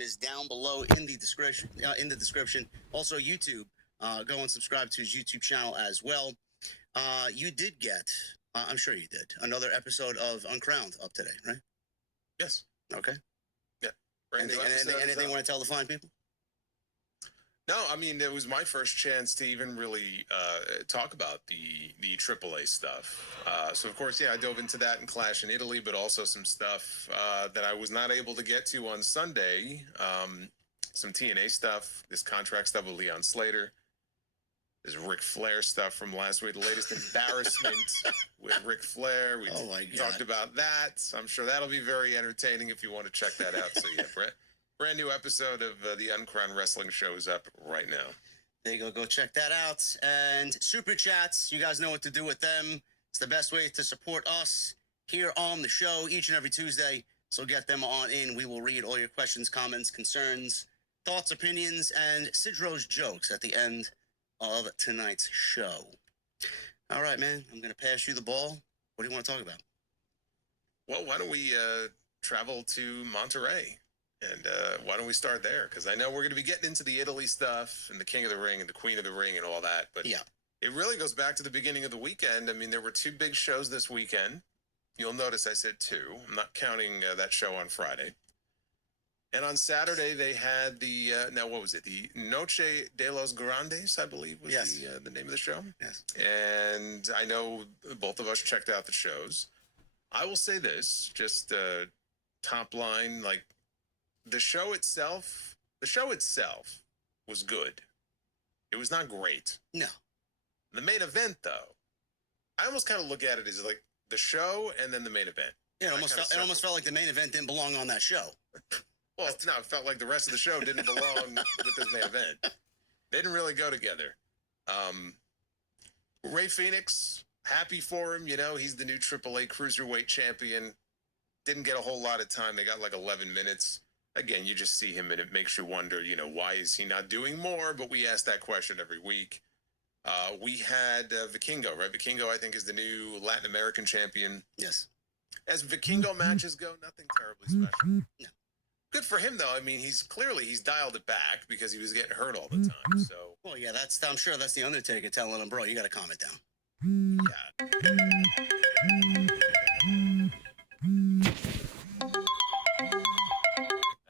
Instagram is down below in the description. Also, YouTube. Go and subscribe to his YouTube channel as well. You did get, I'm sure you did, another episode of Uncrowned up today, right? Yes. Okay. Yeah. Anything you want to tell the fine people? No, I mean, it was my first chance to even really talk about the AAA stuff. So, of course, I dove into that in Clash in Italy, but also some stuff that I was not able to get to on Sunday. Some TNA stuff, this contract stuff with Leon Slater. There's Ric Flair stuff from last week, the latest embarrassment with Ric Flair. We talked about that. I'm sure that'll be very entertaining if you want to check that out. So, brand new episode of the Uncrowned Wrestling Show is up right now. There you go. Go check that out. And Super Chats, you guys know what to do with them. It's the best way to support us here on the show each and every Tuesday. So get them on in. We will read all your questions, comments, concerns, thoughts, opinions, and Sidro's jokes at the end of tonight's show. All right, man. I'm going to pass you the ball. What do you want to talk about? Well, why don't we travel to Monterrey? And why don't we start there? Because I know we're going to be getting into the Italy stuff and the King of the Ring and the Queen of the Ring and all that. But it really goes back to the beginning of the weekend. I mean, there were two big shows this weekend. You'll notice I said two. I'm not counting that show on Friday. And on Saturday, they had the, what was it? The Noche de los Grandes, I believe, was the name of the show. Yes. And I know both of us checked out the shows. I will say this, just top line, like, the show itself was good. It was not great. No. The main event, though, I almost kind of look at it as like the show and then the main event. Yeah, it almost felt like the main event didn't belong on that show. Well, no, it felt like the rest of the show didn't belong with this main event. They didn't really go together. Ray Phoenix, happy for him. He's the new AAA Cruiserweight champion. Didn't get a whole lot of time. They got like 11 minutes. Again, you just see him and it makes you wonder, why is he not doing more? But we ask that question every week. We had Vikingo, right? Vikingo, I think, is the new Latin American champion. Yes. As Vikingo matches go, nothing terribly special. No. Good for him, though. I mean, he's dialed it back because he was getting hurt all the time. So, well, yeah, I'm sure that's the Undertaker telling him, bro, you got to calm it down. Yeah.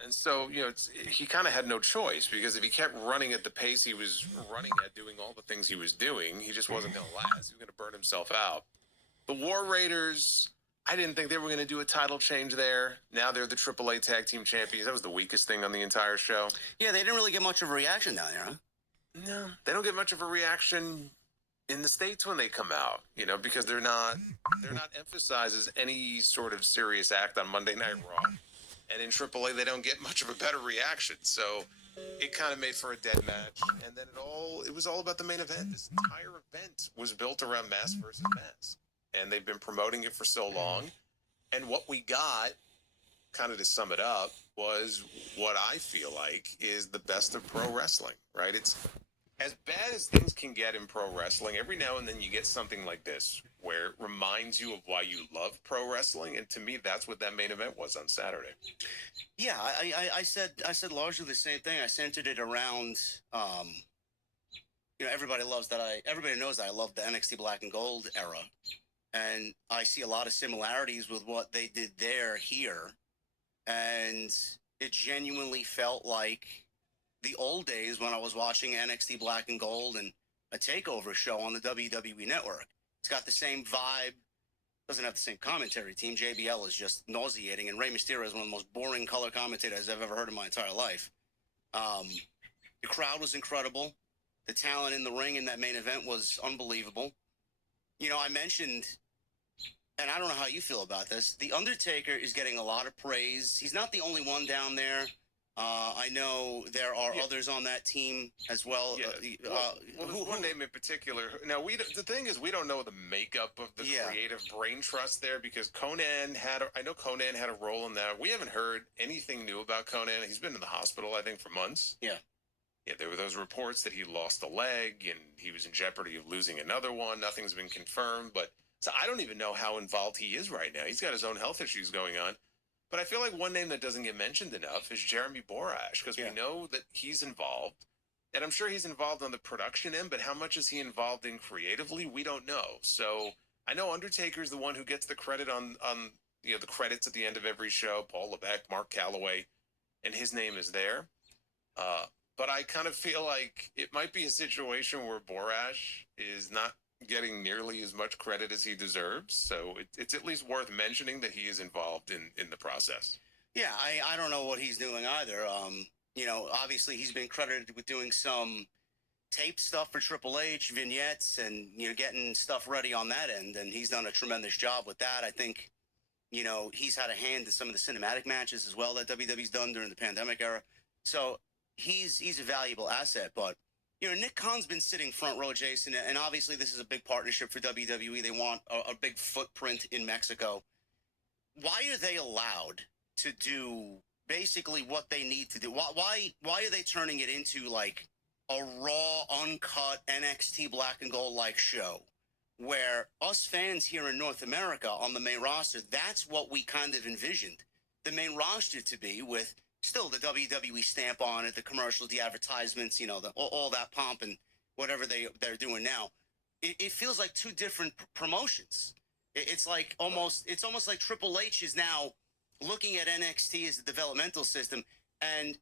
And so, he kind of had no choice because if he kept running at the pace he was running at, doing all the things he was doing, he just wasn't going to last. He was going to burn himself out. The War Raiders, I didn't think they were going to do a title change there. Now they're the AAA Tag Team Champions. That was the weakest thing on the entire show. Yeah, they didn't really get much of a reaction down there, huh? No, they don't get much of a reaction in the States when they come out, because they're not emphasized as any sort of serious act on Monday Night Raw. And in AAA, they don't get much of a better reaction. So it kind of made for a dead match. And then it was all about the main event. This entire event was built around mass versus mass. And they've been promoting it for so long. And what we got, kind of to sum it up, was what I feel like is the best of pro wrestling, right? It's as bad as things can get in pro wrestling. Every now and then you get something like this where it reminds you of why you love pro wrestling. And to me, that's what that main event was on Saturday. Yeah, I said largely the same thing. I centered it around, everybody knows that I love the NXT Black and Gold era. And I see a lot of similarities with what they did there here. And it genuinely felt like the old days when I was watching NXT Black and Gold and a takeover show on the WWE Network. It's got the same vibe. Doesn't have the same commentary team. JBL is just nauseating, and Rey Mysterio is one of the most boring color commentators I've ever heard in my entire life. The crowd was incredible. The talent in the ring in that main event was unbelievable. I mentioned, and I don't know how you feel about this, The Undertaker is getting a lot of praise. He's not the only one down there. I know there are others on that team as well. Yeah. There's one name in particular. Now, the thing is, we don't know the makeup of the creative brain trust there because I know Conan had a role in that. We haven't heard anything new about Conan. He's been in the hospital, I think, for months. Yeah. Yeah, there were those reports that he lost a leg and he was in jeopardy of losing another one. Nothing's been confirmed, but so I don't even know how involved he is right now. He's got his own health issues going on. But I feel like one name that doesn't get mentioned enough is Jeremy Borash, because Yeah. we know that he's involved. And I'm sure he's involved on the production end, but how much is he involved in creatively? We don't know. So I know Undertaker's the one who gets the credit on the credits at the end of every show. Paul Levesque, Mark Calloway, and his name is there. Uh, but I kind of feel like it might be a situation where Borash is not getting nearly as much credit as he deserves. So it's at least worth mentioning that he is involved in the process. Yeah, I don't know what he's doing either. Obviously he's been credited with doing some tape stuff for Triple H, vignettes, and getting stuff ready on that end, and he's done a tremendous job with that. I think he's had a hand in some of the cinematic matches as well that WWE's done during the pandemic era. So he's a valuable asset. But Nick Khan's been sitting front row, Jason, and obviously this is a big partnership for WWE. They want a big footprint in Mexico. Why are they allowed to do basically what they need to do? Why are they turning it into like a raw, uncut NXT Black and Gold like show, where us fans here in North America on the main roster, that's what we kind of envisioned the main roster to be, with still the WWE stamp on it, the commercials, the advertisements, all that pomp and whatever they're doing now. It feels like two different promotions. It's like it's almost like Triple H is now looking at NXT as a developmental system. And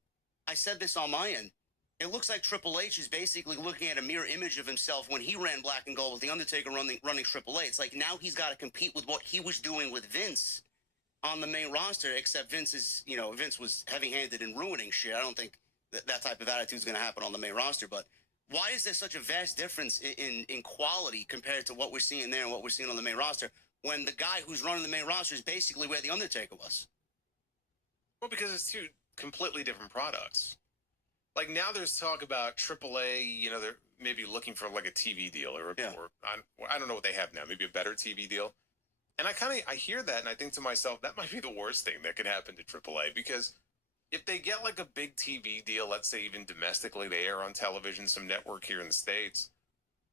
I said this on my end. It looks like Triple H is basically looking at a mirror image of himself when he ran Black and Gold with The Undertaker running Triple H. It's like now he's got to compete with what he was doing with Vince on the main roster, except Vince was heavy-handed in ruining shit. I don't think that type of attitude is going to happen on the main roster. But why is there such a vast difference in quality compared to what we're seeing there and what we're seeing on the main roster, when the guy who's running the main roster is basically where The Undertaker was? Well, because it's two completely different products. Like now there's talk about AAA, they're maybe looking for like a TV deal or I don't know what they have now, maybe a better TV deal. And I hear that and I think to myself, that might be the worst thing that could happen to AAA, because if they get like a big TV deal, let's say even domestically, they air on television, some network here in the States,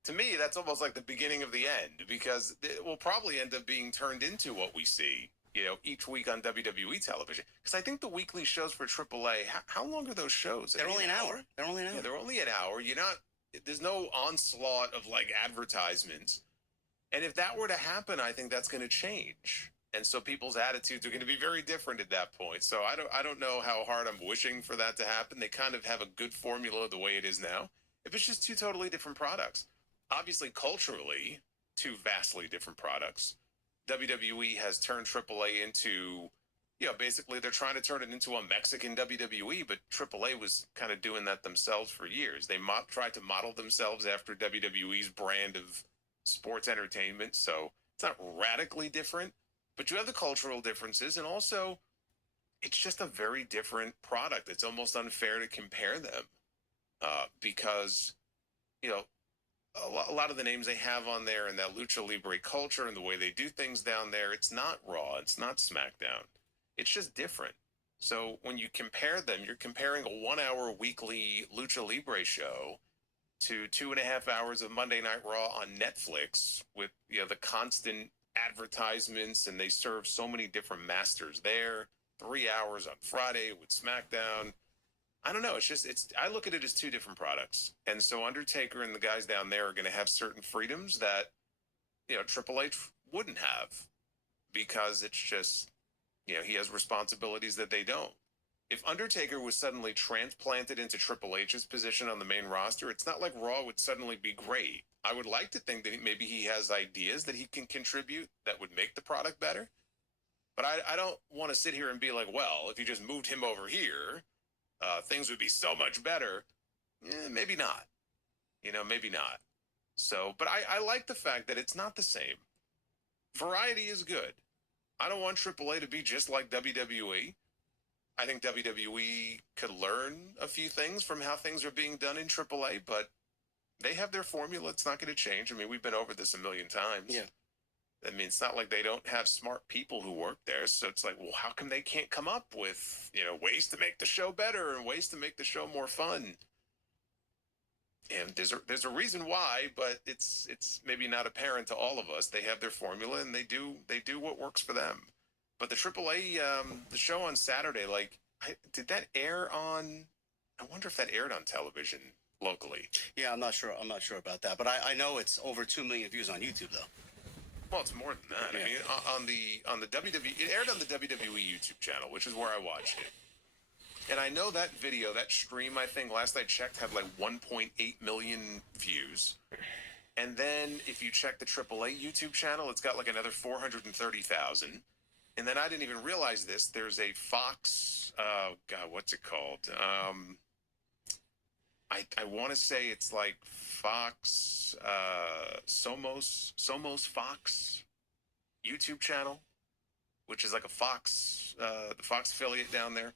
to me, that's almost like the beginning of the end, because it will probably end up being turned into what we see, each week on WWE television. Because I think the weekly shows for AAA, how long are those shows? They're only an hour. They're only an hour. Yeah, they're only an hour. There's no onslaught of like advertisements. And if that were to happen, I think that's going to change. And so people's attitudes are going to be very different at that point. So I don't know how hard I'm wishing for that to happen. They kind of have a good formula the way it is now. If it's just two totally different products, obviously culturally, two vastly different products. WWE has turned AAA into, basically they're trying to turn it into a Mexican WWE, but AAA was kind of doing that themselves for years. They tried to model themselves after WWE's brand of sports entertainment, so it's not radically different, but you have the cultural differences, and also it's just a very different product. It's almost unfair to compare them because a lot of the names they have on there and that lucha libre culture and the way they do things down there, it's not Raw, it's not SmackDown, it's just different. So when you compare them, you're comparing a 1 hour weekly lucha libre show to 2.5 hours of Monday Night Raw on Netflix with the constant advertisements, and they serve so many different masters there. 3 hours on Friday with SmackDown. I don't know. I look at it as two different products, and so Undertaker and the guys down there are going to have certain freedoms that Triple H wouldn't have, because it's just he has responsibilities that they don't. If Undertaker was suddenly transplanted into Triple H's position on the main roster, it's not like Raw would suddenly be great. I would like to think that maybe he has ideas that he can contribute that would make the product better. But I don't want to sit here and be like, well, if you just moved him over here, things would be so much better. Maybe not. Maybe not. So, but I like the fact that it's not the same. Variety is good. I don't want AAA to be just like WWE. I think WWE could learn a few things from how things are being done in AAA, but they have their formula. It's not going to change. I mean, we've been over this a million times. Yeah. I mean, it's not like they don't have smart people who work there. So it's like, well, how come they can't come up with, ways to make the show better and ways to make the show more fun? And there's a reason why, but it's maybe not apparent to all of us. They have their formula and they do what works for them. But the AAA, the show on Saturday, like, did that air on? I wonder if that aired on television locally. Yeah, I'm not sure. I'm not sure about that, but I know it's over 2 million views on YouTube though. Well, it's more than that. Yeah. I mean, on the WWE, it aired on the WWE YouTube channel, which is where I watched it. And I know that video, that stream, I think last I checked had like 1.8 million views. And then if you check the AAA YouTube channel, it's got like another 430,000. And then I didn't even realize this. There's a Fox, God, what's it called? I want to say it's like Fox, Somos Fox YouTube channel, which is like a Fox, the Fox affiliate down there.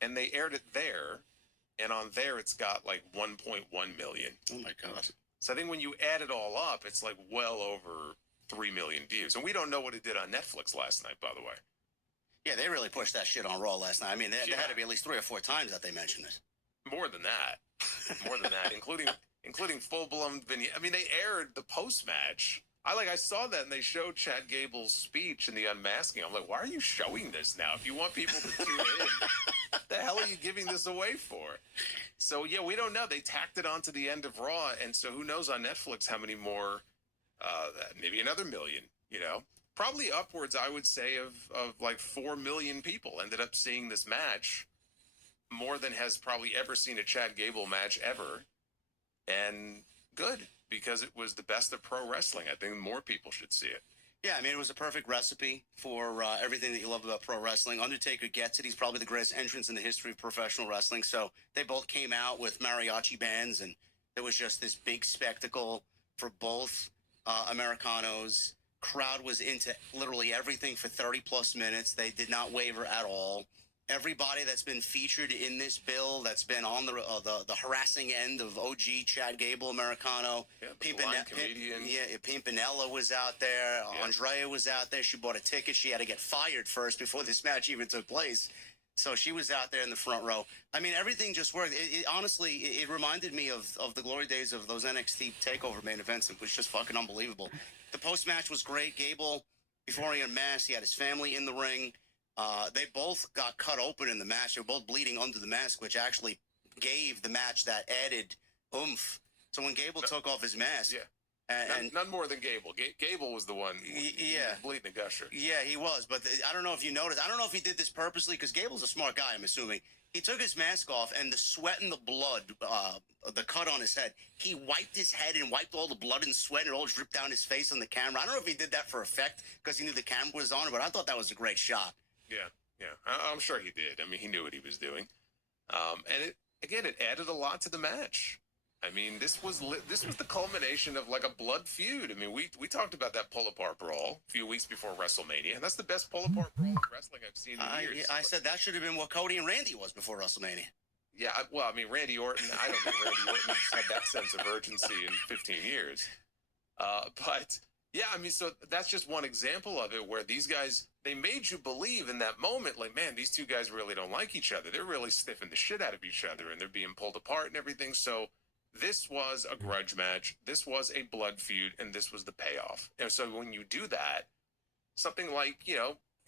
And they aired it there. And on there, it's got like 1.1 million. Oh my God. So I think when you add it all up, it's like well over 3 million views. And we don't know what it did on Netflix last night, by the way. Yeah, they really pushed that shit on Raw last night. I mean, there had to be at least 3 or 4 times that they mentioned it. More than that, including full blown vignette. I mean, they aired the post match. I saw that and they showed Chad Gable's speech in the unmasking. I'm like, why are you showing this now? If you want people to tune in, what the hell are you giving this away for? So yeah, we don't know. They tacked it onto the end of Raw, and so who knows on Netflix how many more? Maybe another million. You know, probably upwards. I would say of like 4 million people ended up seeing this match. More than has probably ever seen a Chad Gable match ever. And good, because it was the best of pro wrestling. I think more people should see it. Yeah, I mean, it was a perfect recipe for everything that you love about pro wrestling. Undertaker gets it. He's probably the greatest entrance in the history of professional wrestling. So they both came out with mariachi bands, and there was just this big spectacle for both Americanos. Crowd was into literally everything for 30-plus minutes. They did not waver at all. Everybody that's been featured in this bill, that's been on the harassing end of OG Chad Gable Americano. Yeah, comedian. Pimpinella was out there. Yeah. Andrea was out there. She bought a ticket. She had to get fired first before this match even took place. So she was out there in the front row. I mean, everything just worked. Honestly, it reminded me of the glory days of those NXT TakeOver main events. It was just fucking unbelievable. The post-match was great. Gable, before he unmasked, he had his family in the ring. They both got cut open in the match. They were both bleeding under the mask, which actually gave the match that added oomph. So when Gable took off his mask, and none more than Gable. Gable was the one, bleeding a gusher. Yeah, he was. But I don't know if you noticed. I don't know if he did this purposely, because Gable's a smart guy, I'm assuming. He took his mask off, and the sweat and the blood, the cut on his head, he wiped his head and wiped all the blood and sweat, and it all dripped down his face on the camera. I don't know if he did that for effect because he knew the camera was on, but I thought that was a great shot. Yeah. I'm sure he did. I mean, he knew what he was doing. And it added a lot to the match. I mean, this was the culmination of like a blood feud. I mean, we talked about that pull-apart brawl a few weeks before WrestleMania, and that's the best pull-apart brawl in wrestling I've seen in years. I said that should have been what Cody and Randy was before WrestleMania. Yeah, well, I mean, Randy Orton, I don't think Randy Orton had that sense of urgency in 15 years. But... yeah, I mean, so that's just one example of it where these guys, they made you believe in that moment, like, man, these two guys really don't like each other. They're really stiffing the shit out of each other, and they're being pulled apart and everything. So this was a grudge match. This was a blood feud, and this was the payoff. And so when you do that, something like,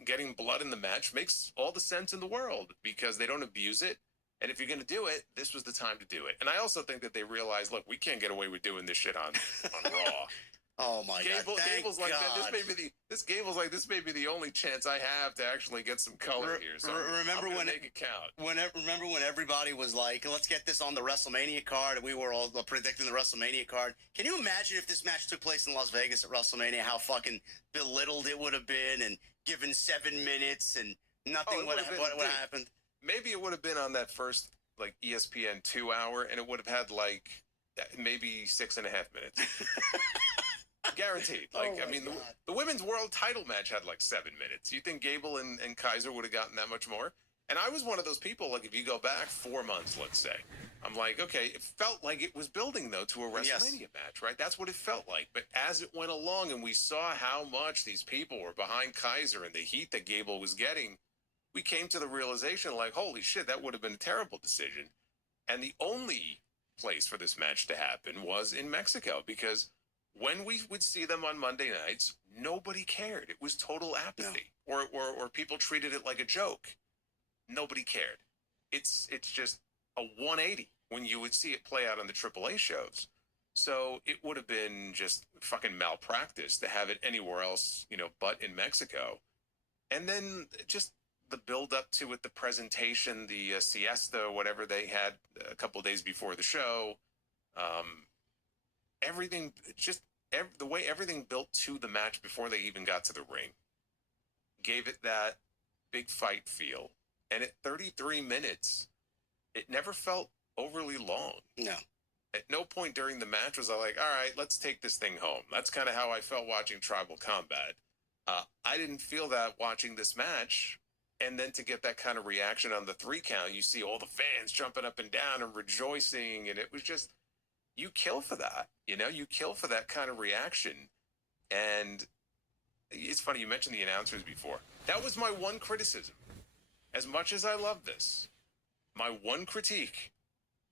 getting blood in the match makes all the sense in the world because they don't abuse it. And if you're going to do it, this was the time to do it. And I also think that they realized, look, we can't get away with doing this shit on Raw. Oh my God! Gable's like, man, this may be the only chance I have to actually get some color here. So remember when make it count. Remember when everybody was like, "Let's get this on the WrestleMania card," and we were all predicting the WrestleMania card. Can you imagine if this match took place in Las Vegas at WrestleMania? How fucking belittled it would have been, and given 7 minutes, and nothing would have happened. Maybe it would have been on that first like ESPN 2 hour, and it would have had like maybe 6.5 minutes. Guaranteed. Like, I mean, the women's world title match had like 7 minutes. You think Gable and Kaiser would have gotten that much more? And I was one of those people, like, if you go back 4 months, let's say, I'm like, okay, it felt like it was building, though, to a WrestleMania match, right? That's what it felt like. But as it went along and we saw how much these people were behind Kaiser and the heat that Gable was getting, we came to the realization, like, holy shit, that would have been a terrible decision. And the only place for this match to happen was in Mexico, because when we would see them on Monday nights, nobody cared. It was total apathy, or people treated it like a joke. Nobody cared. It's just a 180 when you would see it play out on the AAA shows. So it would have been just fucking malpractice to have it anywhere else, but in Mexico. And then just the build up to it, the presentation, the siesta, whatever they had a couple of days before the show, everything, the way everything built to the match before they even got to the ring gave it that big fight feel. And at 33 minutes, it never felt overly long. No. At no point during the match was I like, all right, let's take this thing home. That's kind of how I felt watching Tribal Combat. I didn't feel that watching this match. And then to get that kind of reaction on the 3 count, you see all the fans jumping up and down and rejoicing. And it was just, you kill for that. You kill for that kind of reaction. And it's funny, you mentioned the announcers before. That was my one criticism. As much as I love this, my one critique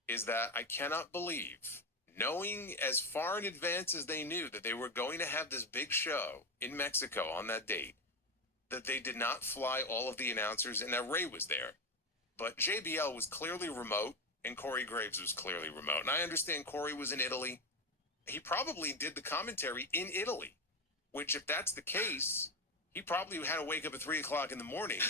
is that I cannot believe, knowing as far in advance as they knew that they were going to have this big show in Mexico on that date, that they did not fly all of the announcers, and that Ray was there. But JBL was clearly remote, and Corey Graves was clearly remote. And I understand Corey was in Italy. He probably did the commentary in Italy, which, if that's the case, he probably had to wake up at 3 o'clock in the morning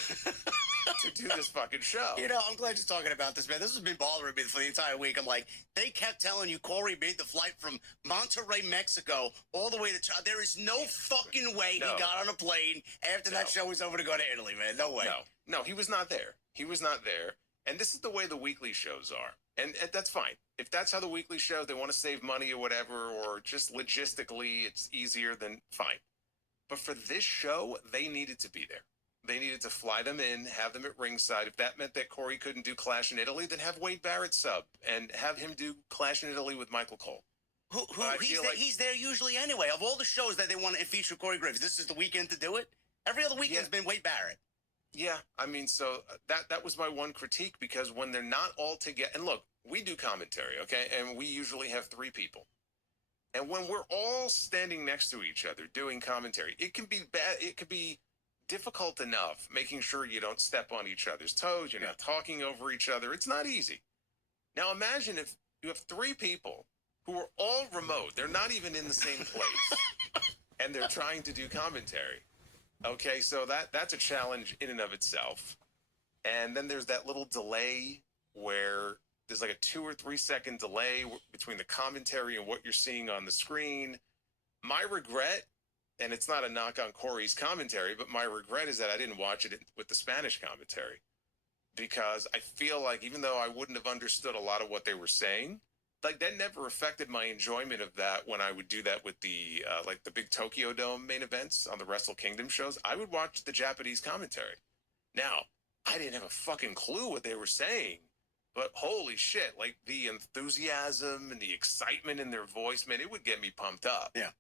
to do this fucking show. I'm glad you're talking about this, man. This has been bothering me for the entire week. I'm like, they kept telling you Corey made the flight from Monterrey, Mexico, all the way to China. There is no fucking way he got on a plane after that show was over to go to Italy, man. No way. No, he was not there. He was not there. And this is the way the weekly shows are. And that's fine. If that's how the weekly shows, they want to save money or whatever, or just logistically it's easier, then fine. But for this show, they needed to be there. They needed to fly them in, have them at ringside. If that meant that Corey couldn't do Clash in Italy, then have Wade Barrett sub and have him do Clash in Italy with Michael Cole. He's there usually anyway. Of all the shows that they want to feature Corey Graves, this is the weekend to do it. Every other weekend has been Wade Barrett. Yeah, I mean, so that was my one critique, because when they're not all together, and look, we do commentary, okay, and we usually have 3 people. And when we're all standing next to each other doing commentary, it can be bad. It could be difficult enough making sure you don't step on each other's toes. You're not talking over each other. It's not easy. Now imagine if you have 3 people who are all remote. They're not even in the same place, and they're trying to do commentary. Okay, so that's a challenge in and of itself. And then there's that little delay where there's like a 2 or 3 second delay between the commentary and what you're seeing on the screen. My regret, and it's not a knock on Corey's commentary, but my regret is that I didn't watch it with the Spanish commentary, because I feel like even though I wouldn't have understood a lot of what they were saying, like that never affected my enjoyment of that when I would do that with the like the big Tokyo Dome main events on the Wrestle Kingdom shows. I would watch the Japanese commentary. Now, I didn't have a fucking clue what they were saying, but holy shit, like the enthusiasm and the excitement in their voice, man, it would get me pumped up. Yeah.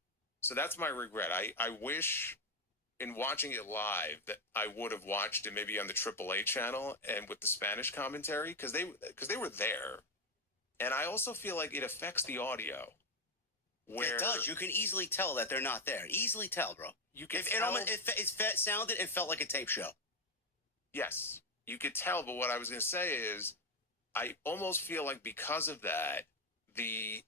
So that's my regret. I wish in watching it live that I would have watched it maybe on the AAA channel and with the Spanish commentary, because they were there. And I also feel like it affects the audio. Where it does. You can easily tell that they're not there. Easily tell, bro. You can it sounded and felt like a tape show. Yes, you could tell. But what I was going to say is, I almost feel like because of that, the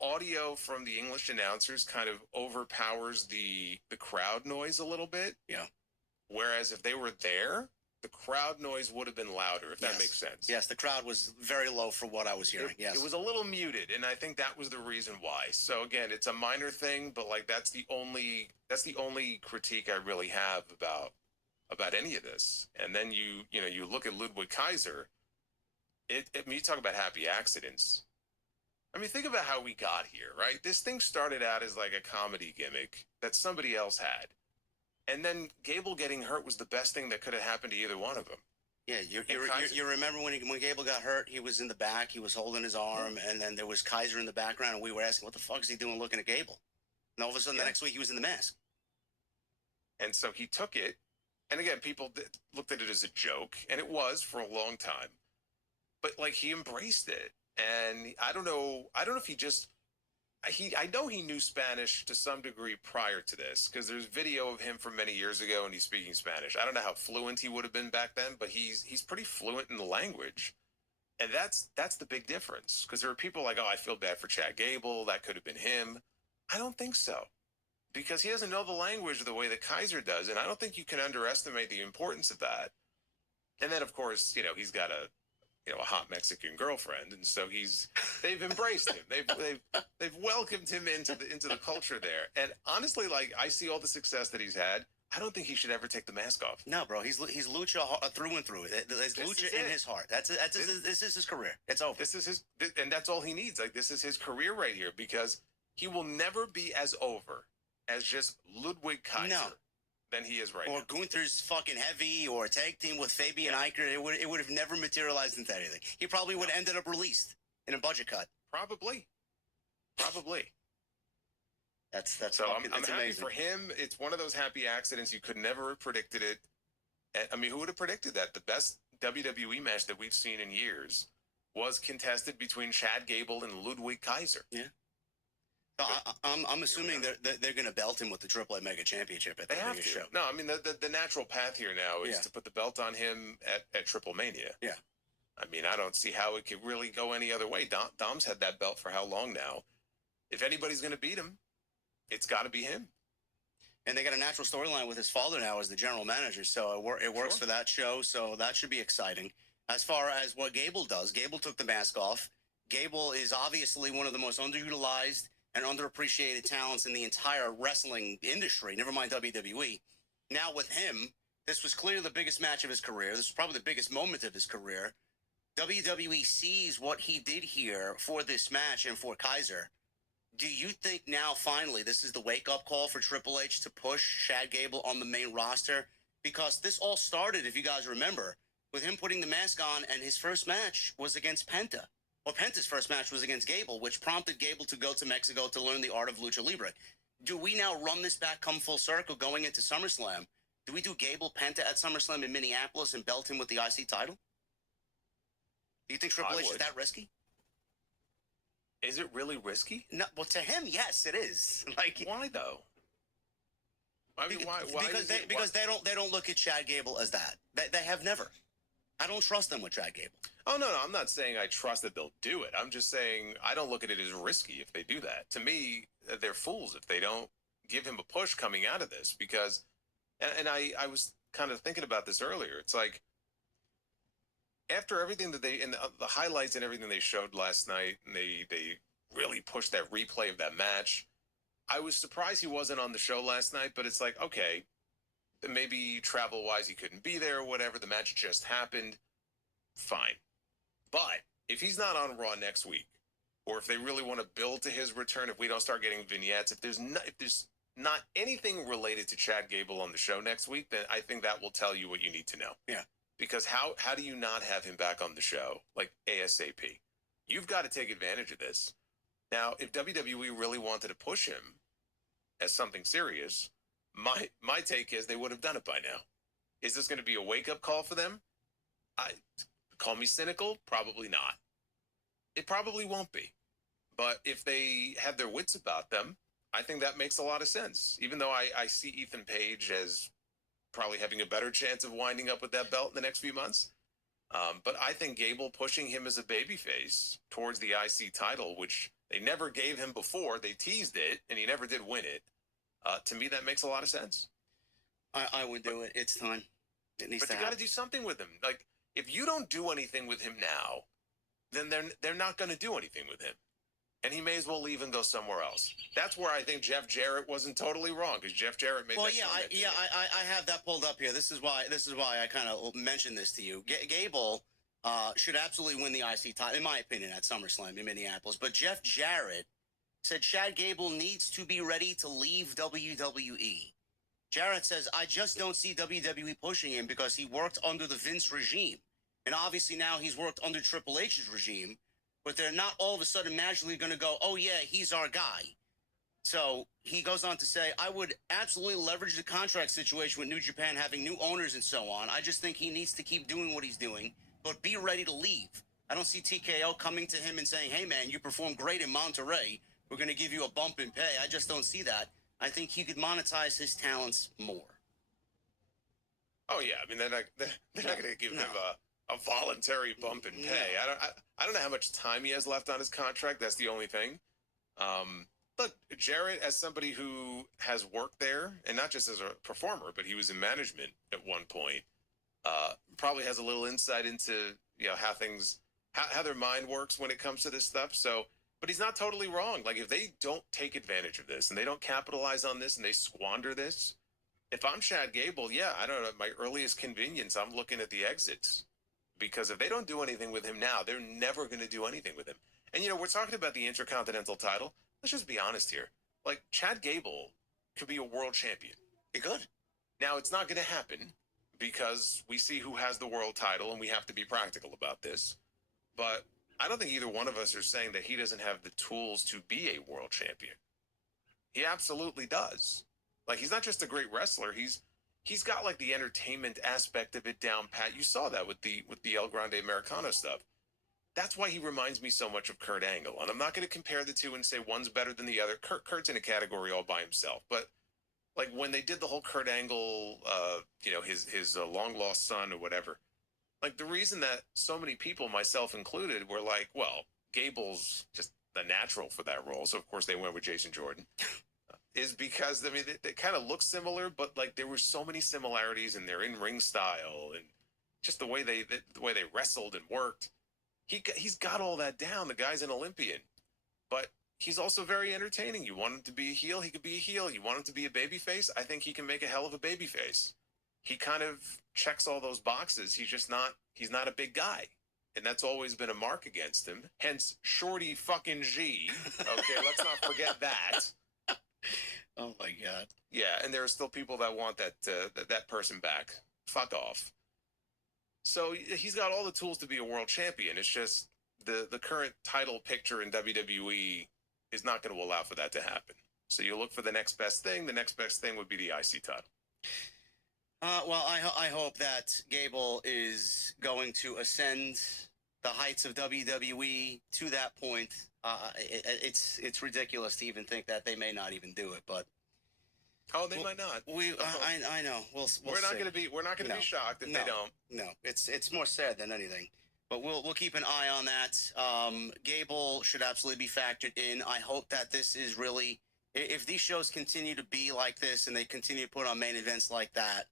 audio from the English announcers kind of overpowers the crowd noise a little bit. Yeah. Whereas if they were there, the crowd noise would have been louder, if that makes sense. Yes, the crowd was very low for what I was hearing. It was a little muted, and I think that was the reason why. So again, it's a minor thing, but like that's the only critique I really have about any of this. And then you look at Ludwig Kaiser. I mean, you talk about happy accidents. I mean, think about how we got here, right? This thing started out as like a comedy gimmick that somebody else had. And then Gable getting hurt was the best thing that could have happened to either one of them. Yeah, you remember when Gable got hurt, he was in the back, he was holding his arm, and then there was Kaiser in the background, and we were asking, what the fuck is he doing looking at Gable? And all of a sudden, the next week, he was in the mask. And so he took it, and again, people looked at it as a joke, and it was for a long time. But, like, he embraced it. And I don't know if he just I know he knew Spanish to some degree prior to this because there's video of him from many years ago and he's speaking Spanish. I don't know how fluent he would have been back then, but he's pretty fluent in the language. And that's the big difference because there are people like, oh, I feel bad for Chad Gable. That could have been him. I don't think so because he doesn't know the language the way that Kaiser does. And I don't think you can underestimate the importance of that. And then, of course, he's got a hot Mexican girlfriend, and so they've embraced him. They've welcomed him into the culture there. And honestly, like I see all the success that he's had. I don't think he should ever take the mask off. No, bro, he's lucha through and through. There's lucha in his heart. This is his career. It's over. This is and that's all he needs. Like this is his career right here because he will never be as over as just Ludwig Kaiser than he is right now. Or Gunther's fucking heavy or tag team with Fabian Eichner. It would have never materialized into anything. He probably would have ended up released in a budget cut. Probably. That's so fucking, I'm happy amazing. for him. It's one of those happy accidents you could never have predicted it. I mean, who would have predicted that? The best WWE match that we've seen in years was contested between Chad Gable and Ludwig Kaiser. Yeah. So I'm assuming they're going to belt him with the AAA Mega Championship at the biggest show. No, I mean the natural path here now is to put the belt on him at Triple Mania. Yeah. I mean, I don't see how it could really go any other way. Dom's had that belt for how long now? If anybody's going to beat him, it's got to be him. And they got a natural storyline with his father now as the general manager, so it works for that show. So that should be exciting. As far as what Gable does, Gable took the mask off. Gable is obviously one of the most underutilized and underappreciated talents in the entire wrestling industry, never mind WWE. Now with him, this was clearly the biggest match of his career. This was probably the biggest moment of his career. WWE sees what he did here for this match and for Kaiser. Do you think now, finally, this is the wake-up call for Triple H to push Chad Gable on the main roster? Because this all started, if you guys remember, with him putting the mask on, and his first match was against Penta. Well, Penta's first match was against Gable, which prompted Gable to go to Mexico to learn the art of Lucha Libre. Do we now run this back, come full circle, going into SummerSlam? Do we do Gable Penta at SummerSlam in Minneapolis and belt him with the IC title? Do you think Triple H is that risky? Is it really risky? No, well, to him, yes, it is. Like, why though? I mean, why? Because they don't look at Chad Gable as that. They have never. I don't trust them with Chad Gable. Oh, no, I'm not saying I trust that they'll do it. I'm just saying I don't look at it as risky if they do that. To me, they're fools if they don't give him a push coming out of this because, and I was kind of thinking about this earlier. It's like, after everything that they, and the highlights and everything they showed last night, and they really pushed that replay of that match, I was surprised he wasn't on the show last night, but it's like, okay, maybe travel-wise he couldn't be there or whatever. The match just happened. Fine. But if he's not on Raw next week, or if they really want to build to his return, if we don't start getting vignettes, if there's not anything related to Chad Gable on the show next week, then I think that will tell you what you need to know. Yeah. Because how do you not have him back on the show, like ASAP? You've got to take advantage of this. Now, if WWE really wanted to push him as something serious, my take is they would have done it by now. Is this going to be a wake-up call for them? Call me cynical, probably not. It probably won't be. But if they have their wits about them, I think that makes a lot of sense. Even though I see Ethan Page as probably having a better chance of winding up with that belt in the next few months. But I think Gable pushing him as a babyface towards the IC title, which they never gave him before, they teased it, and he never did win it. To me, that makes a lot of sense. I would do it. It's time. It needs to happen. But you got to do something with him. Like, if you don't do anything with him now, then they're not going to do anything with him. And he may as well leave and go somewhere else. That's where I think Jeff Jarrett wasn't totally wrong, because Jeff Jarrett made I have that pulled up here. This is why I kind of mentioned this to you. Gable should absolutely win the IC title, in my opinion, at SummerSlam in Minneapolis. But Jeff Jarrett said Chad Gable needs to be ready to leave WWE. Jarrett says, I just don't see WWE pushing him because he worked under the Vince regime. And obviously now he's worked under Triple H's regime. But they're not all of a sudden magically going to go, oh, yeah, he's our guy. So he goes on to say, I would absolutely leverage the contract situation with New Japan, having new owners and so on. I just think he needs to keep doing what he's doing, but be ready to leave. I don't see TKO coming to him and saying, hey, man, you performed great in Monterrey. we're going to give you a bump in pay. I just don't see that. I think he could monetize his talents more. Oh yeah, I mean they're not going to give him a voluntary bump in pay. No. I don't know how much time he has left on his contract. That's the only thing. Look, Jarrett, as somebody who has worked there, and not just as a performer, but he was in management at one point, probably has a little insight into how things, how their mind works when it comes to this stuff. So, but he's not totally wrong. Like if they don't take advantage of this and they don't capitalize on this and they squander this, if I'm Chad Gable, yeah, I don't know. At my earliest convenience, I'm looking at the exits because if they don't do anything with him now, they're never going to do anything with him. And we're talking about the Intercontinental title. Let's just be honest here. Like Chad Gable could be a world champion. He could. Now it's not going to happen because we see who has the world title, and we have to be practical about this. But I don't think either one of us are saying that he doesn't have the tools to be a world champion. He absolutely does. Like he's not just a great wrestler. He's got like the entertainment aspect of it down pat. You saw that with the El Grande Americano stuff. That's why he reminds me so much of Kurt Angle. And I'm not going to compare the two and say one's better than the other. Kurt's in a category all by himself. But like when they did the whole Kurt Angle, his long lost son or whatever, like the reason that so many people, myself included, were like, well, Gable's just the natural for that role. So of course they went with Jason Jordan. Is because I mean they kind of look similar, but like there were so many similarities in their in-ring style and just the way they wrestled and worked. He's got all that down. The guy's an Olympian, but he's also very entertaining. You want him to be a heel, he could be a heel. You want him to be a babyface, I think he can make a hell of a babyface. He kind of checks all those boxes. He's not a big guy. And that's always been a mark against him. Hence, Shorty fucking G. Okay, let's not forget that. Oh my God. Yeah, and there are still people that want that person back. Fuck off. So he's got all the tools to be a world champion. It's just the current title picture in WWE is not going to allow for that to happen. So you look for the next best thing. The next best thing would be the IC title. Well, I hope that Gable is going to ascend the heights of WWE to that point. It's ridiculous to even think that they may not even do it, but they might not. I know. We're not going to be be shocked if they don't. No, it's more sad than anything. But we'll keep an eye on that. Gable should absolutely be factored in. I hope that this is really, if these shows continue to be like this and they continue to put on main events like that,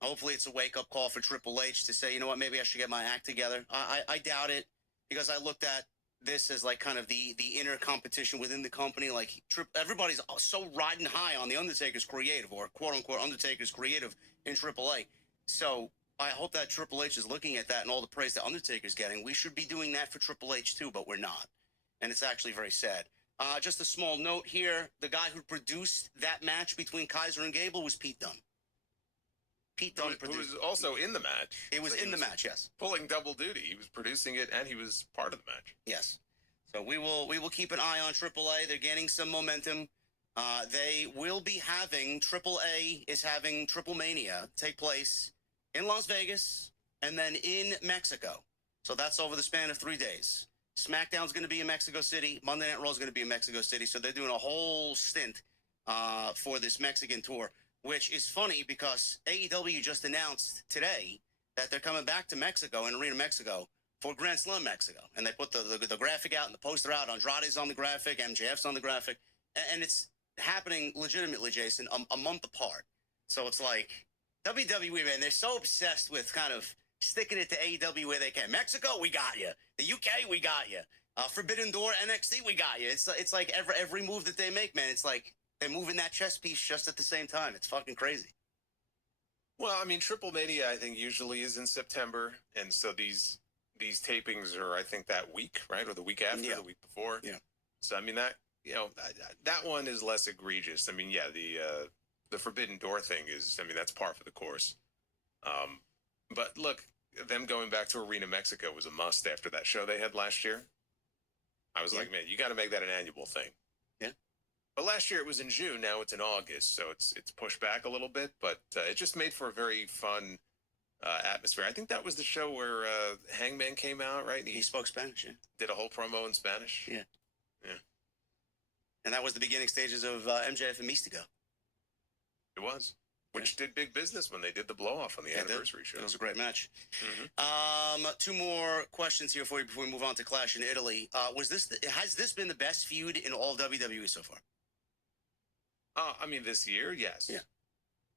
hopefully it's a wake-up call for Triple H to say, you know what, maybe I should get my act together. I doubt it because I looked at this as like kind of the inner competition within the company. Like everybody's so riding high on the Undertaker's creative or quote-unquote Undertaker's creative in AAA. So I hope that Triple H is looking at that and all the praise that Undertaker's getting. We should be doing that for Triple H too, but we're not. And it's actually very sad. Just a small note here. The guy who produced that match between Kaiser and Gable was Pete Dunne. Pete Dunne who was also in the match. It was in the match, yes. Pulling double duty. He was producing it and he was part of the match. Yes. So we will keep an eye on AAA. They're gaining some momentum. They will be having, AAA is having Triple Mania take place in Las Vegas and then in Mexico. So that's over the span of 3 days. SmackDown's going to be in Mexico City. Monday Night Raw is going to be in Mexico City. So they're doing a whole stint for this Mexican tour, which is funny because AEW just announced today that they're coming back to Mexico, in Arena Mexico, for Grand Slam Mexico. And they put the graphic out and the poster out. Andrade's on the graphic, MJF's on the graphic. And it's happening legitimately, Jason, a month apart. So it's like WWE, man, they're so obsessed with kind of sticking it to AEW where they can. Mexico, we got you. The UK, we got you. Forbidden Door, NXT, we got you. It's like every move that they make, man, it's like they're moving that chess piece just at the same time. It's fucking crazy. Well, I mean, Triple Mania, I think, usually is in September. And so these tapings are, I think, that week, right? Or the week after, the week before. Yeah. So, I mean, that one is less egregious. I mean, yeah, the Forbidden Door thing is, I mean, that's par for the course. But look, them going back to Arena Mexico was a must after that show they had last year. I was like, man, you got to make that an annual thing. Yeah. But last year it was in June. Now it's in August, so it's pushed back a little bit. But it just made for a very fun atmosphere. I think that was the show where Hangman came out, right? He spoke Spanish. Yeah. Did a whole promo in Spanish. Yeah. Yeah. And that was the beginning stages of MJF and Mystico. It was. Which did big business when they did the blow-off on the anniversary show. It was a great match. Mm-hmm. Two more questions here for you before we move on to Clash in Italy. Has this been the best feud in all WWE so far? I mean, this year, yes.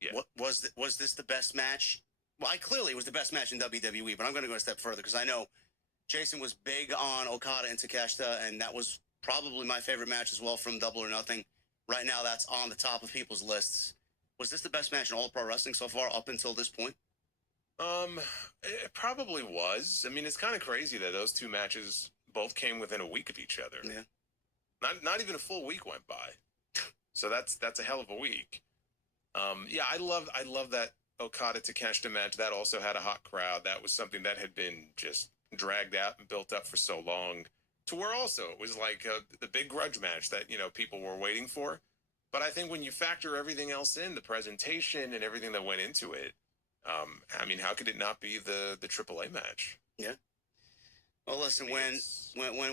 Yeah. What was this the best match? Well, clearly it was the best match in WWE, but I'm going to go a step further because I know Jason was big on Okada and Takeshita, and that was probably my favorite match as well from Double or Nothing. Right now, that's on the top of people's lists. Was this the best match in all of pro wrestling so far up until this point? It probably was. I mean, it's kind of crazy that those two matches both came within a week of each other. Yeah. Not even a full week went by. So that's a hell of a week. Yeah, I love that Okada Takeshita match. That also had a hot crowd. That was something that had been just dragged out and built up for so long. To where also it was like the big grudge match that, you know, people were waiting for. But I think when you factor everything else in, the presentation and everything that went into it, I mean, how could it not be the AAA match? Yeah. Well, listen, when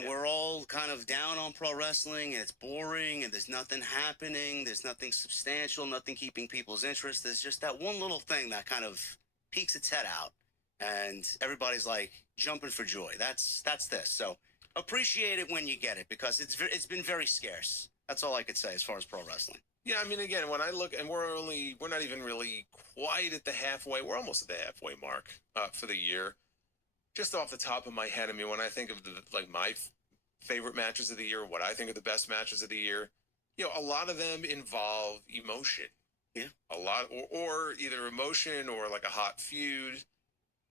we're all kind of down on pro wrestling and it's boring and there's nothing happening, there's nothing substantial, nothing keeping people's interest, there's just that one little thing that kind of peeks its head out and everybody's like jumping for joy. That's this. So appreciate it when you get it because it's been very scarce. That's all I could say as far as pro wrestling. Yeah, I mean, again, when I look, and we're not even really quite at the halfway. We're almost at the halfway mark for the year. Just off the top of my head, I mean, when I think of my favorite matches of the year, what I think are the best matches of the year, you know, a lot of them involve emotion. Yeah. A lot, or either emotion or like a hot feud.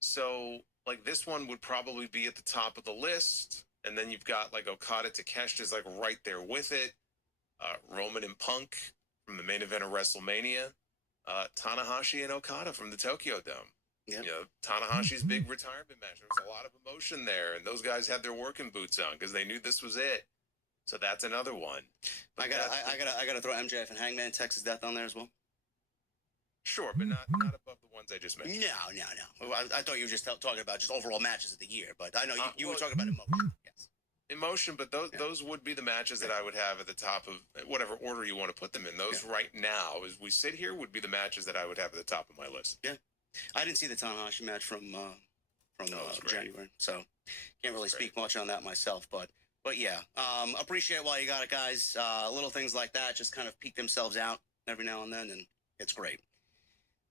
So, like, this one would probably be at the top of the list. And then you've got, like, Okada Takeshita's, like, right there with it. Roman and Punk from the main event of WrestleMania. Tanahashi and Okada from the Tokyo Dome. Yep. You know, Tanahashi's big retirement match. There was a lot of emotion there, and those guys had their working boots on because they knew this was it. So that's another one. I gotta throw MJF and Hangman Texas Death on there as well. Sure, but not above the ones I just mentioned. No. I thought you were just talking about just overall matches of the year, but I know you were talking about emotion. Yes. Emotion, but those would be the matches that I would have at the top of whatever order you want to put them in. Those right now, as we sit here, would be the matches that I would have at the top of my list. Yeah. I didn't see the Tanahashi match from January, so can't really speak much on that myself. But yeah, appreciate while you got it, guys. Little things like that just kind of peek themselves out every now and then, and it's great.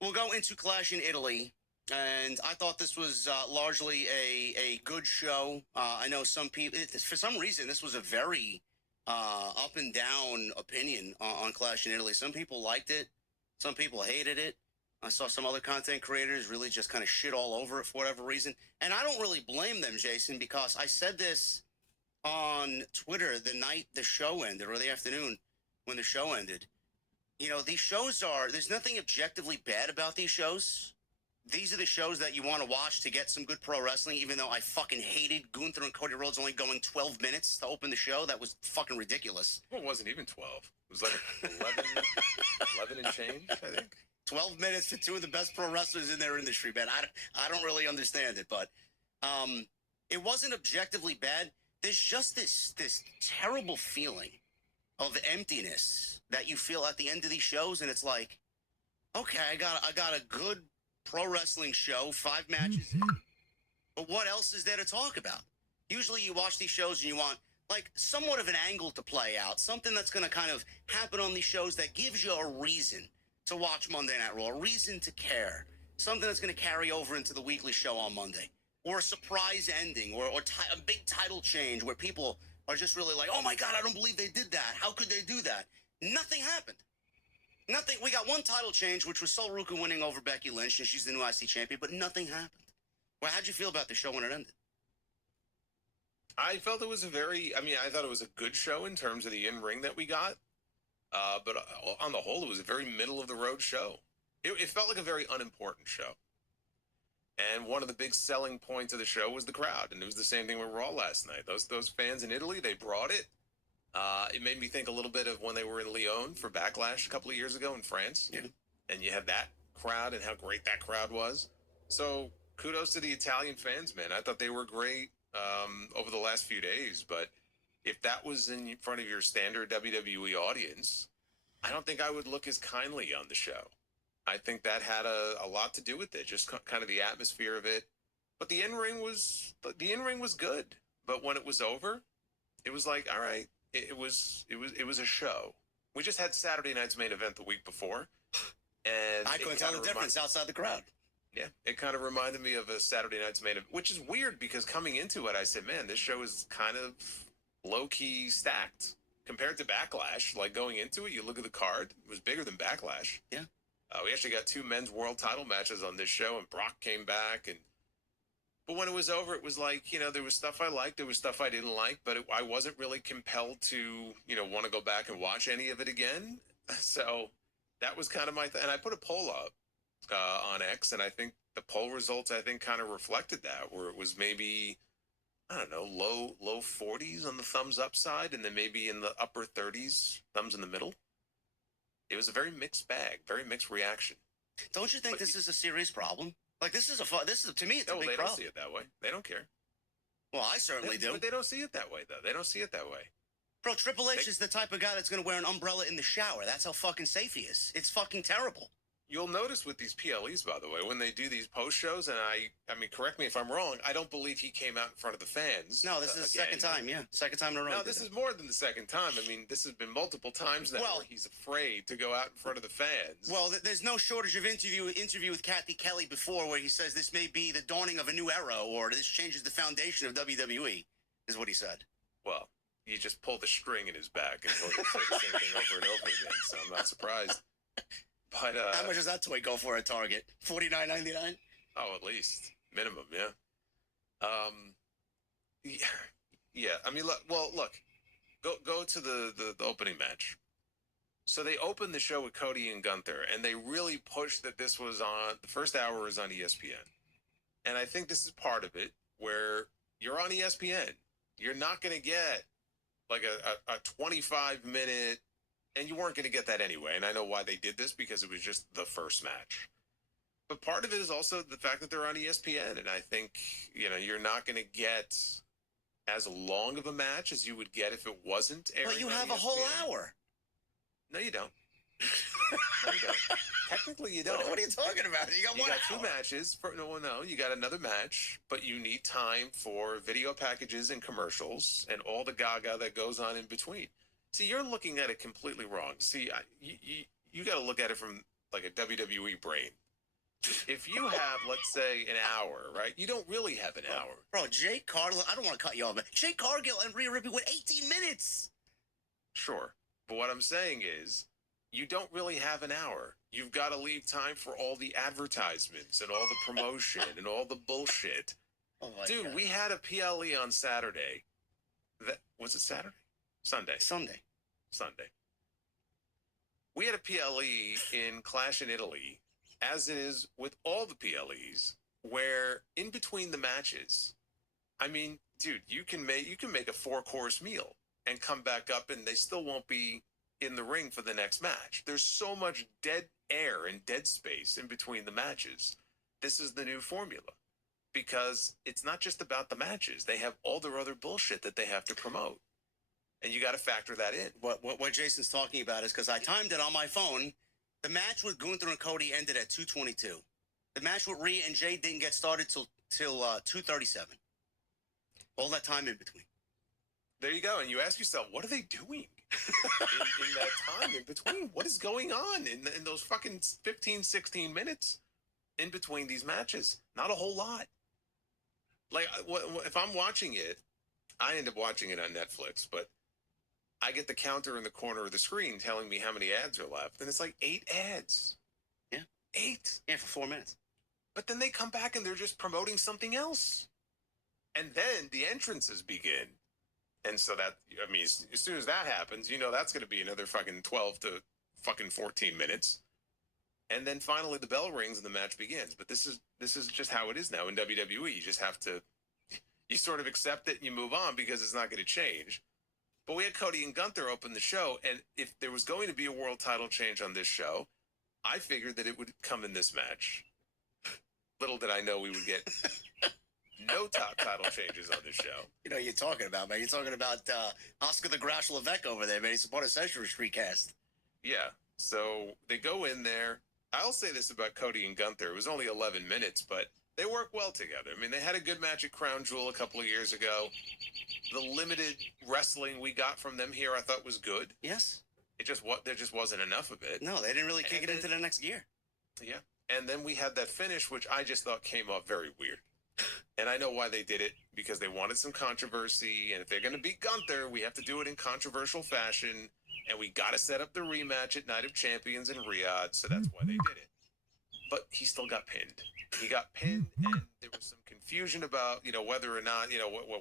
We'll go into Clash in Italy, and I thought this was largely a good show. I know some people, for some reason, this was a very up and down opinion on Clash in Italy. Some people liked it, some people hated it. I saw some other content creators really just kind of shit all over it for whatever reason. And I don't really blame them, Jason, because I said this on Twitter the night the show ended, or the afternoon when the show ended. You know, these shows there's nothing objectively bad about these shows. These are the shows that you want to watch to get some good pro wrestling, even though I fucking hated Gunther and Cody Rhodes only going 12 minutes to open the show. That was fucking ridiculous. Well, it wasn't even 12. It was like 11 and change, I think. 12 minutes for two of the best pro wrestlers in their industry, man. I don't really understand it, but it wasn't objectively bad. There's just this terrible feeling of emptiness that you feel at the end of these shows, and it's like, okay, I got a good pro wrestling show, 5 matches in, but what else is there to talk about? Usually you watch these shows and you want like somewhat of an angle to play out, something that's going to kind of happen on these shows that gives you a reason to watch Monday Night Raw, a reason to care, something that's going to carry over into the weekly show on Monday, or a surprise ending, or a big title change where people are just really like, oh my God, I don't believe they did that. How could they do that? Nothing happened. Nothing. We got one title change, which was Sol Ruka winning over Becky Lynch, and she's the new IC champion, but nothing happened. Well, how'd you feel about the show when it ended? I felt it was I thought it was a good show in terms of the in-ring that we got. But on the whole, it was a very middle-of-the-road show. It felt like a very unimportant show. And one of the big selling points of the show was the crowd. And it was the same thing with Raw last night. Those fans in Italy, they brought it. It made me think a little bit of when they were in Lyon for Backlash a couple of years ago in France. Yeah. And you had that crowd and how great that crowd was. So kudos to the Italian fans, man. I thought they were great over the last few days. But if that was in front of your standard WWE audience, I don't think I would look as kindly on the show. I think that had a lot to do with it, just kind of the atmosphere of it. But the in-ring was good. But when it was over, it was like, all right, it was a show. We just had Saturday night's main event the week before, and I couldn't tell the difference outside the crowd. Yeah, it kind of reminded me of a Saturday night's main event, which is weird because coming into it, I said, man, this show is kind of low-key stacked compared to Backlash. Like going into it, you look at the card, it was bigger than Backlash. Yeah. We actually got 2 men's world title matches on this show, and Brock came back. But when it was over, it was like, there was stuff I liked, there was stuff I didn't like, but I wasn't really compelled to, want to go back and watch any of it again. So that was kind of my thing. And I put a poll up on X, and I think the poll results, kind of reflected that, where it was maybe, I don't know, low 40s on the thumbs up side, and then maybe in the upper 30s, thumbs in the middle. It was a very mixed bag, very mixed reaction. Don't you think this is a serious problem? Like, this is to me, it's a big problem. They don't see it that way. They don't care. Well, I certainly do. But they don't see it that way, though. They don't see it that way. Bro, Triple H is the type of guy that's going to wear an umbrella in the shower. That's how fucking safe he is. It's fucking terrible. You'll notice with these PLEs, by the way, when they do these post shows, and I mean, correct me if I'm wrong, I don't believe he came out in front of the fans. No, this is the second time, yeah. Second time in a row. No, this is more than the second time. I mean, this has been multiple times now where he's afraid to go out in front of the fans. Well, there's no shortage of interview with Kathy Kelly before where he says this may be the dawning of a new era or this changes the foundation of WWE, is what he said. Well, you just pull the string in his back and he'll say the same thing over and over again, so I'm not surprised. But how much does that toy go for at Target? $49.99? Oh, at least minimum, yeah. Yeah. I mean, look. Go to the opening match. So they opened the show with Cody and Gunther, and they really pushed that this was on the first hour is on ESPN, and I think this is part of it where you're on ESPN. You're not going to get like a 25-minute. And you weren't going to get that anyway. And I know why they did this, because it was just the first match. But part of it is also the fact that they're on ESPN. And I think, you're not going to get as long of a match as you would get if it wasn't airing. But you have a whole hour. No, you don't. No, you don't. Technically, you don't. What are you talking about? You got 2 matches. No, you got another match. But you need time for video packages and commercials and all the gaga that goes on in between. See, you're looking at it completely wrong. See, you got to look at it from like a WWE brain. If you have, let's say, an hour, right? You don't really have an hour. Bro, Jake Cargill, I don't want to cut you off, but Jake Cargill and Rhea Ripley went 18 minutes. Sure. But what I'm saying is, you don't really have an hour. You've got to leave time for all the advertisements and all the promotion and all the bullshit. Oh my Dude, God. we had a PLE on Saturday. Was it Saturday? Sunday. We had a PLE in Clash in Italy, as it is with all the PLEs, where in between the matches, I mean, dude, you can make a 4-course meal and come back up, and they still won't be in the ring for the next match. There's so much dead air and dead space in between the matches. This is the new formula, because it's not just about the matches. They have all their other bullshit that they have to promote. And you got to factor that in. What Jason's talking about is because I timed it on my phone. The match with Gunther and Cody ended at 2:22. The match with Rhea and Jay didn't get started till 2:37. All that time in between. There you go. And you ask yourself, what are they doing in that time in between? What is going on in those fucking 15, 16 minutes in between these matches? Not a whole lot. Like, if I'm watching it, I end up watching it on Netflix, but I get the counter in the corner of the screen telling me how many ads are left, and it's like 8 ads. Yeah. 8. Yeah, for 4 minutes. But then they come back and they're just promoting something else. And then the entrances begin. And so that, I mean, as soon as that happens, that's going to be another fucking 12 to fucking 14 minutes. And then finally the bell rings and the match begins. But this is just how it is now in WWE. You just have to, you sort of accept it and you move on because it's not going to change. But we had Cody and Gunther open the show, and if there was going to be a world title change on this show, I figured that it would come in this match. Little did I know we would get No top title changes on this show. You know what you're talking about, man. You're talking about Oscar the Grouch Levesque over there, man. He's a part of Century Street cast. Yeah. So they go in there. I'll say this about Cody and Gunther. It was only 11 minutes, but they work well together. I mean, they had a good match at Crown Jewel a couple of years ago. The limited wrestling we got from them here, I thought was good. Yes. There just wasn't enough of it. No, they didn't really kick it into the next gear. Yeah. And then we had that finish, which I just thought came off very weird. And I know why they did it, because they wanted some controversy. And if they're going to beat Gunther, we have to do it in controversial fashion. And we got to set up the rematch at Night of Champions in Riyadh. So that's why they did it. But he still got pinned. He got pinned, and there was some confusion about, whether or not,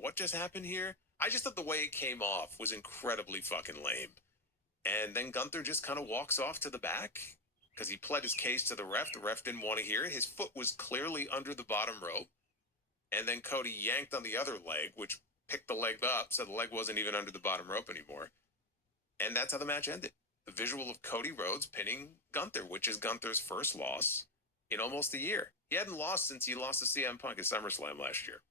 what just happened here. I just thought the way it came off was incredibly fucking lame. And then Gunther just kind of walks off to the back because he pled his case to the ref. The ref didn't want to hear it. His foot was clearly under the bottom rope. And then Cody yanked on the other leg, which picked the leg up, so the leg wasn't even under the bottom rope anymore. And that's how the match ended. The visual of Cody Rhodes pinning Gunther, which is Gunther's first loss in almost a year. He hadn't lost since he lost to CM Punk at SummerSlam last year.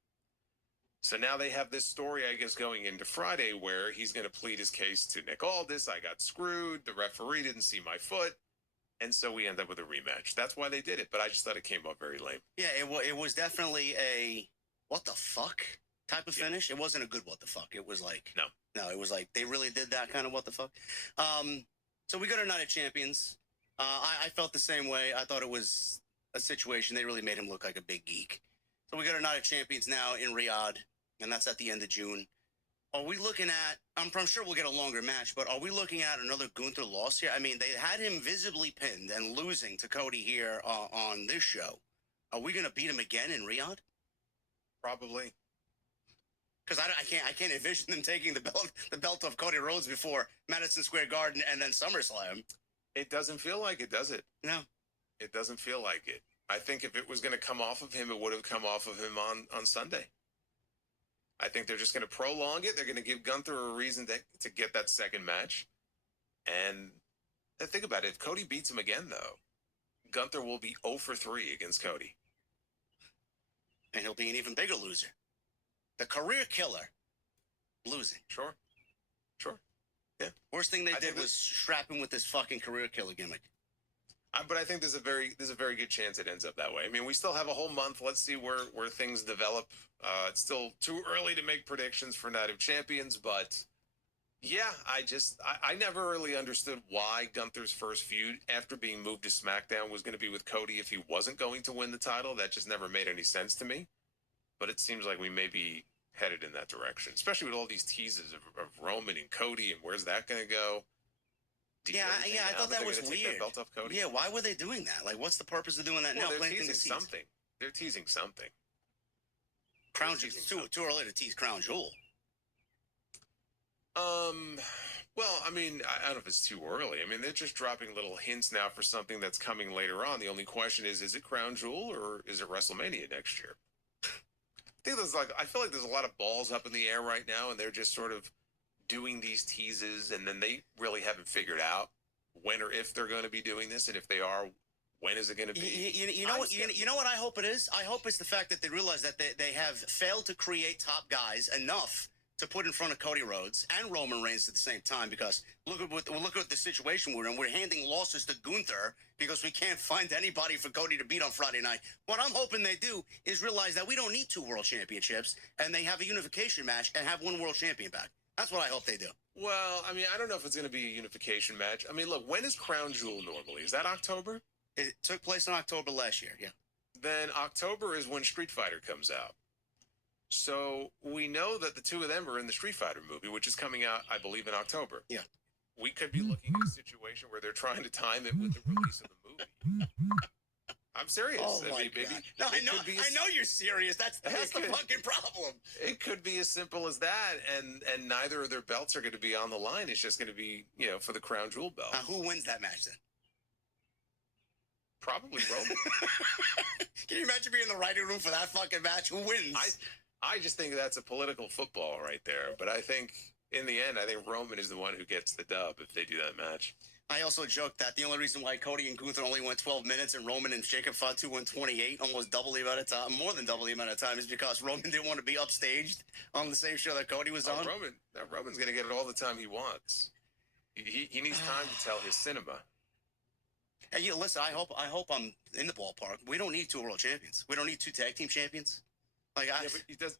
So now they have this story, I guess, going into Friday where he's going to plead his case to Nick Aldis. I got screwed. The referee didn't see my foot. And so we end up with a rematch. That's why they did it. But I just thought it came off very lame. Yeah, it was definitely a what the fuck type of finish. It wasn't a good what the fuck. It was like, no, it was like they really did that kind of what the fuck. So we go to Night of Champions. I felt the same way. I thought it was a situation. They really made him look like a big geek. So we go to Night of Champions now in Riyadh, and that's at the end of June. Are we looking at, I'm sure we'll get a longer match, but are we looking at another Gunther loss here? I mean, they had him visibly pinned and losing to Cody here on this show. Are we going to beat him again in Riyadh? Probably. Because I can't envision them taking the belt off Cody Rhodes before Madison Square Garden and then SummerSlam. It doesn't feel like it, does it? No. It doesn't feel like it. I think if it was going to come off of him, it would have come off of him on Sunday. I think they're just going to prolong it. They're going to give Gunther a reason to get that second match. And think about it. If Cody beats him again, though, Gunther will be 0 for 3 against Cody. And he'll be an even bigger loser. The career killer losing. Sure. Yeah. Worst thing they did was strap him with this fucking career killer gimmick. But I think there's a very good chance it ends up that way. I mean, we still have a whole month. Let's see where things develop. It's still too early to make predictions for Night of Champions, but yeah, I never really understood why Gunther's first feud after being moved to SmackDown was going to be with Cody if he wasn't going to win the title. That just never made any sense to me. But it seems like we may be headed in that direction, especially with all these teases of Roman and Cody, and where's that going to go? I thought that was weird. That belt off Cody? Yeah, why were they doing that? Like, what's the purpose of doing that now? They're teasing something. They're teasing something. Crown Jewel. Too early to tease Crown Jewel. Well, I mean, I don't know if it's too early. I mean, they're just dropping little hints now for something that's coming later on. The only question is it Crown Jewel or is it WrestleMania next year? I feel like there's a lot of balls up in the air right now, and they're just sort of doing these teases, and then they really haven't figured out when or if they're going to be doing this, and if they are, when is it going to be? You know what I hope it is? I hope it's the fact that they realize that they have failed to create top guys enough to put in front of Cody Rhodes and Roman Reigns at the same time, because look at the situation we're in. We're handing losses to Gunther because we can't find anybody for Cody to beat on Friday night. What I'm hoping they do is realize that we don't need 2 world championships, and they have a unification match and have 1 world champion back. That's what I hope they do. Well, I mean, I don't know if it's going to be a unification match. I mean, look, when is Crown Jewel normally? Is that October? It took place in October last year, yeah. Then October is when Street Fighter comes out. So we know that the 2 of them are in the Street Fighter movie, which is coming out, I believe, in October. Yeah. We could be looking at a situation where they're trying to time it with the release of the movie. I'm serious. Oh my God. No, I know you're serious. That's the fucking problem. It could be as simple as that, and neither of their belts are going to be on the line. It's just going to be, for the Crown Jewel belt. Who wins that match then? Probably Roman. Can you imagine being in the writing room for that fucking match? Who wins? I just think that's a political football right there. But I think in the end, I think Roman is the one who gets the dub if they do that match. I also joked that the only reason why Cody and Gunther only went 12 minutes and Roman and Jacob Fatu went 28, almost double the amount of time, more than double the amount of time, is because Roman didn't want to be upstaged on the same show that Cody was on. Roman's going to get all the time he wants. He needs time to tell his cinema. Hey, you listen. I hope I'm in the ballpark. We don't need 2 world champions. We don't need 2 tag team champions. Like yeah, but he does,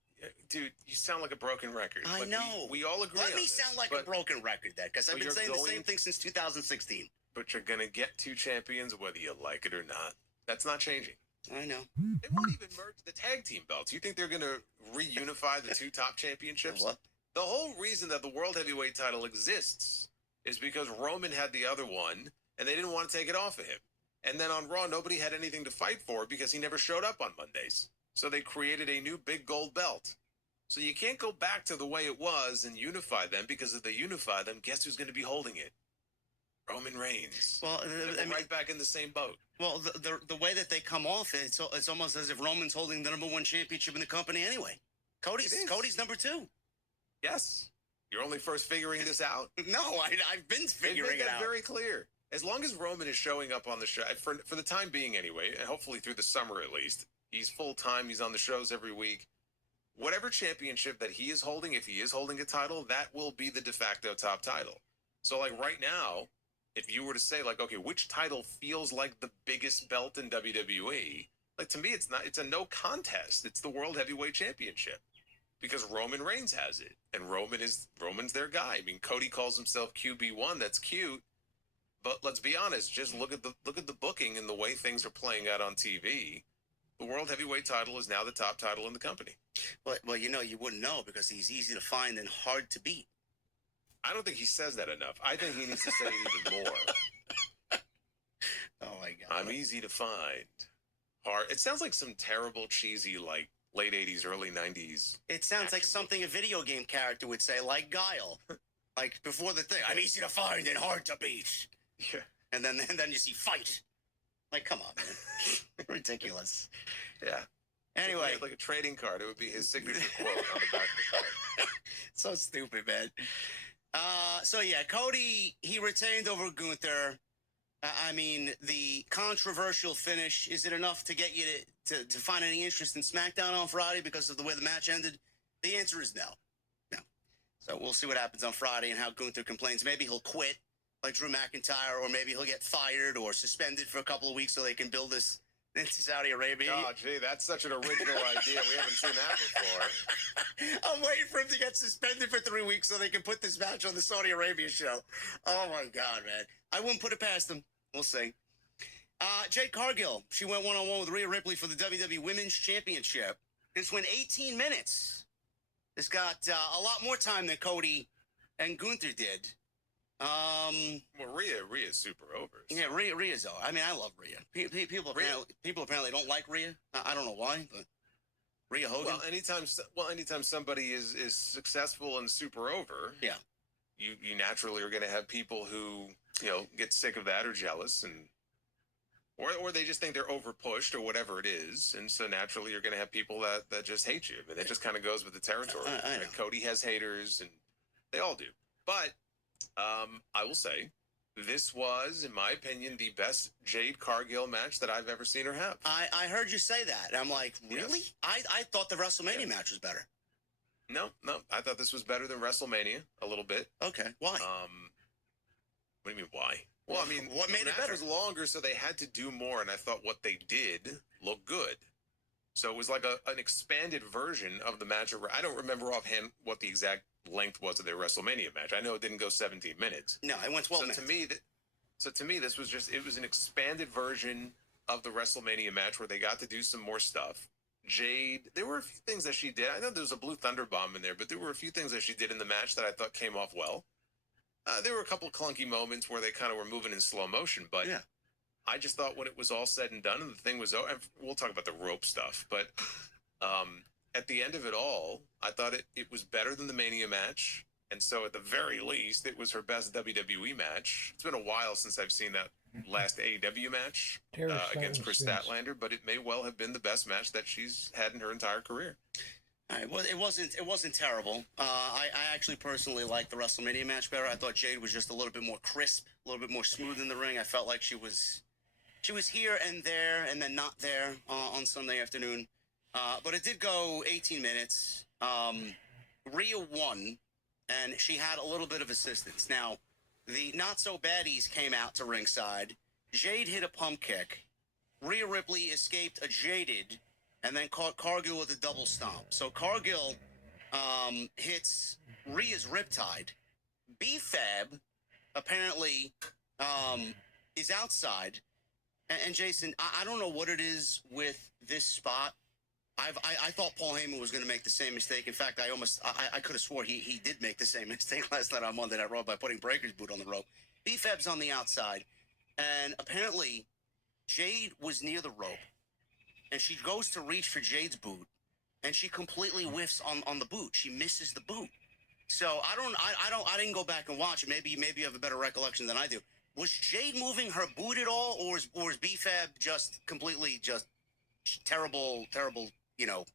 dude. You sound like a broken record. I like, know. We all agree. Let on me this, sound like a broken record, then, because I've been saying the same thing since 2016. But you're gonna get 2 champions whether you like it or not. That's not changing. I know. They won't even merge the tag team belts. You think they're gonna reunify the 2 top championships? What? The whole reason that the World Heavyweight title exists is because Roman had the other one, and they didn't want to take it off of him. And then on Raw, nobody had anything to fight for because he never showed up on Mondays. So they created a new big gold belt. So you can't go back to the way it was and unify them, because if they unify them, guess who's going to be holding it? Roman Reigns. Well, right back in the same boat. Well, the way that they come off, it's almost as if Roman's holding the #1 championship in the company anyway. Cody's number 2. Yes. You're only first figuring this out? No, I've been figuring it out. Very clear. As long as Roman is showing up on the show, for the time being anyway, and hopefully through the summer at least, he's full-time, he's on the shows every week. Whatever championship that he is holding, if he is holding a title, that will be the de facto top title. So, like, right now, if you were to say, like, okay, which title feels like the biggest belt in WWE, like, to me, it's a no contest. It's the World Heavyweight Championship, because Roman Reigns has it, and Roman's their guy. I mean, Cody calls himself QB1. That's cute. But let's be honest, just look at the booking and the way things are playing out on TV. The World Heavyweight title is now the top title in the company. Well, you wouldn't know, because he's easy to find and hard to beat. I don't think he says that enough. I think he needs to say it even more. Oh my God! I'm easy to find. Hard. It sounds like some terrible, cheesy, like late '80s, early '90s. It sounds like something a video game character would say, like Guile, like before the thing. I'm easy to find and hard to beat. Yeah. And then you see fight. Like, come on, man. Ridiculous. Yeah. Anyway. Like a trading card. It would be his signature quote on the back of the card. So stupid, man. So, yeah, Cody, he retained over Gunther. I mean, the controversial finish, is it enough to get you to find any interest in SmackDown on Friday because of the way the match ended? The answer is no. No. So we'll see what happens on Friday and how Gunther complains. Maybe he'll quit, like Drew McIntyre, or maybe he'll get fired or suspended for a couple of weeks so they can build this into Saudi Arabia. Oh, gee, that's such an original idea. We haven't seen that before. I'm waiting for him to get suspended for 3 weeks so they can put this match on the Saudi Arabia show. Oh, my God, man. I wouldn't put it past them. We'll see. Jade Cargill, she went one-on-one with Rhea Ripley for the WWE Women's Championship. This went 18 minutes. This got a lot more time than Cody and Gunther did. Well, Rhea's super over. Yeah, Rhea's though. I mean, I love Rhea. People apparently don't like Rhea. I don't know why, but Rhea Hogan. Well, anytime somebody is successful and super over, yeah, you naturally are going to have people who get sick of that or jealous, and or they just think they're over pushed or whatever it is, and so naturally you're going to have people that just hate you. I mean, it just kind of goes with the territory. I know. Cody has haters, and they all do, but. I will say, this was, in my opinion, the best Jade Cargill match that I've ever seen her have. I heard you say that. And I'm like, really? Yes. I thought the WrestleMania match was better. No. I thought this was better than WrestleMania a little bit. Okay. Why? What do you mean, why? Well, I mean, what made it better? The match was longer, so they had to do more, and I thought what they did looked good. So it was like an expanded version of the match. I don't remember offhand what the exact length was of their WrestleMania match. I know it didn't go 17 minutes. No, it went 12 minutes. To me, this was it was an expanded version of the WrestleMania match where they got to do some more stuff. Jade, there were a few things that she did. I know there was a Blue Thunder Bomb in there, but there were a few things that she did in the match that I thought came off well. There were a couple of clunky moments where they kind of were moving in slow motion, but yeah. I just thought when it was all said and done and the thing was over, and we'll talk about the rope stuff, but at the end of it all, I thought it was better than the Mania match. And so at the very least, it was her best WWE match. It's been a while since I've seen that last AEW match against Chris Statlander, but it may well have been the best match that she's had in her entire career. It wasn't terrible. I actually personally liked the WrestleMania match better. I thought Jade was just a little bit more crisp, a little bit more smooth in the ring. I felt like she was here and there, and then not there on Sunday afternoon. But it did go 18 minutes. Rhea won, and she had a little bit of assistance. Now, the not so baddies came out to ringside. Jade hit a pump kick. Rhea Ripley escaped a jaded, and then caught Cargill with a double stomp. So Cargill hits Rhea's riptide. B-Fab apparently is outside. And Jason, I don't know what it is with this spot. I thought Paul Heyman was going to make the same mistake. In fact, I could have swore he did make the same mistake last night on Monday Night Raw by putting Breaker's boot on the rope. B-Fab's on the outside, and apparently Jade was near the rope, and she goes to reach for Jade's boot, and she completely whiffs on the boot. She misses the boot. So I didn't go back and watch it. Maybe you have a better recollection than I do. Was Jade moving her boot at all, or is B-Fab just completely just terrible, you know,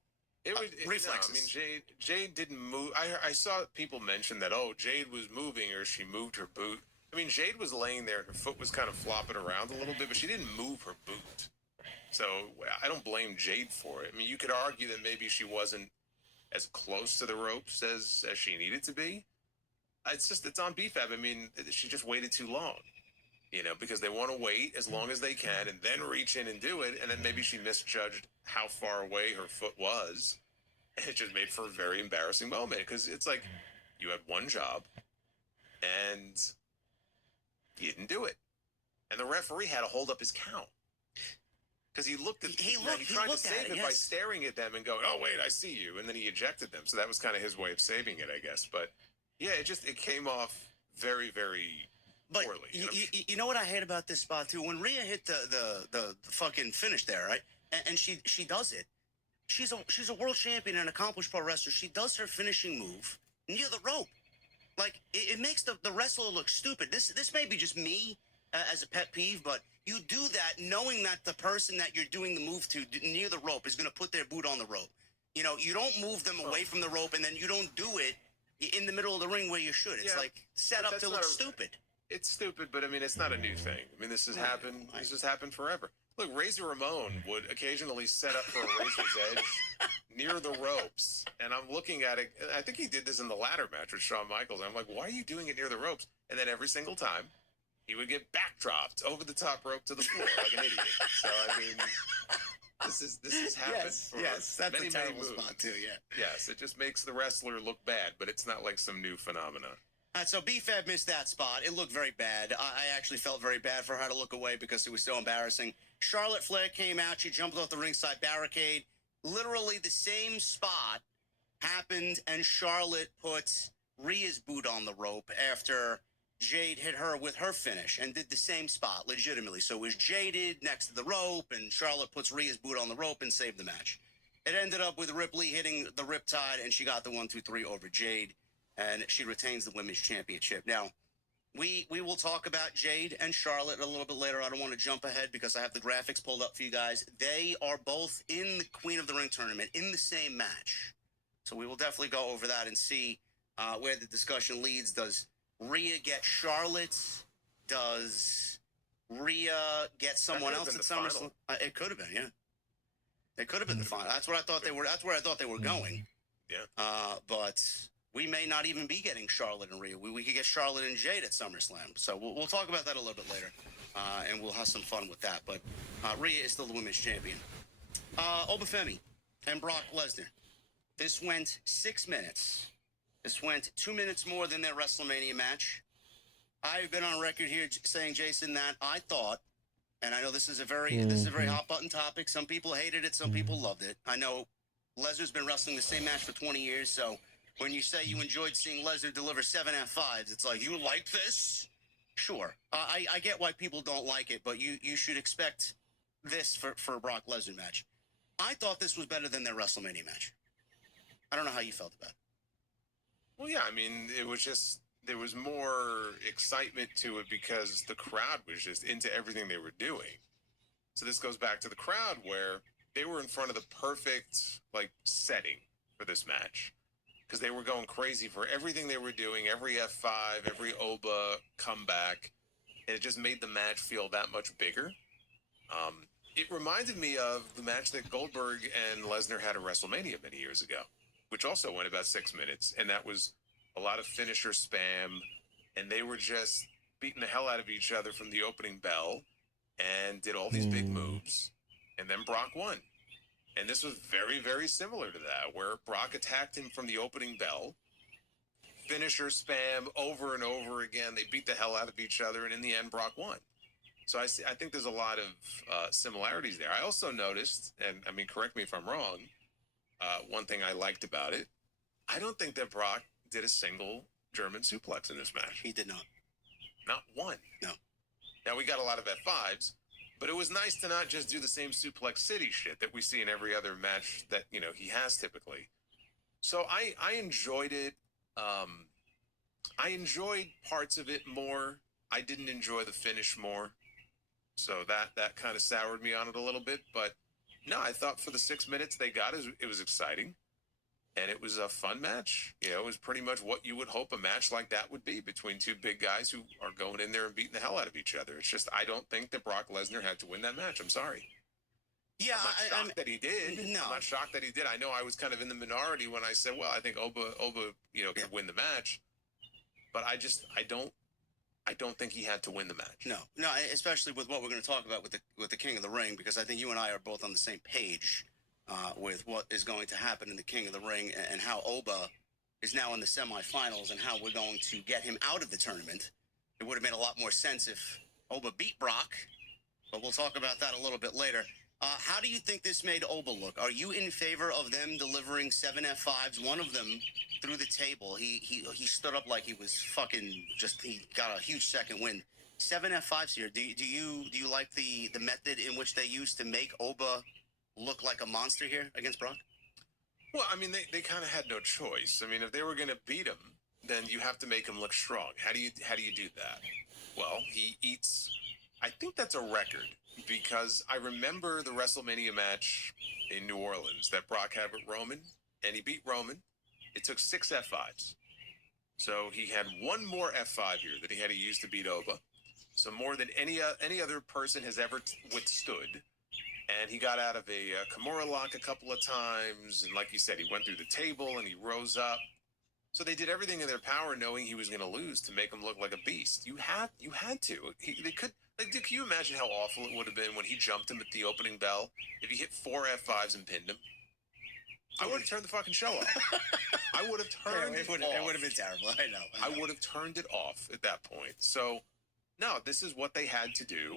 reflexes? No, I mean, Jade didn't move. I saw people mention that, oh, Jade was moving or she moved her boot. I mean, Jade was laying there and her foot was kind of flopping around a little bit, but she didn't move her boot. So I don't blame Jade for it. I mean, you could argue that maybe she wasn't as close to the ropes as she needed to be. It's on B-Fab. I mean, she just waited too long. You know, because they want to wait as long as they can and then reach in and do it. And then maybe she misjudged how far away her foot was. And it just made for a very embarrassing moment because it's like you had one job and you didn't do it. And the referee had to hold up his count. Because he looked at he tried to save it by staring at them and going, oh, wait, I see you. And then he ejected them. So that was kind of his way of saving it, I guess. But yeah, it came off very, very... But you know what I hate about this spot too? When Rhea hit the fucking finish there, right? And she does it. She's a world champion and accomplished pro wrestler. She does her finishing move near the rope. Like it makes the wrestler look stupid. This may be just me as a pet peeve, but you do that knowing that the person that you're doing the move to near the rope is going to put their boot on the rope. You know, you don't move them away from the rope and then you don't do it in the middle of the ring where you should. It's like set up to look stupid. It's stupid, but I mean, it's not a new thing. I mean, this has happened. This has happened forever. Look, Razor Ramon would occasionally set up for a Razor's Edge near the ropes, and I'm looking at it. I think he did this in the ladder match with Shawn Michaels. I'm like, why are you doing it near the ropes? And then every single time, he would get backdropped over the top rope to the floor like an idiot. So I mean, this has happened for that's many, a terrible many moves. spot too. Yeah. Yes, it just makes the wrestler look bad, but it's not like some new phenomenon. So B-Fab missed that spot. It looked very bad. I actually felt very bad for her to look away because it was so embarrassing. Charlotte Flair came out. She jumped off the ringside barricade. Literally the same spot happened, and Charlotte puts Rhea's boot on the rope after Jade hit her with her finish and did the same spot legitimately. So it was jaded next to the rope, and Charlotte puts Rhea's boot on the rope and saved the match. It ended up with Ripley hitting the riptide, and she got the 1-2-3 over Jade. And she retains the women's championship. Now, we will talk about Jade and Charlotte a little bit later. I don't want to jump ahead because I have the graphics pulled up for you guys. They are both in the Queen of the Ring tournament in the same match. So we will definitely go over that and see where the discussion leads. Does Rhea get Charlotte? Does Rhea get someone else at SummerSlam? It could have been, yeah. It could have been the final. That's what I thought they were. That's where I thought they were going. Yeah. But we may not even be getting Charlotte and Rhea. We could get Charlotte and Jade at SummerSlam. So we'll talk about that a little bit later, and we'll have some fun with that. But Rhea is still the women's champion. Obafemi and Brock Lesnar. This went 6 minutes. This went 2 minutes more than their WrestleMania match. I've been on record here saying, Jason, that I thought, and I know this is a very hot button topic. Some people hated it. Some people loved it. I know Lesnar's been wrestling the same match for 20 years, so when you say you enjoyed seeing Lesnar deliver 7 F5s, it's like, you like this? Sure. I get why people don't like it, but you should expect this for a Brock Lesnar match. I thought this was better than their WrestleMania match. I don't know how you felt about it. Well, yeah, I mean, it was just, there was more excitement to it because the crowd was just into everything they were doing. So this goes back to the crowd where they were in front of the perfect, like, setting for this match because they were going crazy for everything they were doing, every F5, every Oba comeback, and it just made the match feel that much bigger. It reminded me of the match that Goldberg and Lesnar had at WrestleMania many years ago, which also went about 6 minutes, and that was a lot of finisher spam, and they were just beating the hell out of each other from the opening bell and did all these big moves, and then Brock won. And this was very, very similar to that, where Brock attacked him from the opening bell, finisher spam over and over again. They beat the hell out of each other, and in the end, Brock won. So I think there's a lot of similarities there. I also noticed, and I mean, correct me if I'm wrong, one thing I liked about it, I don't think that Brock did a single German suplex in this match. He did not. Not one. No. Now, we got a lot of F5s, but it was nice to not just do the same Suplex City shit that we see in every other match that, you know, he has typically. So I enjoyed it. I enjoyed parts of it more. I didn't enjoy the finish more. So that kind of soured me on it a little bit. But no, I thought for the 6 minutes they got it was exciting. And it was a fun match. You know, it was pretty much what you would hope a match like that would be between two big guys who are going in there and beating the hell out of each other. It's just, I don't think that Brock Lesnar had to win that match. I'm sorry. Yeah, I'm not shocked that he did. No. I'm not shocked that he did. I know I was kind of in the minority when I said, well, I think Oba, you know, could win the match. But I don't think he had to win the match. No, especially with what we're going to talk about with the King of the Ring, because I think you and I are both on the same page with what is going to happen in the King of the Ring and how Oba is now in the semifinals and how we're going to get him out of the tournament. It would have made a lot more sense if Oba beat Brock, but we'll talk about that a little bit later. How do you think this made Oba look? Are you in favor of them delivering 7 F5s, one of them through the table? He stood up like he was fucking he got a huge second win. 7 F5s here. Do you like the method in which they used to make Oba look like a monster here against Brock? Well, I mean, they kind of had no choice. I mean, if they were going to beat him, then you have to make him look strong. How do you do that? Well, he eats. I think that's a record because I remember the WrestleMania match in New Orleans that Brock had with Roman, and he beat Roman. It took 6 F5s. So he had one more F5 here that he had to use to beat Oba. So more than any other person has ever withstood. And he got out of a Kimura lock a couple of times. And like you said, he went through the table and he rose up. So they did everything in their power knowing he was going to lose to make him look like a beast. You had to. They could. Like, can you imagine how awful it would have been when he jumped him at the opening bell? If he hit 4 F5s and pinned him? I would have turned the fucking show off. I would have turned it off. It would have been terrible. I know. I would have turned it off at that point. So, no, this is what they had to do.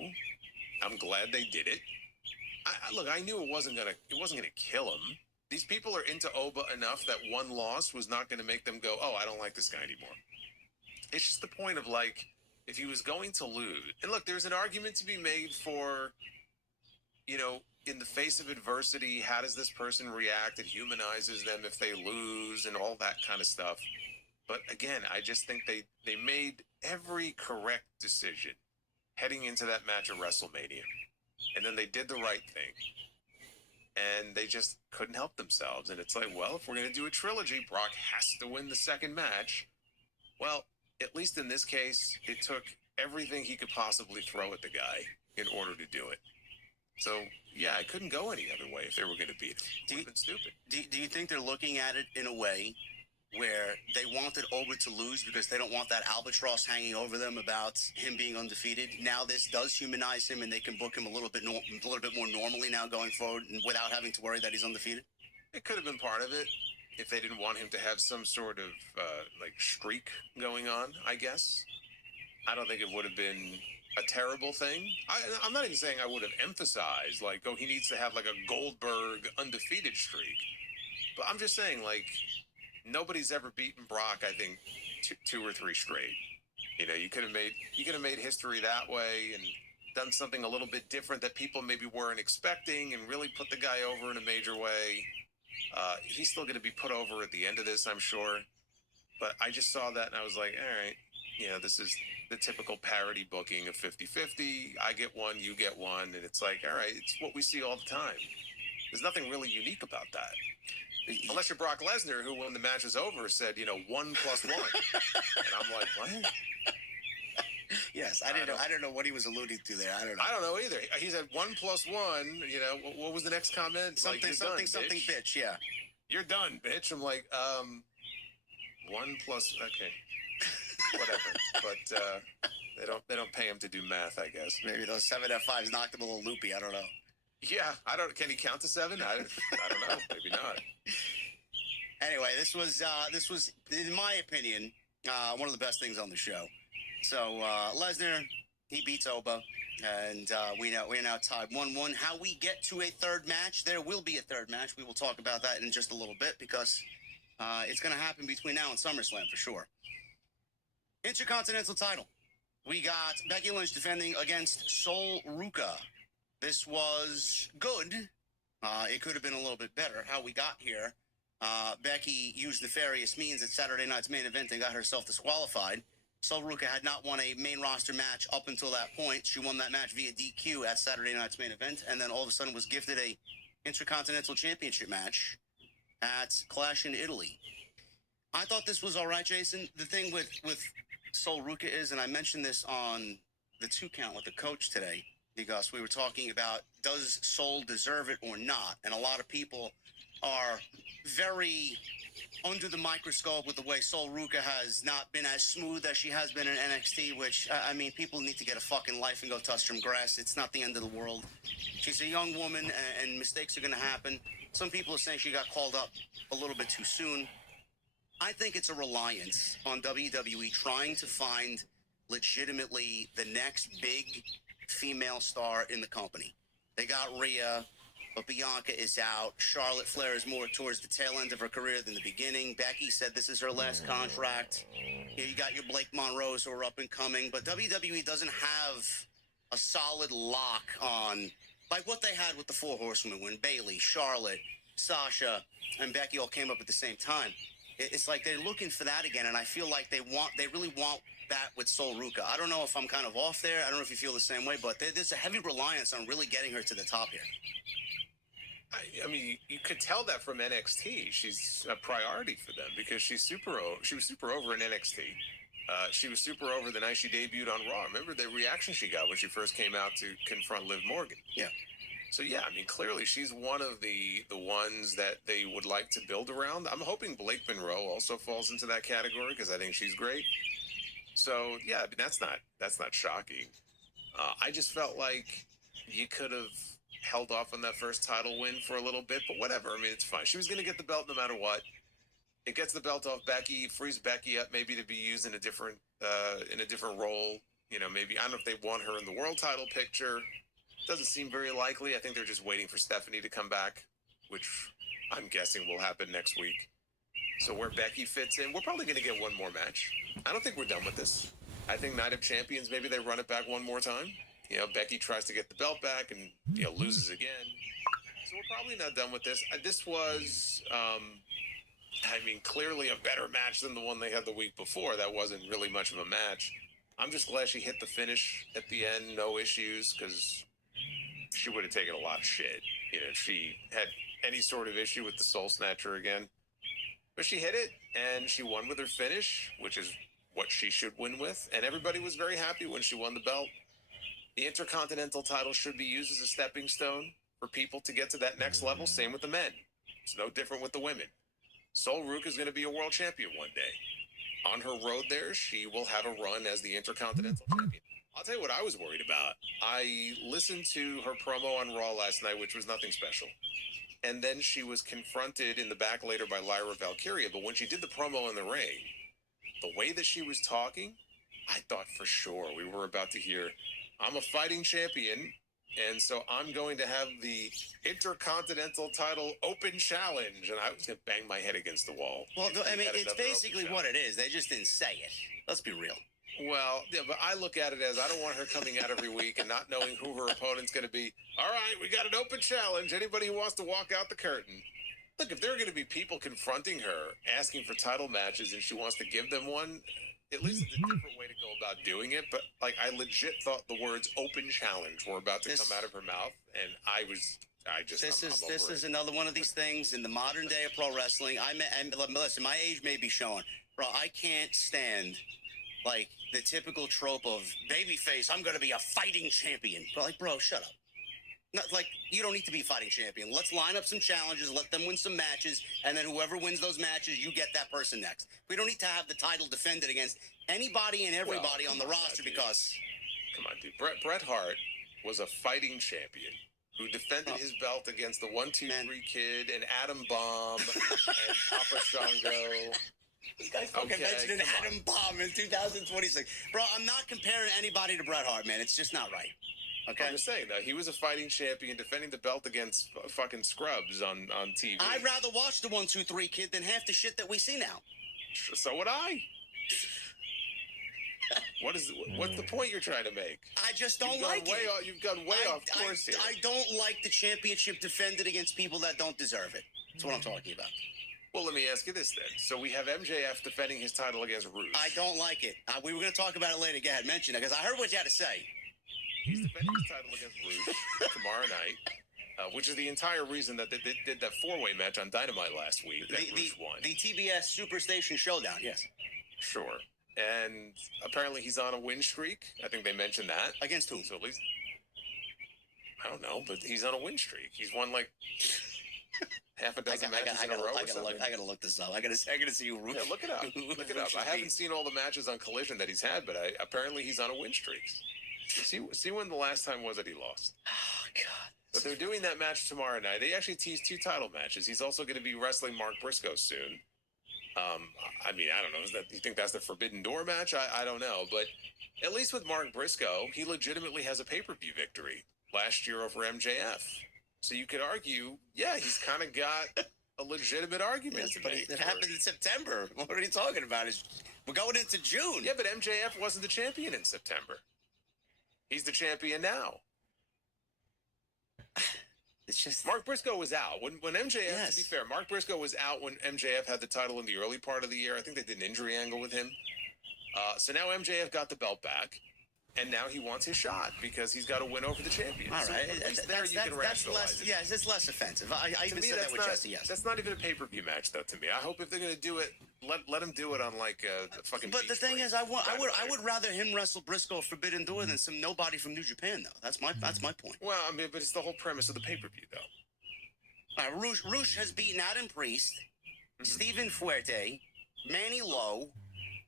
I'm glad they did it. Look, I knew it wasn't gonna kill him. These people are into Oba enough that one loss was not going to make them go, oh, I don't like this guy anymore. It's just the point of, like, if he was going to lose. And look, there's an argument to be made for, you know, in the face of adversity, how does this person react? It humanizes them if they lose and all that kind of stuff. But again, I just think they made every correct decision heading into that match at WrestleMania. And then they did the right thing. And they just couldn't help themselves. And it's like, well, if we're going to do a trilogy, Brock has to win the second match. Well, at least in this case, it took everything he could possibly throw at the guy in order to do it. So, yeah, I couldn't go any other way if they were going to beat him. It would have been stupid. Do you think they're looking at it in a way where they wanted Oba to lose because they don't want that albatross hanging over them about him being undefeated? Now this does humanize him, and they can book him a little bit more normally now going forward, without having to worry that he's undefeated. It could have been part of it if they didn't want him to have some sort of like streak going on, I guess. I don't think it would have been a terrible thing. I'm not even saying I would have emphasized like, oh, he needs to have like a Goldberg undefeated streak. But I'm just saying, like, nobody's ever beaten Brock, I think, two or three straight. You know, you could have made history that way and done something a little bit different that people maybe weren't expecting and really put the guy over in a major way. He's still going to be put over at the end of this, I'm sure. But I just saw that and I was like, all right, you know, this is the typical parody booking of 50-50. I get one, you get one. And it's like, all right, it's what we see all the time. There's nothing really unique about that. Unless you're Brock Lesnar, who, when the match was over, said, 1 + 1. And I'm like, what? Yes, I didn't know what he was alluding to there. I don't know. I don't know either. He said 1 + 1. What was the next comment? Something, like, something, done, something, bitch. Yeah. You're done, bitch. I'm like, 1 + okay, whatever. But they don't pay him to do math, I guess. Maybe those 7 F5s knocked him a little loopy. I don't know. Yeah, can he count to 7? I don't know. Maybe not. Anyway, this was in my opinion one of the best things on the show. So Lesnar, he beats Oba, and we're now tied 1-1. How we get to a third match? There will be a third match. We will talk about that in just a little bit because it's going to happen between now and SummerSlam for sure. Intercontinental title. We got Becky Lynch defending against Sol Ruka. This was good. It could have been a little bit better. How we got here. Becky used nefarious means at Saturday night's main event and got herself disqualified. Sol Ruka had not won a main roster match up until that point. She won that match via DQ at Saturday night's main event, and then all of a sudden was gifted a Intercontinental Championship match at Clash in Italy. I thought this was all right, Jason. The thing with Sol Ruka is, and I mentioned this on the 2 Count with the coach today, because we were talking about does Sol deserve it or not, and a lot of people are very under the microscope with the way Sol Ruka has not been as smooth as she has been in NXT, which, I mean, people need to get a fucking life and go touch some grass. It's not the end of the world. She's a young woman, and mistakes are going to happen. Some people are saying she got called up a little bit too soon. I think it's a reliance on WWE trying to find legitimately the next big female star in the company. They got Rhea, but Bianca is out. Charlotte Flair is more towards the tail end of her career than the beginning. Becky said this is her last contract. You got your Blake Monroes who are up and coming, but WWE doesn't have a solid lock on like what they had with the 4 Horsewomen when Bayley, Charlotte, Sasha, and Becky all came up at the same time. It's like they're looking for that again, and I feel like they really want that with Sol Ruka. I don't know if I'm kind of off there. I don't know if you feel the same way, but there's a heavy reliance on really getting her to the top here. I mean, you could tell that from NXT. She's a priority for them because she's super over. She was super over in NXT. She was super over the night she debuted on Raw. Remember the reaction she got when she first came out to confront Liv Morgan? Yeah. So, yeah, I mean, clearly she's one of the ones that they would like to build around. I'm hoping Blake Monroe also falls into that category because I think she's great. So, yeah, I mean, that's not shocking. I just felt like you could have held off on that first title win for a little bit, but whatever. I mean, it's fine. She was going to get the belt no matter what. It gets the belt off Becky, frees Becky up maybe to be used in a different role. Maybe, I don't know if they want her in the world title picture. Doesn't seem very likely. I think they're just waiting for Stephanie to come back, which I'm guessing will happen next week. So where Becky fits in, we're probably going to get one more match. I don't think we're done with this. I think Night of Champions, maybe they run it back one more time. Becky tries to get the belt back and, loses again. So we're probably not done with this. This was, clearly a better match than the one they had the week before. That wasn't really much of a match. I'm just glad she hit the finish at the end, no issues, because she would have taken a lot of shit, if she had any sort of issue with the Soul Snatcher again. But she hit it, and she won with her finish, which is what she should win with. And everybody was very happy when she won the belt. The Intercontinental title should be used as a stepping stone for people to get to that next level. Same with the men. It's no different with the women. Sol Ruka is going to be a world champion one day. On her road there, she will have a run as the Intercontinental champion. I'll tell you what I was worried about. I listened to her promo on Raw last night, which was nothing special. And then she was confronted in the back later by Lyra Valkyria. But when she did the promo in the ring, the way that she was talking, I thought for sure we were about to hear, I'm a fighting champion, and so I'm going to have the Intercontinental title open challenge. And I was going to bang my head against the wall. Well, I mean, it's basically what it is. They just didn't say it. Let's be real. Well, yeah, but I look at it as I don't want her coming out every week and not knowing who her opponent's going to be. All right, we got an open challenge. Anybody who wants to walk out the curtain. Look, if there are going to be people confronting her, asking for title matches, and she wants to give them one, at least it's a different way to go about doing it. But, I legit thought the words open challenge were about to come out of her mouth, and I was This is another one of these things in the modern day of pro wrestling. And listen, my age may be showing, bro. I can't stand like the typical trope of babyface. I'm gonna be a fighting champion. But like, bro, shut up. Not like you don't need to be a fighting champion. Let's line up some challenges, let them win some matches, and then whoever wins those matches, you get that person next. We don't need to have the title defended against anybody and everybody on the roster because. Come on, dude. Bret Hart was a fighting champion who defended his belt against the 1, 2, 3 Kid and Adam Bomb and Papa Shango. This guy fucking mentioned an Adam Bomb in 2026. Bro, I'm not comparing anybody to Bret Hart, man. It's just not right. Okay. I'm just saying, though, he was a fighting champion defending the belt against fucking scrubs on TV. I'd rather watch the 1, 2, 3 Kid than half the shit that we see now. So would I. What's the point you're trying to make? I just don't like it. You've gone way off course here. I don't like the championship defended against people that don't deserve it. That's what I'm talking about. Well, let me ask you this then. So we have MJF defending his title against Rush. I don't like it. We were going to talk about it later. Go ahead, mention it, because I heard what you had to say. He's defending his title against Rush tomorrow night, which is the entire reason that they did that four-way match on Dynamite last week that Rush won. The TBS Superstation Showdown, yes. Sure. And apparently he's on a win streak. I think they mentioned that. Against whom? So at least, I don't know, but he's on a win streak. He's won like half a dozen matches in a row or something. I gotta look this up. I gotta see who Rush. Yeah, look it up. Look it up. I haven't seen all the matches on Collision that he's had, but apparently he's on a win streak. See when the last time was that he lost. Oh, God. But they're doing that match tomorrow night. They actually teased 2 title matches. He's also going to be wrestling Mark Briscoe soon. I mean, I don't know. You think that's the Forbidden Door match? I don't know. But at least with Mark Briscoe, he legitimately has a pay-per-view victory last year over MJF. So you could argue, yeah, he's kind of got a legitimate argument to make. It happened in September. What are you talking about? We're going into June. Yeah, but MJF wasn't the champion in September. He's the champion now. It's just Mark Briscoe was out when MJF. To be fair, Mark Briscoe was out when MJF had the title in the early part of the year. I think they did an injury angle with him. So now MJF got the belt back, and now he wants his shot because he's got to win over the champion. All right, so there you can rationalize it. Yes, it's less offensive. I even said that with Jesse. Yes, that's not even a pay-per-view match though. To me, I hope if they're going to do it, let him do it on like a fucking. But the thing is, I would rather him wrestle Briscoe Forbidden Door than some nobody from New Japan though. That's my point. Well, I mean, but it's the whole premise of the pay-per-view though. Rush has beaten Adam Priest, Stephen Fuerte, Manny Lowe,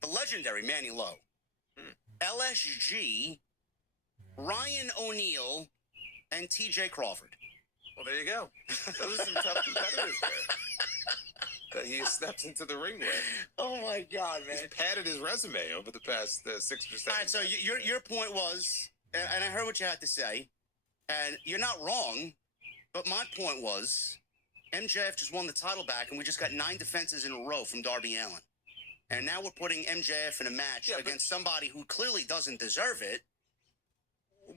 the legendary Manny Lowe, LSG, Ryan O'Neal, and TJ Crawford. Well, there you go. Those are some tough competitors there that he steps into the ring with. Oh my God, man! He's padded his resume over the past 6 or 7. All right, so your point was, and I heard what you had to say, and you're not wrong. But my point was, MJF just won the title back, and we just got 9 defenses in a row from Darby Allin. And now we're putting MJF in a match against somebody who clearly doesn't deserve it.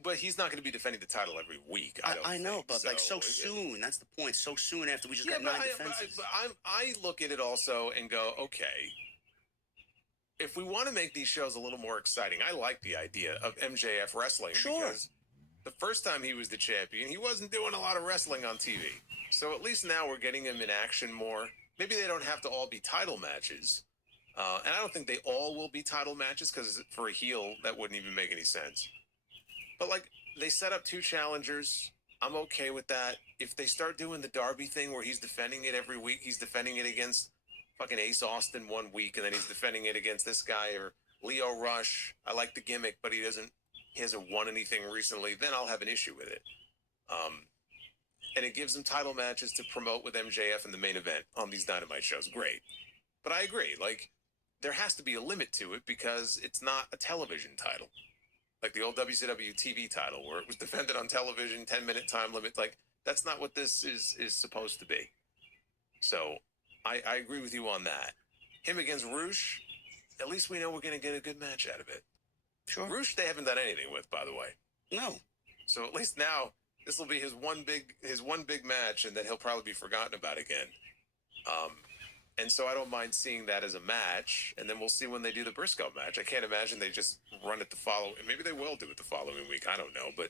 But he's not going to be defending the title every week. I know, but so soon. That's the point. So soon after we just got 9 defenses. I look at it also and go, okay, if we want to make these shows a little more exciting, I like the idea of MJF wrestling. Sure. Because the first time he was the champion, he wasn't doing a lot of wrestling on TV. So at least now we're getting him in action more. Maybe they don't have to all be title matches. And I don't think they all will be title matches because for a heel, that wouldn't even make any sense. But like they set up 2 challengers. I'm okay with that. If they start doing the Darby thing where he's defending it every week, he's defending it against fucking Ace Austin one week, and then he's defending it against this guy or Leo Rush. I like the gimmick, but he hasn't won anything recently, then I'll have an issue with it. And it gives them title matches to promote with MJF in the main event on these Dynamite shows. Great. But I agree. Like, there has to be a limit to it because it's not a television title. Like the old WCW TV title where it was defended on television, 10-minute time limit. Like, that's not what this is supposed to be. So I agree with you on that. Him against Rush, at least we know we're going to get a good match out of it. Sure. Rush, they haven't done anything with, by the way. No. So at least now, this will be his one big match, and then he'll probably be forgotten about again. And so I don't mind seeing that as a match, and then we'll see when they do the Briscoe match. I can't imagine they just run it the following. Maybe they will do it the following week. I don't know, but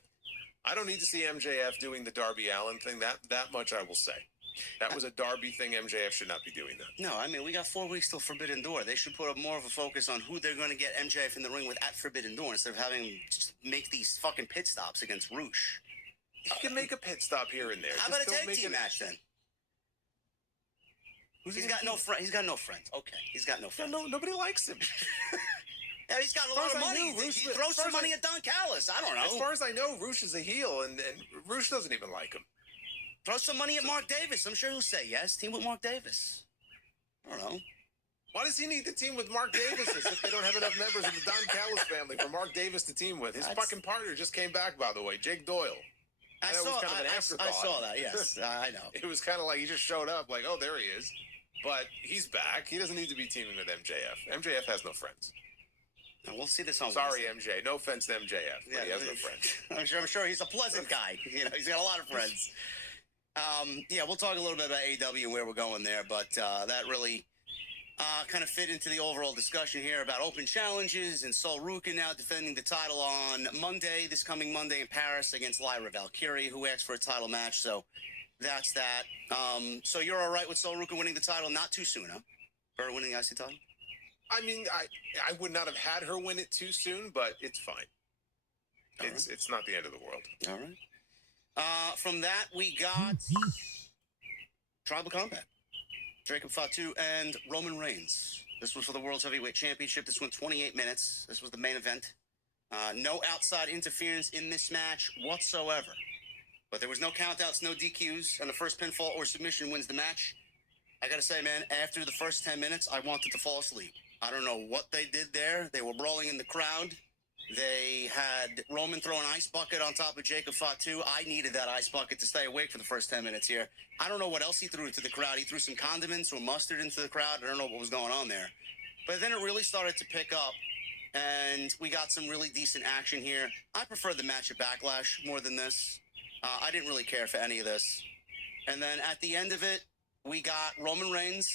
I don't need to see MJF doing the Darby Allin thing. That much I will say. That was a Darby thing. MJF should not be doing that. No, I mean, we got 4 weeks till Forbidden Door. They should put more of a focus on who they're going to get MJF in the ring with at Forbidden Door instead of having him just make these fucking pit stops against Roosh. He can make a pit stop here and there. How about a tag team match then? He's got no friends. He's got no friends. Okay, he's got no friends. No, nobody likes him. Yeah, he's got a lot of money. He throws some money at Don Callis. I don't know. As far as I know, Roosh is a heel, and Roosh doesn't even like him. Throw some money at Mark Davis. I'm sure he'll say yes. Team with Mark Davis. I don't know. Why does he need to team with Mark Davis if they don't have enough members of the Don Callis family for Mark Davis to team with? His fucking partner just came back, by the way, Jake Doyle. I saw that, yes. I know. It was kind of like he just showed up, like, oh, there he is. But he's back. He doesn't need to be teaming with MJF. MJF has no friends. And we'll see this on Sorry, Wednesday. MJ. No offense to MJF, but he has no friends. I'm sure he's a pleasant guy. You know, he's got a lot of friends. Yeah, we'll talk a little bit about AEW and where we're going there, but that really kind of fit into the overall discussion here about open challenges and Sol Ruka now defending the title on Monday, this coming Monday in Paris against Lyra Valkyrie, who asked for a title match. So that's that. So you're all right with Sol Ruka winning the title not too soon, huh? For winning the IC title? I mean, I would not have had her win it too soon, but it's fine. It's not the end of the world. All right. From that, we got Tribal Combat. Jacob Fatu and Roman Reigns. This was for the World's Heavyweight Championship. This went 28 minutes. This was the main event. No outside interference in this match whatsoever. But there was no countouts, no DQs, and the first pinfall or submission wins the match. I gotta say, man, after the first 10 minutes, I wanted to fall asleep. I don't know what they did there. They were brawling in the crowd. They had Roman throw an ice bucket on top of Jacob Fatu. I needed that ice bucket to stay awake for the first 10 minutes here. I don't know what else he threw into the crowd. He threw some condiments or mustard into the crowd. I don't know what was going on there. But then it really started to pick up, and we got some really decent action here. I preferred the match at Backlash more than this. I didn't really care for any of this. And then at the end of it, we got Roman Reigns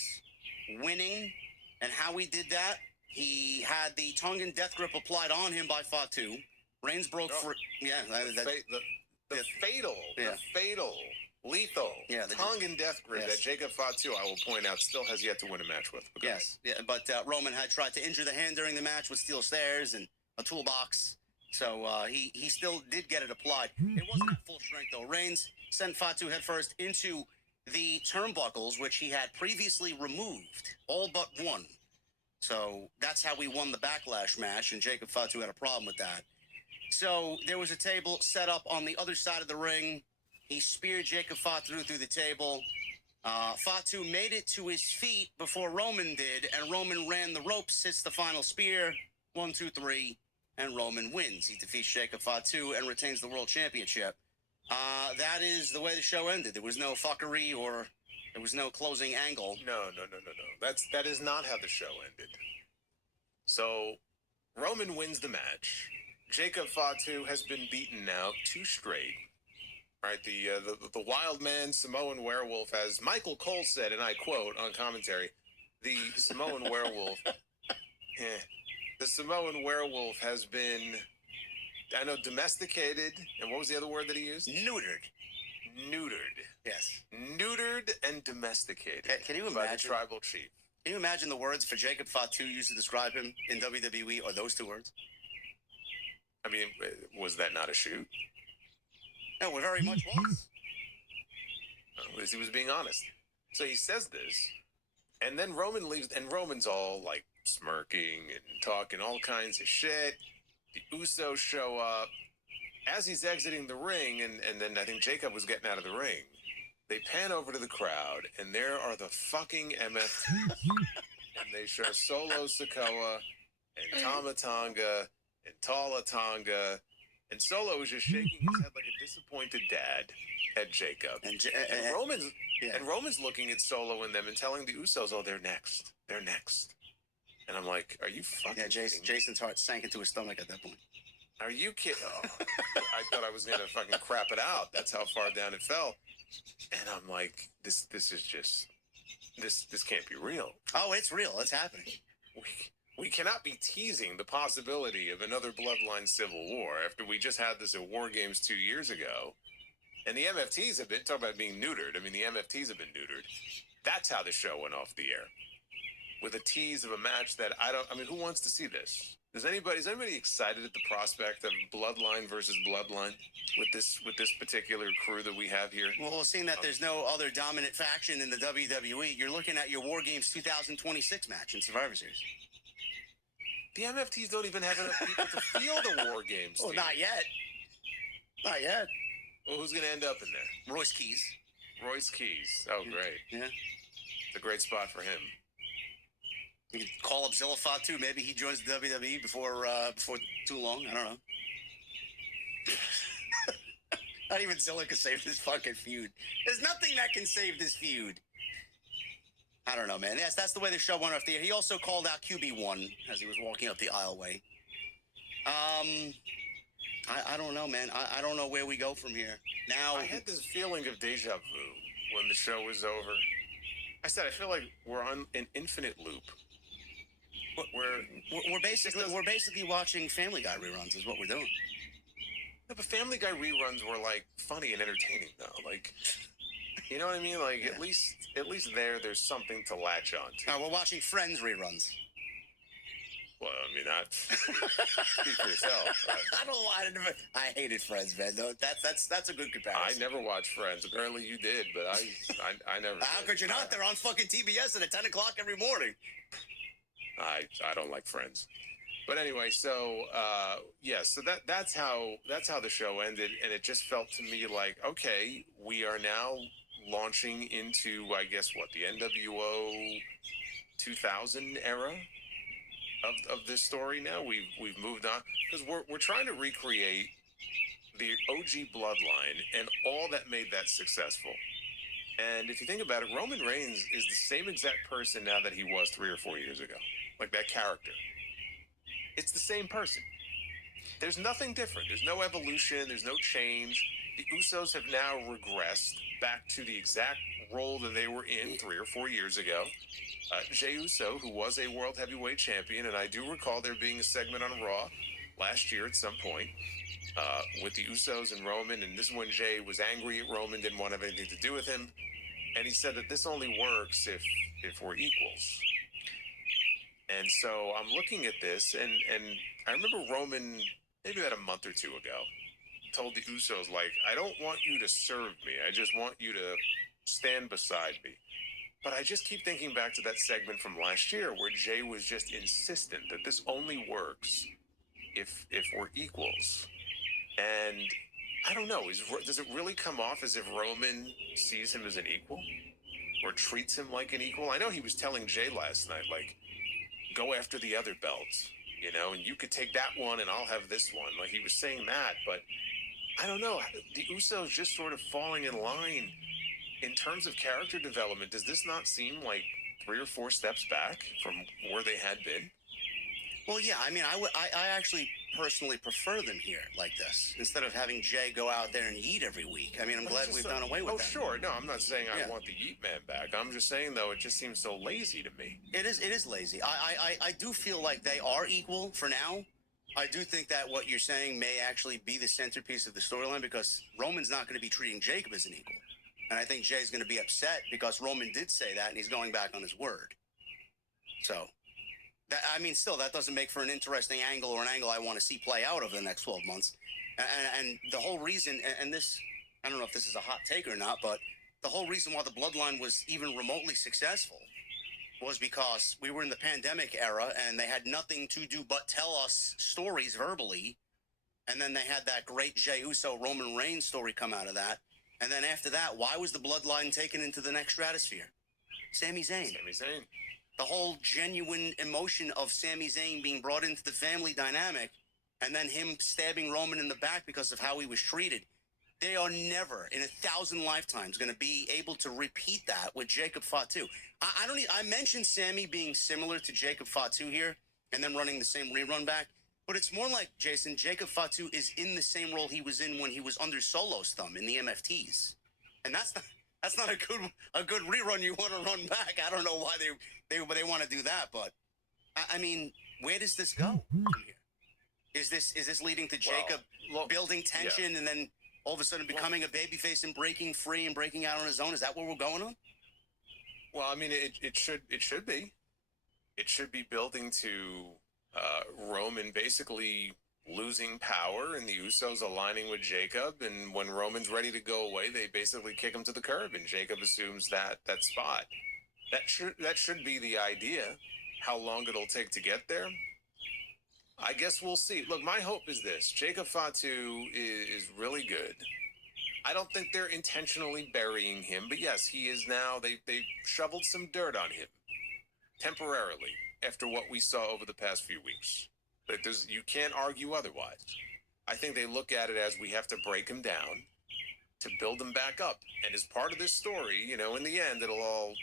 winning, and how he did that, he had the Tongan death grip applied on him by Fatu. Reigns broke free. Yeah, the fatal, lethal Tongan death grip that Jacob Fatu, I will point out, still has yet to win a match with. Okay. Yes, yeah, but Roman had tried to injure the hand during the match with steel stairs and a toolbox. So he still did get it applied. It wasn't at full strength, though. Reigns sent Fatu headfirst into the turnbuckles, which he had previously removed, all but one. So that's how we won the Backlash match, and Jacob Fatu had a problem with that. So there was a table set up on the other side of the ring. He speared Jacob Fatu through the table. Fatu made it to his feet before Roman did, and Roman ran the ropes, hits the final spear, 1, 2, 3, and Roman wins. He defeats Jacob Fatu and retains the World Championship. That is the way the show ended. There was no fuckery or there was no closing angle. No. That is not how the show ended. So Roman wins the match. Jacob Fatu has been beaten now 2 straight. Right, the wild man Samoan werewolf, as Michael Cole said, and I quote on commentary, the Samoan werewolf. The Samoan werewolf has been, I know, domesticated, and what was the other word that he used? Neutered. Yes. Neutered and domesticated. Can you by the imagine? tribal chief. Can you imagine the words for Jacob Fatu used to describe him in WWE are those 2 words? I mean, was that not a shoot? No, it very much was. He was being honest. So he says this, and then Roman leaves, and Roman's all like smirking and talking all kinds of shit. The Usos show up. As he's exiting the ring, and then I think Jacob was getting out of the ring, they pan over to the crowd, and there are the fucking MFTs. And they show Solo Sikoa and Tama Tonga and Tala Tonga. And Solo is just shaking his head like a disappointed dad at Jacob. And Roman's looking at Solo and them and telling the Usos, oh, they're next. They're next. And I'm like, are you fucking kidding me? Jason's heart sank into his stomach at that point. Are you kidding? Oh, I thought I was going to fucking crap it out. That's how far down it fell. And I'm like, this is just, this can't be real. Oh, it's real. It's happening. we cannot be teasing the possibility of another Bloodline Civil War after we just had this at War Games 2 years ago. And the MFTs have been, talk about being neutered. I mean, the MFTs have been neutered. That's how the show went off the air. With a tease of a match that who wants to see this? Is anybody excited at the prospect of Bloodline versus Bloodline with this particular crew that we have here? Well, seeing that there's no other dominant faction in the WWE, you're looking at your War Games 2026 match in Survivor Series. The MFTs don't even have enough people to field the War Games. Well, not yet. Not yet. Well, who's going to end up in there? Royce Keys. Royce Keys. Oh, great. Yeah. It's a great spot for him. You can call up Zilla Fatu. Maybe he joins the WWE before too long. I don't know. Not even Zilla can save this fucking feud. There's nothing that can save this feud. I don't know, man. Yes, that's the way the show went off the air. He also called out QB1 as he was walking up the aisleway. I don't know, man. I don't know where we go from here. Now, I had this feeling of deja vu when the show was over. I said, I feel like we're on an infinite loop. We're basically watching Family Guy reruns is what we're doing. No, but Family Guy reruns were like funny and entertaining though. Like, you know what I mean? Like Yeah. at least there's something to latch on to. Now we're watching Friends reruns. Well, I mean, speak for yourself. I hated Friends, man. No, that's a good comparison. I never watched Friends. Apparently you did, but I never. How could you not? They're on fucking TBS at 10 o'clock every morning. I don't like Friends. But anyway, so so that's how the show ended, and it just felt to me like, okay, we are now launching into, I guess, what, the NWO 2000 era of this story. Now we've moved on because we're trying to recreate the OG bloodline and all that made that successful. And if you think about it, Roman Reigns is the same exact person now that he was 3 or 4 years ago. Like that character. It's the same person. There's nothing different. There's no evolution. There's no change. The Usos have now regressed back to the exact role that they were in 3 or 4 years ago. Jey Uso, who was a World Heavyweight Champion, and I do recall there being a segment on Raw last year at some point with the Usos and Roman, and this is when Jey was angry at Roman, didn't want to have anything to do with him, and he said that this only works if we're equals. And so I'm looking at this, and I remember Roman, maybe about a month or two ago, told the Usos, like, I don't want you to serve me. I just want you to stand beside me. But I just keep thinking back to that segment from last year where Jey was just insistent that this only works if we're equals. And I don't know, does it really come off as if Roman sees him as an equal? Or treats him like an equal? I know he was telling Jey last night, like, go after the other belts, you know, and you could take that one and I'll have this one. Like, he was saying that, but I don't know. The Usos just sort of falling in line in terms of character development. Does this not seem like 3 or 4 steps back from where they had been? Well, yeah, I mean, I actually personally prefer them here like this instead of having Jey go out there and eat every week. I mean, I'm glad we've done away with that. Oh, sure. No, I'm not saying I want the Yeet Man back. I'm just saying, though, it just seems so lazy to me. It is lazy. I do feel like they are equal for now. I do think that what you're saying may actually be the centerpiece of the storyline because Roman's not going to be treating Jacob as an equal. And I think Jay's going to be upset because Roman did say that and he's going back on his word. So, still, that doesn't make for an interesting angle or an angle I want to see play out over the next 12 months. And the whole reason, and this, I don't know if this is a hot take or not, but the whole reason why the Bloodline was even remotely successful was because we were in the pandemic era and they had nothing to do but tell us stories verbally. And then they had that great Jey Uso Roman Reigns story come out of that. And then after that, why was the Bloodline taken into the next stratosphere? Sami Zayn. Sami Zayn. The whole genuine emotion of Sami Zayn being brought into the family dynamic and then him stabbing Roman in the back because of how he was treated. They are never in 1,000 lifetimes going to be able to repeat that with Jacob Fatu. I mentioned Sami being similar to Jacob Fatu here and then running the same rerun back. But it's more like, Jason, Jacob Fatu is in the same role he was in when he was under Solo's thumb in the MFTs. And that's not a good rerun you want to run back. I don't know why they want to do that, but I mean, where does this go from here? Is this leading to Jacob building tension and then all of a sudden becoming a babyface and breaking free and breaking out on his own? Is that what we're going on? Well, I mean, it should be. It should be building to Roman basically losing power and the Usos aligning with Jacob. And when Roman's ready to go away, they basically kick him to the curb, and Jacob assumes that spot. That should be the idea. How long it'll take to get there, I guess we'll see. Look, my hope is this: Jacob Fatu is really good. I don't think they're intentionally burying him, but yes, he is now. They shoveled some dirt on him temporarily after what we saw over the past few weeks. But you can't argue otherwise. I think they look at it as we have to break him down to build him back up. And as part of this story, in the end, it'll all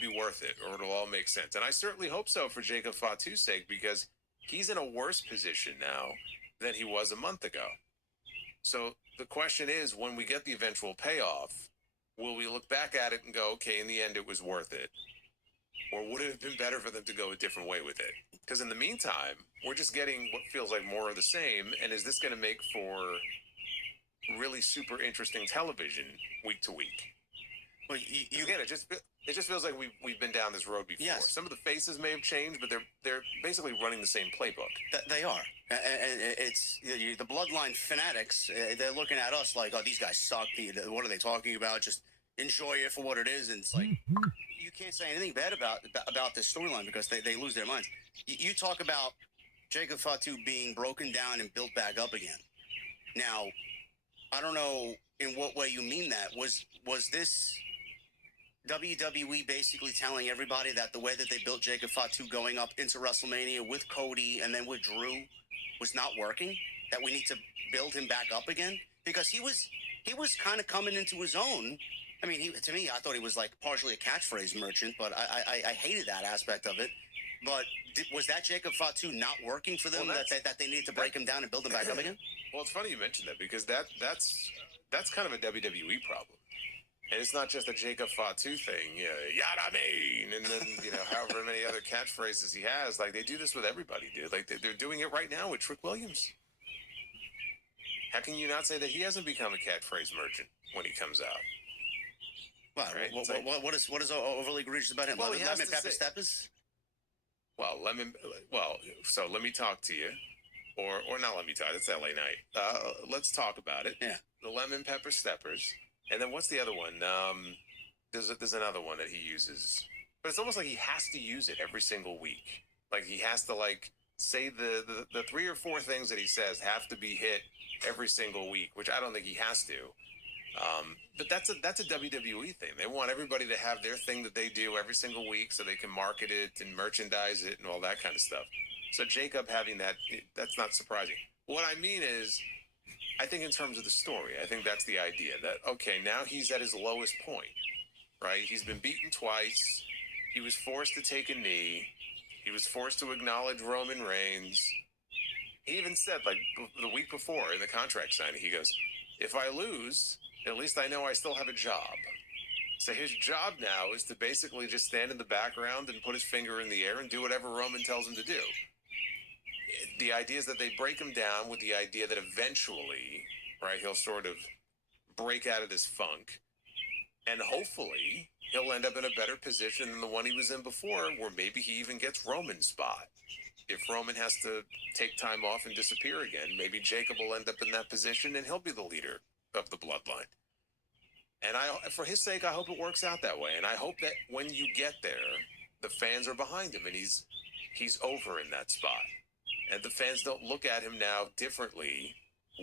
be worth it, or it'll all make sense. And I certainly hope so for Jacob Fatu's sake, because he's in a worse position now than he was a month ago. So the question is, when we get the eventual payoff, will we look back at it and go, okay, in the end, it was worth it? Or would it have been better for them to go a different way with it? Because in the meantime, we're just getting what feels like more of the same. And is this going to make for really super interesting television week to week? Well, again, it just feels like we've been down this road before. Yes. Some of the faces may have changed, but they're basically running the same playbook. They are, and it's the bloodline fanatics. They're looking at us like, oh, these guys suck. What are they talking about? Just enjoy it for what it is. And it's like, you can't say anything bad about this storyline because they lose their minds. You talk about Jacob Fatu being broken down and built back up again. Now, I don't know in what way you mean that. Was this WWE basically telling everybody that the way that they built Jacob Fatu going up into WrestleMania with Cody and then with Drew was not working? That we need to build him back up again? Because he was kind of coming into his own. I mean, to me, I thought he was like partially a catchphrase merchant, but I hated that aspect of it. But was that Jacob Fatu not working for them, that they needed to break him down and build him back up again? Well, it's funny you mentioned that, because that's kind of a WWE problem. And it's not just a Jacob Fatu thing, yada mean, and then, however many other catchphrases he has. Like, they do this with everybody, dude. Like, they're doing it right now with Trick Williams. How can you not say that he hasn't become a catchphrase merchant when he comes out? Well, right? What is overly egregious about him? Well, Lemon Pepper Steppers? Well, so let me talk to you. Or not let me talk, it's LA Night. Let's talk about it. Yeah. The Lemon Pepper Steppers. And then what's the other one? There's another one that he uses. But it's almost like he has to use it every single week. Like, he has to, say the 3 or 4 things that he says have to be hit every single week, which I don't think he has to. But that's a WWE thing. They want everybody to have their thing that they do every single week so they can market it and merchandise it and all that kind of stuff. So Jacob having that's not surprising. What I mean is, I think in terms of the story, I think that's the idea that, okay, now he's at his lowest point, right? He's been beaten twice. He was forced to take a knee. He was forced to acknowledge Roman Reigns. He even said, the week before in the contract signing, he goes, if I lose, at least I know I still have a job. So his job now is to basically just stand in the background and put his finger in the air and do whatever Roman tells him to do. The idea is that they break him down with the idea that eventually, right, he'll sort of break out of this funk. And hopefully, he'll end up in a better position than the one he was in before, where maybe he even gets Roman's spot. If Roman has to take time off and disappear again, maybe Jacob will end up in that position and he'll be the leader of the bloodline. And for his sake, I hope it works out that way. And I hope that when you get there, the fans are behind him and he's over in that spot. And the fans don't look at him now differently,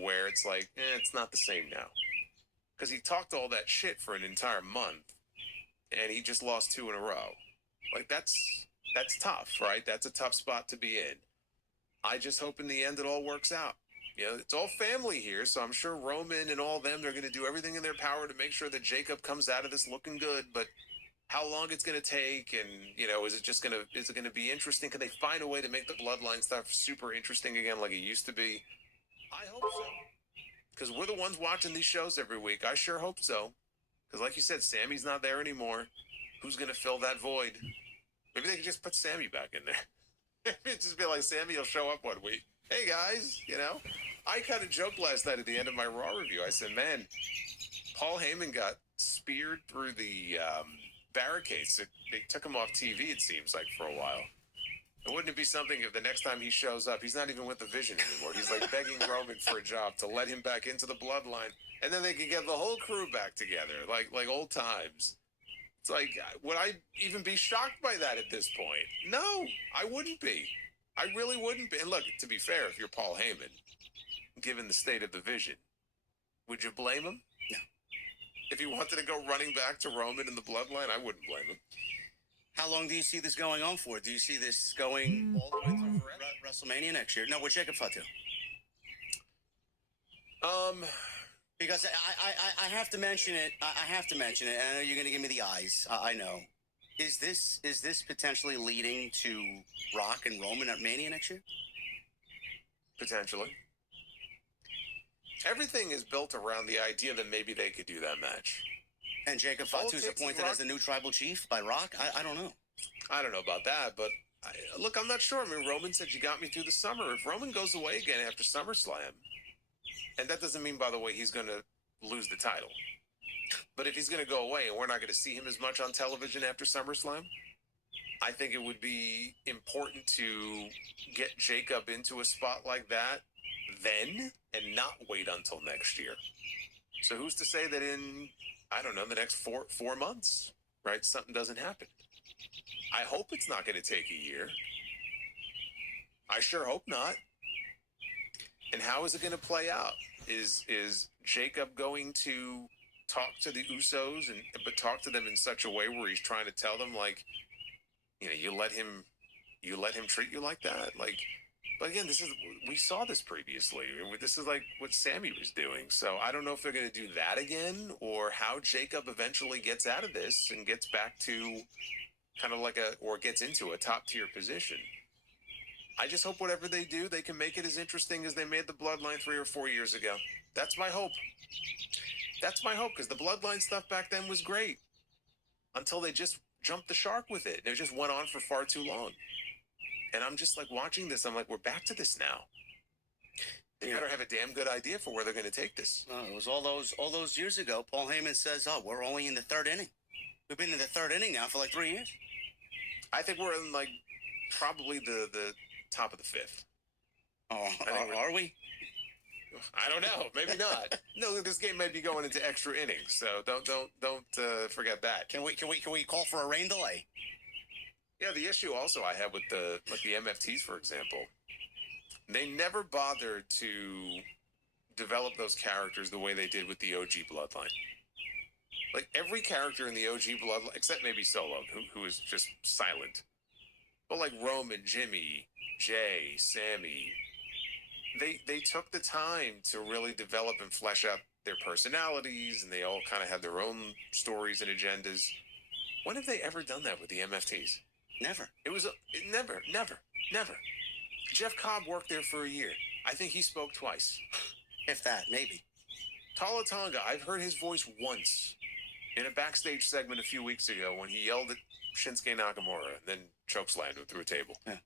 where it's like, it's not the same now. Because he talked all that shit for an entire month, and he just lost 2 in a row. Like, that's tough, right? That's a tough spot to be in. I just hope in the end it all works out. It's all family here, so I'm sure Roman and all them, they're going to do everything in their power to make sure that Jacob comes out of this looking good, but how long it's going to take, and, is it going to be interesting? Can they find a way to make the bloodline stuff super interesting again like it used to be? I hope so. Because we're the ones watching these shows every week. I sure hope so. Because like you said, Sammy's not there anymore. Who's going to fill that void? Maybe they can just put Sammy back in there. It'd just be like Sammy will show up one week. Hey guys, I kind of joked last night at the end of my Raw review. I said, man, Paul Heyman got speared through the barricades. They took him off TV, it seems like, for a while. Wouldn't it be something if the next time he shows up, he's not even with the Vision anymore? He's like begging Roman for a job to let him back into the bloodline, and then they can get the whole crew back together, like old times. It's like, would I even be shocked by that at this point? No, I wouldn't be. I really wouldn't be. And look, to be fair, if you're Paul Heyman, given the state of the Vision, would you blame him? No. If he wanted to go running back to Roman in the bloodline, I wouldn't blame him. How long do you see this going on for? Do you see this going all the way through WrestleMania next year? No, with Jacob Fatu. Because I have to mention it. I have to mention it. And I know you're going to give me the eyes. I know. Is this potentially leading to Rock and Roman at Mania next year? Potentially. Everything is built around the idea that maybe they could do that match. And Jacob Fatu is appointed as the new tribal chief by Rock? I don't know. I don't know about that, but look, I'm not sure. I mean, Roman said you got me through the summer. If Roman goes away again after SummerSlam, and that doesn't mean, by the way, he's going to lose the title. But if he's going to go away and we're not going to see him as much on television after SummerSlam, I think it would be important to get Jacob into a spot like that then and not wait until next year. So who's to say that in, I don't know, the next four months, right, something doesn't happen? I hope it's not going to take a year. I sure hope not. And how is it going to play out? Is Jacob going to talk to the Usos but talk to them in such a way where he's trying to tell them, like, you let him treat you like that? Like, but again, we saw this previously. This is like what Sammy was doing. So I don't know if they're going to do that again or how Jacob eventually gets out of this and gets back to kind of like or gets into a top tier position. I just hope whatever they do, they can make it as interesting as they made the Bloodline 3 or 4 years ago. That's my hope. That's my hope, because the Bloodline stuff back then was great until they just jumped the shark with it. It just went on for far too long. And I'm just like watching this. I'm like, we're back to this now. They better have a damn good idea for where they're going to take this. It was all those years ago. Paul Heyman says, we're only in the third inning. We've been in the third inning now for like 3 years. I think we're in like probably the top of the fifth. Oh, are we? I don't know. Maybe not. No, this game might be going into extra innings, so don't forget that. Can we call for a rain delay? Yeah, the issue also I had with the MFTs, for example, they never bothered to develop those characters the way they did with the OG Bloodline. Like every character in the OG Bloodline, except maybe Solo, who is just silent. But like Roman, Jimmy, Jay, Sammy, they took the time to really develop and flesh out their personalities, and they all kind of had their own stories and agendas. When have they ever done that with the MFTs? Never. Never. Jeff Cobb worked there for a year. I think he spoke twice. If that, maybe. Tala Tonga, I've heard his voice once in a backstage segment a few weeks ago when he yelled at Shinsuke Nakamura and then chokeslammed him through a table. Yeah.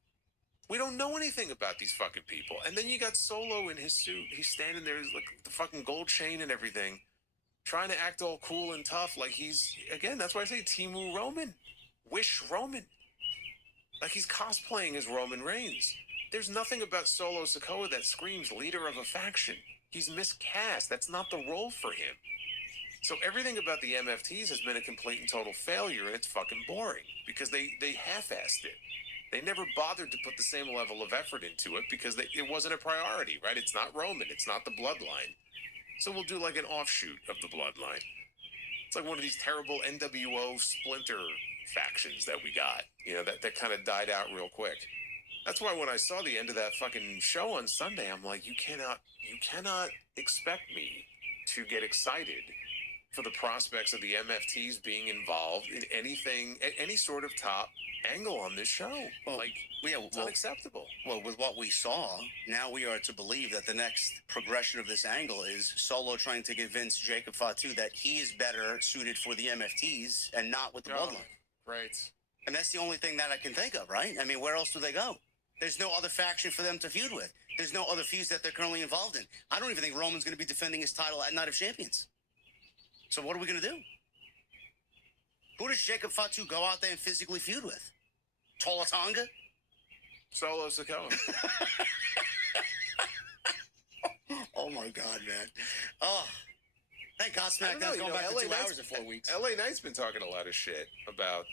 We don't know anything about these fucking people. And then you got Solo in his suit. He's standing there, like the fucking gold chain and everything, trying to act all cool and tough like he's, again, that's why I say Timu Roman. Wish Roman. Like he's cosplaying as Roman Reigns. There's nothing about Solo Sikoa that screams leader of a faction. He's miscast. That's not the role for him. So everything about the MFTs has been a complete and total failure, and it's fucking boring because they half-assed it. They never bothered to put the same level of effort into it because it wasn't a priority, right? It's not Roman. It's not the Bloodline. So we'll do like an offshoot of the Bloodline. It's like one of these terrible NWO splinter factions that we got, that kind of died out real quick. That's why when I saw the end of that fucking show on Sunday, I'm like, you cannot expect me to get excited for the prospects of the MFTs being involved in anything, any sort of top angle on this show. Well, it's unacceptable. Well, with what we saw, now we are to believe that the next progression of this angle is Solo trying to convince Jacob Fatu that he is better suited for the MFTs and not with the Bloodline. Right. And that's the only thing that I can think of, right? I mean, where else do they go? There's no other faction for them to feud with. There's no other feuds that they're currently involved in. I don't even think Roman's going to be defending his title at Night of Champions. So what are we going to do? Who does Jacob Fatu go out there and physically feud with? Tola Tonga? Solo Sikoa. Oh my God, man. Oh, thank God SmackDown's going back to 2 hours in 4 weeks. LA Knight's been talking a lot of shit about,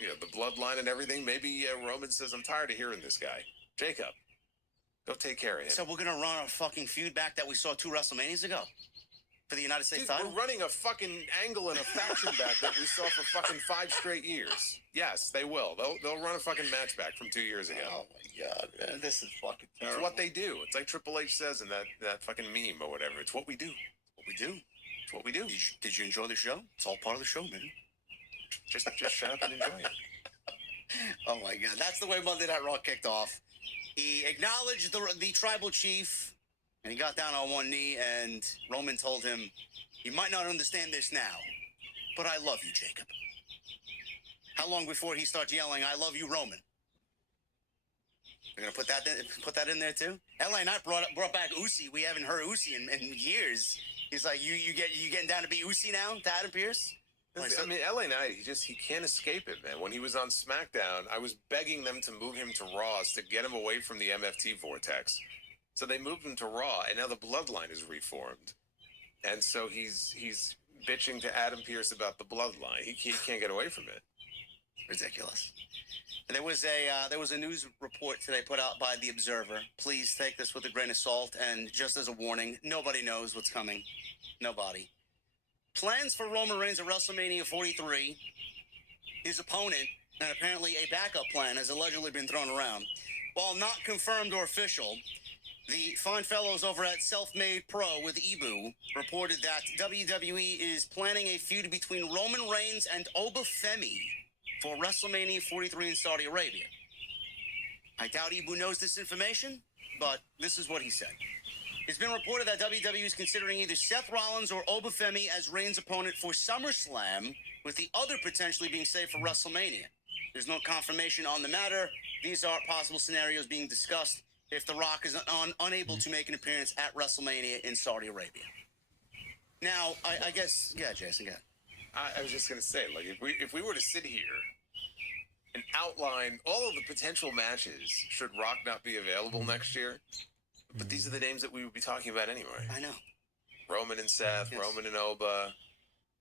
the bloodline and everything. Maybe Roman says, I'm tired of hearing this guy. Jacob, go take care of him. So we're going to run a fucking feud back that we saw 2 WrestleManias ago? For the United States title? We're running a fucking angle and a faction back that we saw for fucking 5 straight years. Yes, they will. They'll run a fucking match back from 2 years ago. Oh my God, man. This is fucking terrible. It's what they do. It's like Triple H says in that fucking meme or whatever. It's what we do. What we do. It's what we do. Did you enjoy the show? It's all part of the show, man. Just shut up and enjoy it. Oh my God. That's the way Monday Night Raw kicked off. He acknowledged the tribal chief, and he got down on one knee, and Roman told him, you might not understand this now, but I love you, Jacob. How long before he starts yelling, I love you, Roman? We're going to put that in there, too? LA Knight brought back Usi. We haven't heard Usi in years. He's like, you getting down to be Usi now to Adam Pearce? I mean, LA Knight, he can't escape it, man. When he was on SmackDown, I was begging them to move him to Raw to get him away from the MFT vortex. So they moved him to Raw, and now the bloodline is reformed. And so he's bitching to Adam Pearce about the bloodline. He can't get away from it. Ridiculous. And there was a news report today put out by The Observer. Please take this with a grain of salt, and just as a warning, nobody knows what's coming. Nobody. Plans for Roman Reigns at WrestleMania 43. His opponent, and apparently a backup plan, has allegedly been thrown around. While not confirmed or official, the fine fellows over at Self-Made Pro with Ibu reported that WWE is planning a feud between Roman Reigns and Obafemi for WrestleMania 43 in Saudi Arabia. I doubt Ibu knows this information, but this is what he said. It's been reported that WWE is considering either Seth Rollins or Obafemi as Reigns' opponent for SummerSlam, with the other potentially being saved for WrestleMania. There's no confirmation on the matter. These are possible scenarios being discussed if The Rock is unable to make an appearance at WrestleMania in Saudi Arabia. Now, I guess, yeah, Jason, go ahead. I was just going to say, like, if we were to sit here and outline all of the potential matches should Rock not be available next year, but these are the names that we would be talking about anyway. I know. Roman and Seth, Yes. Roman and Oba.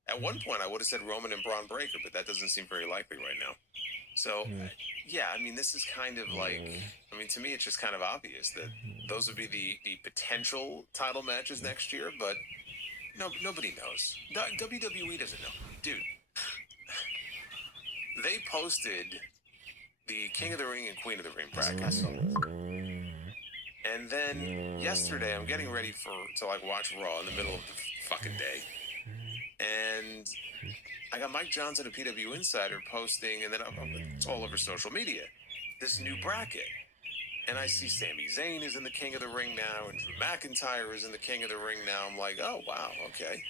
At one point, I would have said Roman and Braun Breaker, but that doesn't seem very likely right now. So, yeah, I mean, this is kind of like, I mean, to me, it's just kind of obvious that those would be the potential title matches next year, but nobody knows. WWE doesn't know. Dude, they posted the King of the Ring and Queen of the Ring brackets. And then yesterday, I'm getting ready to watch Raw in the middle of the fucking day. And I got Mike Johnson of PW Insider posting, and then it's all over social media, this new bracket. And I see Sami Zayn is in the King of the Ring now, and Drew McIntyre is in the King of the Ring now. I'm like, oh, wow, okay.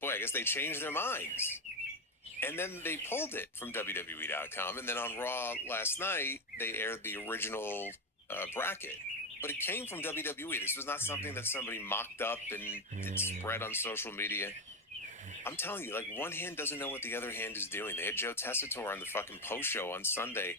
Boy, I guess they changed their minds. And then they pulled it from WWE.com, and then on Raw last night, they aired the original bracket. But it came from WWE. This was not something that somebody mocked up and spread on social media. I'm telling you, like, one hand doesn't know what the other hand is doing. They had Joe Tessitore on the fucking post show on Sunday.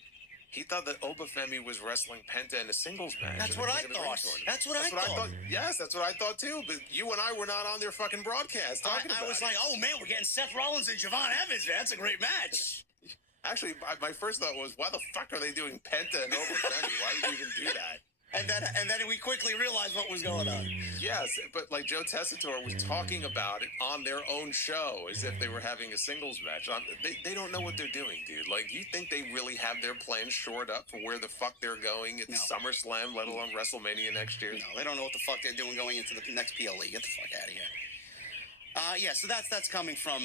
He thought that Obafemi was wrestling Penta in a singles match. That's what I thought. That's what I thought. Yes, that's what I thought too. But you and I were not on their fucking broadcast talking about it. I was like, oh man, we're getting Seth Rollins and Javon Evans. That's a great match. Actually, my first thought was, why the fuck are they doing Penta and Obafemi? Why would you even do that? And then we quickly realized what was going on. Yes, but like Joe Tessitore was talking about it on their own show as if they were having a singles match. They don't know what they're doing, dude. Like, do you think they really have their plans shored up for where the fuck they're going at SummerSlam, let alone WrestleMania next year? No, they don't know what the fuck they're doing going into the next PLE. Get the fuck out of here. Yeah, so that's coming from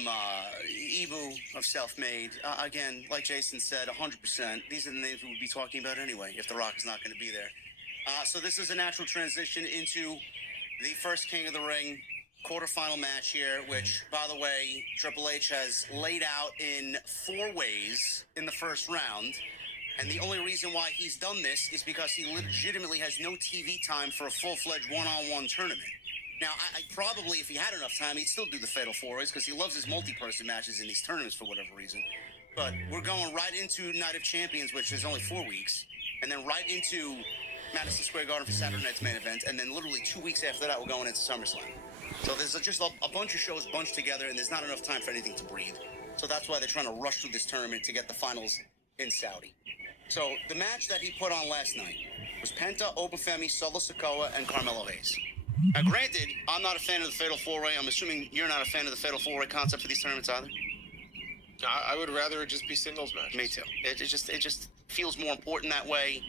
Ibu of Self-Made. Again, like Jason said, 100%. These are the names we would be talking about anyway if The Rock is not going to be there. So this is a natural transition into the first King of the Ring quarterfinal match here, which, by the way, Triple H has laid out in 4 ways in the first round. And the only reason why he's done this is because he legitimately has no TV time for a full-fledged one-on-one tournament. Now, I probably, if he had enough time, he'd still do the Fatal 4-Ways because he loves his multi-person matches in these tournaments for whatever reason. But we're going right into Night of Champions, which is only 4 weeks, and then right into Madison Square Garden for Saturday night's main event, and then literally 2 weeks after that, we're going into SummerSlam. So there's just a bunch of shows bunched together, and there's not enough time for anything to breathe. So that's why they're trying to rush through this tournament to get the finals in Saudi. So the match that he put on last night was Penta, Obafemi, Solo Sikoa, and Carmelo Hayes. Now, granted, I'm not a fan of the Fatal 4-Way. I'm assuming you're not a fan of the Fatal 4-Way concept for these tournaments either? I would rather it just be singles matches. Me too. It just feels more important that way.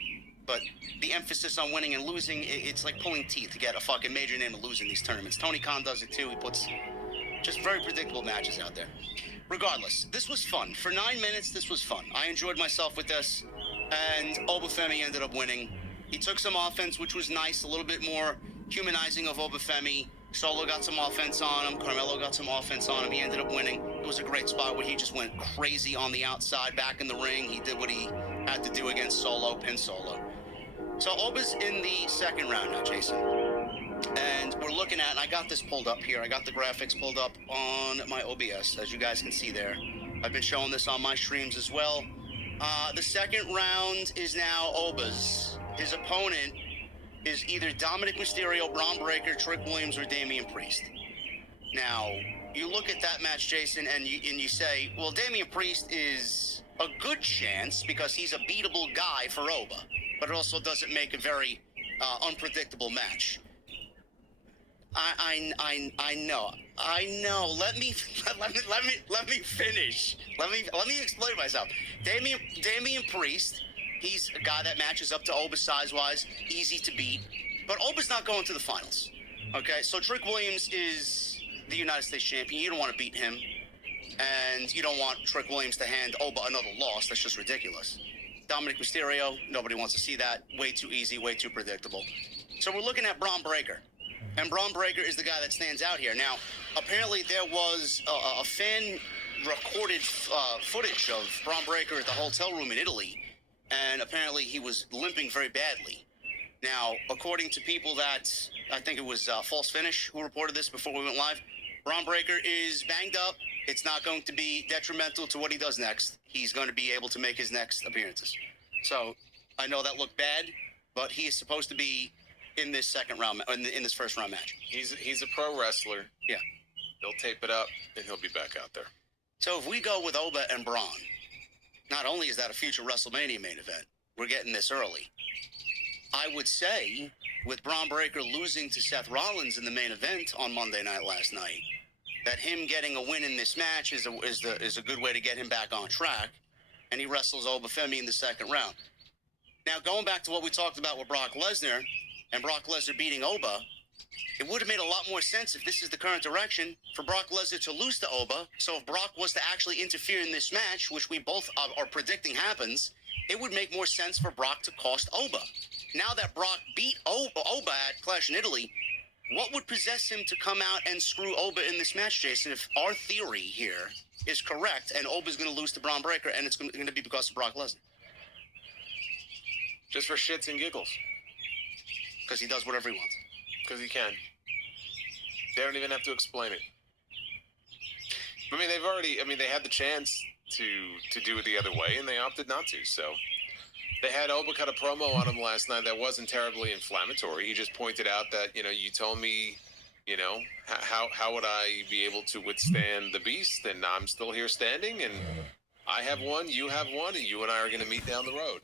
But the emphasis on winning and losing, it's like pulling teeth to get a fucking major name to lose in these tournaments. Tony Khan does it too. He puts just very predictable matches out there. Regardless, this was fun. For 9 minutes, this was fun. I enjoyed myself with this. And Obafemi ended up winning. He took some offense, which was nice, a little bit more humanizing of Obafemi. Solo got some offense on him. Carmelo got some offense on him. He ended up winning. It was a great spot where he just went crazy on the outside, back in the ring. He did what he had to do against Solo, pin Solo. So Oba's in the second round now, Jason. And we're looking at, and I got this pulled up here. I got the graphics pulled up on my OBS, as you guys can see there. I've been showing this on my streams as well. The second round is now Oba's. His opponent is either Dominic Mysterio, Braun Breaker, Trick Williams, or Damian Priest. Now, you look at that match, Jason, and you say, well, Damian Priest is a good chance because he's a beatable guy for Oba, but it also doesn't make a very unpredictable match. I know. Let me finish. Let me explain myself. Damian Priest, he's a guy that matches up to Oba size-wise, easy to beat, but Oba's not going to the finals. Okay, so Trick Williams is the United States champion. You don't want to beat him, and you don't want Trick Williams to hand Oba another loss. That's just ridiculous. Dominic Mysterio, nobody wants to see that. Way too easy, way too predictable. So we're looking at Braun Breaker. And Braun Breaker is the guy that stands out here. Now, apparently there was a fan-recorded footage of Braun Breaker at the hotel room in Italy, and apparently he was limping very badly. Now, according to people that, I think it was False Finish who reported this before we went live, Braun Breaker is banged up. It's not going to be detrimental to what he does next. He's going to be able to make his next appearances. So, I know that looked bad, but he is supposed to be in this second round, in this first round match. He's a pro wrestler. Yeah. He'll tape it up, and he'll be back out there. So if we go with Oba and Braun, not only is that a future WrestleMania main event, we're getting this early. I would say, with Braun Breaker losing to Seth Rollins in the main event on Monday night last night, that him getting a win in this match is a good way to get him back on track, and he wrestles Obafemi in the second round. Now, going back to what we talked about with Brock Lesnar, and Brock Lesnar beating Oba, it would have made a lot more sense if this is the current direction for Brock Lesnar to lose to Oba. So if Brock was to actually interfere in this match, which we both are predicting happens, it would make more sense for Brock to cost Oba. Now that Brock beat Oba at Clash in Italy, what would possess him to come out and screw Oba in this match, Jason, if our theory here is correct and Oba's going to lose to Braun Breaker and it's going to be because of Brock Lesnar? Just for shits and giggles. Because he does whatever he wants. Because he can. They don't even have to explain it. I mean, they had the chance to do it the other way, and they opted not to. So they had Oba cut a promo on him last night that wasn't terribly inflammatory. He just pointed out that, you told me, how would I be able to withstand the beast? And I'm still here standing, and I have one, you have one, and you and I are going to meet down the road.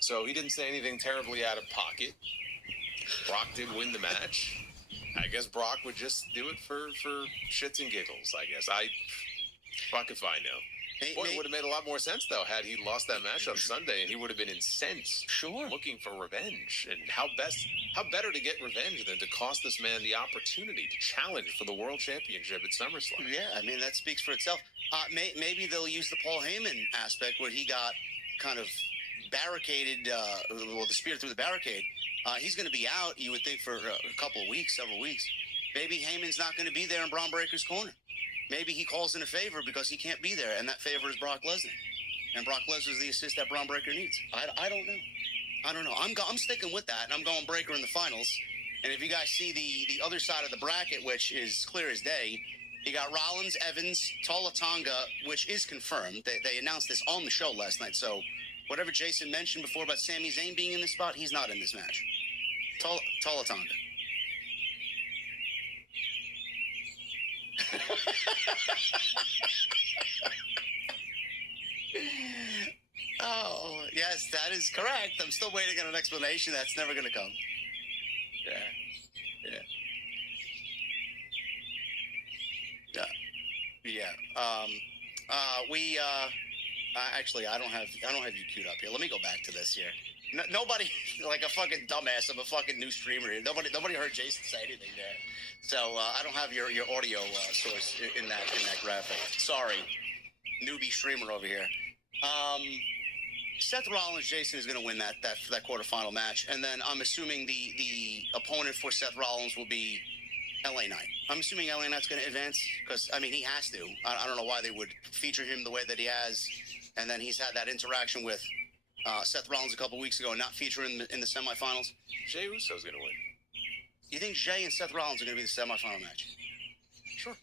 So he didn't say anything terribly out of pocket. Brock did win the match. I guess Brock would just do it for shits and giggles, I guess. Fuck if I know. It would have made a lot more sense, though, had he lost that match on Sunday, and he would have been incensed. Sure. Looking for revenge. And how better to get revenge than to cost this man the opportunity to challenge for the World Championship at SummerSlam? Yeah, I mean, that speaks for itself. Maybe they'll use the Paul Heyman aspect where he got kind of barricaded, the spear through the barricade. He's going to be out, you would think, for a couple of weeks, several weeks. Maybe Heyman's not going to be there in Braun Breaker's corner. Maybe he calls in a favor because he can't be there, and that favor is Brock Lesnar. and Brock Lesnar's the assist that Braun Breaker needs. I don't know. I don't know. I'm sticking with that, and I'm going Breaker in the finals. And if you guys see the other side of the bracket, which is clear as day, you got Rollins, Evans, Tola Tonga, which is confirmed. They announced this on the show last night. So whatever Jason mentioned before about Sami Zayn being in this spot, he's not in this match. Tola Tonga. Oh, yes, that is correct. I'm still waiting on an explanation. That's never going to come. Yeah. Actually, I don't have you queued up here. Let me go back to this here. Nobody, like a fucking dumbass, I'm a fucking new streamer here. Nobody heard Jason say anything there. So I don't have your audio source in that graphic. Sorry, newbie streamer over here. Seth Rollins, Jason is going to win that quarterfinal match, and then I'm assuming the opponent for Seth Rollins will be LA Knight. I'm assuming LA Knight's going to advance because I mean he has to. I don't know why they would feature him the way that he has, and then he's had that interaction with Seth Rollins a couple weeks ago and not feature him in the semifinals. Jey Uso's going to win. You think Jey and Seth Rollins are going to be the semifinal match? Sure.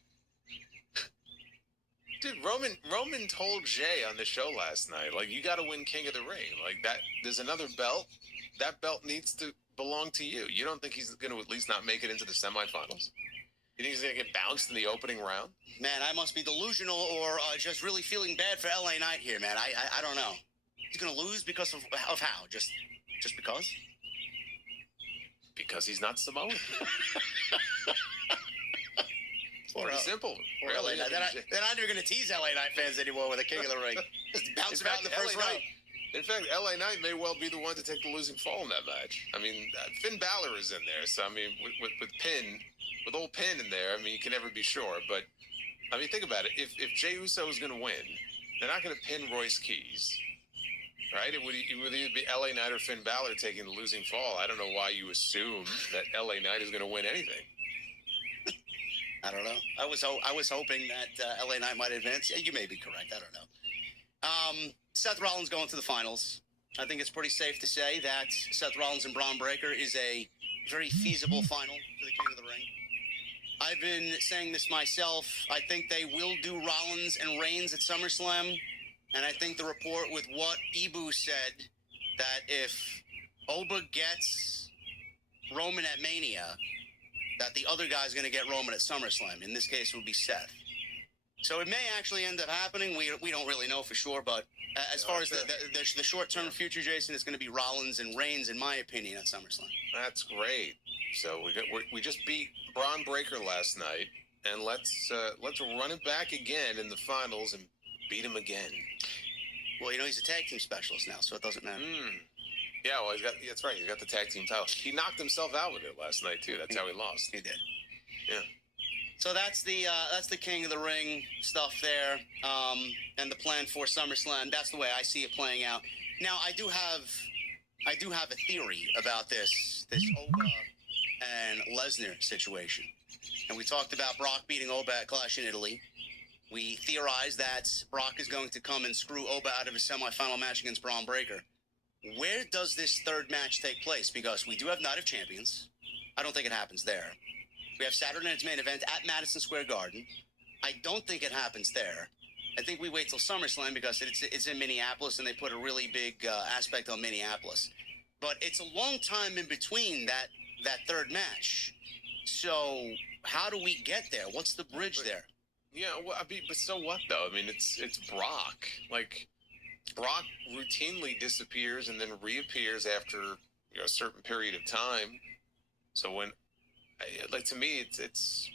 Dude, Roman told Jey on the show last night, like, you got to win King of the Ring. Like, that, there's another belt. That belt needs to belong to you. You don't think he's going to at least not make it into the semifinals? You think he's going to get bounced in the opening round? Man, I must be delusional or just really feeling bad for LA Knight here, man. I don't know. He's going to lose because of how? Just because? Because he's not Samoan. Pretty simple. Really? They're not even going to tease LA Knight fans anymore with a King of the Ring. Just bounce him out in the first round. In fact, LA Knight may well be the one to take the losing fall in that match. I mean, Finn Balor is in there, so I mean, with old Pin in there, I mean, you can never be sure. But I mean, think about it. If Jey Uso is going to win, they're not going to pin Royce Keys, right? It would either be LA Knight or Finn Balor taking the losing fall. I don't know why you assume that LA Knight is going to win anything. I don't know. I was hoping that LA Knight might advance. Yeah, you may be correct. I don't know. Seth Rollins going to the finals. I think it's pretty safe to say that Seth Rollins and Braun Breaker is a very feasible final for the King of the Ring. I've been saying this myself. I think they will do Rollins and Reigns at SummerSlam. And I think the report with what Ibu said, that if Oba gets Roman at Mania, that the other guy's going to get Roman at SummerSlam. In this case, it would be Seth. So it may actually end up happening. We don't really know for sure, but as far as the short-term future, Jason, is going to be Rollins and Reigns, in my opinion, at SummerSlam. That's great. So we just beat Braun Breaker last night, and let's run it back again in the finals and beat him again. Well, you know, he's a tag team specialist now, so it doesn't matter. Yeah, well, that's right. He's got the tag team title. He knocked himself out with it last night too. That's how he lost. He did. Yeah. So that's the King of the Ring stuff there, and the plan for SummerSlam. That's the way I see it playing out. Now, I do have a theory about this Oba and Lesnar situation, and we talked about Brock beating Oba at Clash in Italy. We theorized that Brock is going to come and screw Oba out of his semifinal match against Braun Breaker. Where does this third match take place? Because we do have Night of Champions. I don't think it happens there. We have Saturday night's main event at Madison Square Garden. I don't think it happens there. I think we wait till SummerSlam because it's in Minneapolis and they put a really big aspect on Minneapolis. But it's a long time in between that third match. So how do we get there? What's the bridge there? Yeah, well, I mean, but so what though? I mean, it's Brock. Like, Brock routinely disappears and then reappears after a certain period of time. So when, like, to me, it's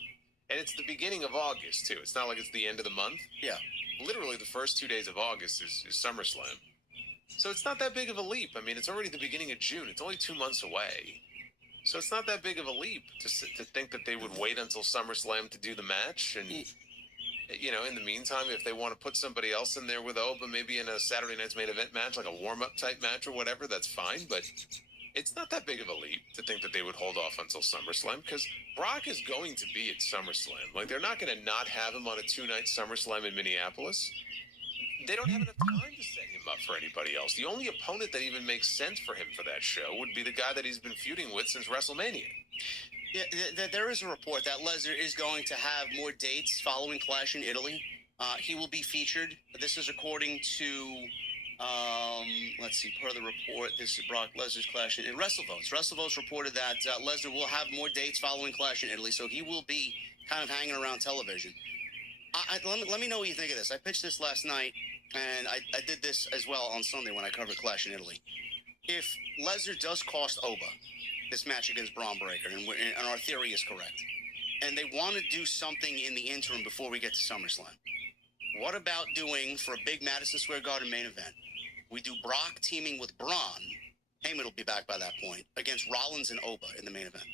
the beginning of August too. It's not like it's the end of the month. Yeah, literally the first 2 days of August is SummerSlam. So it's not that big of a leap. I mean, it's already the beginning of June. It's only 2 months away. So it's not that big of a leap to think that they would wait until SummerSlam to do the match. And, in the meantime, if they want to put somebody else in there with Oba, maybe in a Saturday night's main event match, like a warm-up type match or whatever, that's fine. But it's not that big of a leap to think that they would hold off until SummerSlam, because Brock is going to be at SummerSlam. Like, they're not going to not have him on a 2-night SummerSlam in Minneapolis. they don't have enough time to set him up for anybody else. The only opponent that even makes sense for him for that show would be the guy that he's been feuding with since WrestleMania. Yeah, there is a report that Lesnar is going to have more dates following Clash in Italy. He will be featured. This is according to, let's see, per the report, this is Brock Lesnar's Clash in WrestleVotes. WrestleVotes reported that Lesnar will have more dates following Clash in Italy, so he will be kind of hanging around television. Let me know what you think of this. I pitched this last night, and I did this as well on Sunday when I covered Clash in Italy. If Lesnar does cost Oba this match against Braun Breaker, and our theory is correct, and they want to do something in the interim before we get to SummerSlam, what about doing, for a big Madison Square Garden main event, we do Brock teaming with Braun, Heyman will be back by that point, against Rollins and Oba in the main event.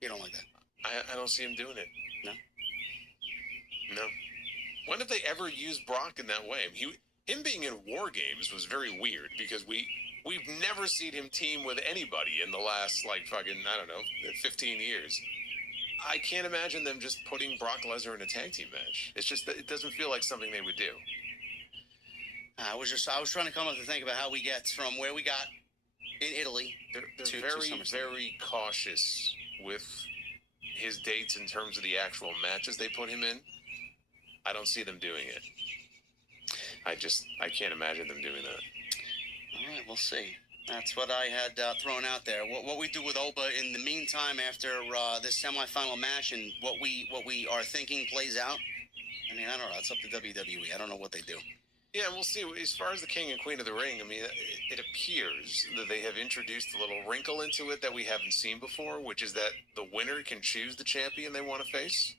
You don't like that? I don't see him doing it. No? No. When have they ever used Brock in that way? Him being in War Games was very weird because we've never seen him team with anybody in the last, like, fucking, I don't know, 15 years. I can't imagine them just putting Brock Lesnar in a tag team match. It's just that it doesn't feel like something they would do. I was trying to come up to think about how we get from where we got in Italy. They're very cautious with his dates in terms of the actual matches they put him in. I don't see them doing it. I can't imagine them doing that. All right, we'll see. That's what I had thrown out there. What we do with Oba in the meantime after this semifinal match and what we are thinking plays out. I mean, I don't know. It's up to WWE. I don't know what they do. Yeah, we'll see. As far as the King and Queen of the Ring, I mean, it appears that they have introduced a little wrinkle into it that we haven't seen before, which is that the winner can choose the champion they want to face.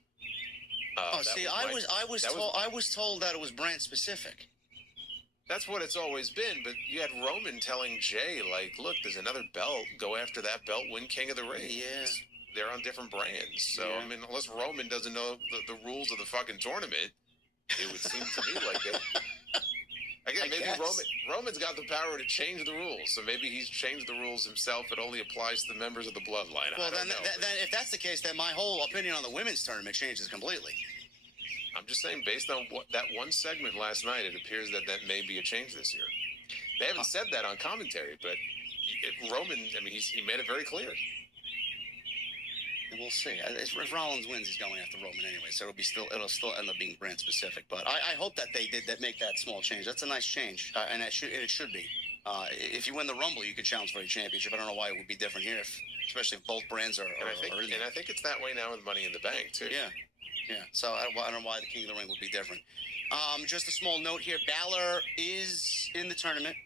I was told that it was brand specific. That's what it's always been, but you had Roman telling Jay, like, look, there's another belt. Go after that belt, win King of the Ring. Yeah. They're on different brands. So, yeah. I mean, unless Roman doesn't know the rules of the fucking tournament, it would seem to me like it. Again, maybe Roman's got the power to change the rules. So maybe he's changed the rules himself. It only applies to the members of the bloodline. Well, then if that's the case, then my whole opinion on the women's tournament changes completely. I'm just saying, based on that one segment last night, it appears that may be a change this year. They haven't said that on commentary, but Roman, I mean, he made it very clear. We'll see. If Rollins wins, he's going after Roman anyway, so it'll still end up being brand specific. But I hope that they did make that small change. That's a nice change, and it should be. If you win the Rumble, you could challenge for a championship. I don't know why it would be different here, especially if both brands are. And I think it's that way now with Money in the Bank too. Yeah. So I don't know why the King of the Ring would be different. Just a small note here: Balor is in the tournament.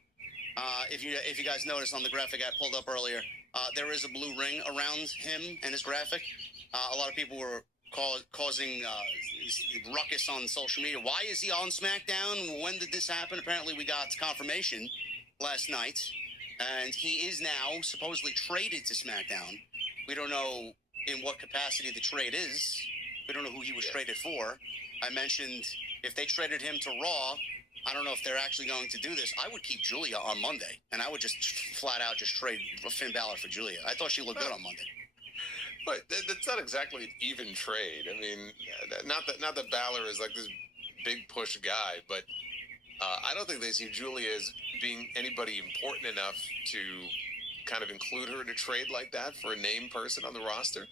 If you guys noticed on the graphic I pulled up earlier, there is a blue ring around him and his graphic. A lot of people were causing ruckus on social media. Why is he on SmackDown? When did this happen? Apparently, we got confirmation last night, and he is now supposedly traded to SmackDown. We don't know in what capacity the trade is. We don't know who he was traded for. I mentioned if they traded him to Raw, I don't know if they're actually going to do this. I would keep Julia on Monday, and I would just flat out just trade Finn Balor for Julia. I thought she looked good on Monday. But that's not exactly an even trade. I mean, not that Balor is like this big push guy, but I don't think they see Julia as being anybody important enough to kind of include her in a trade like that for a named person on the roster.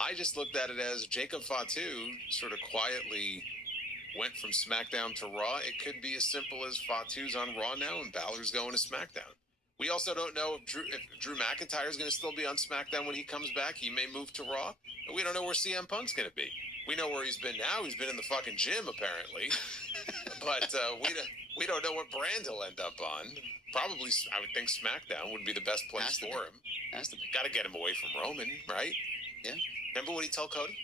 I just looked at it as Jacob Fatu sort of quietly went from SmackDown to Raw. It could be as simple as Fatu's on Raw now and Balor's going to SmackDown. We also don't know if Drew McIntyre is going to still be on SmackDown when he comes back. He may move to Raw. And we don't know where CM Punk's going to be. We know where he's been now. He's been in the fucking gym, apparently. But we don't know what brand he'll end up on. Probably, I would think SmackDown would be the best place for him. Has to be. Got to get him away from Roman, right? Yeah. Remember what he told Cody?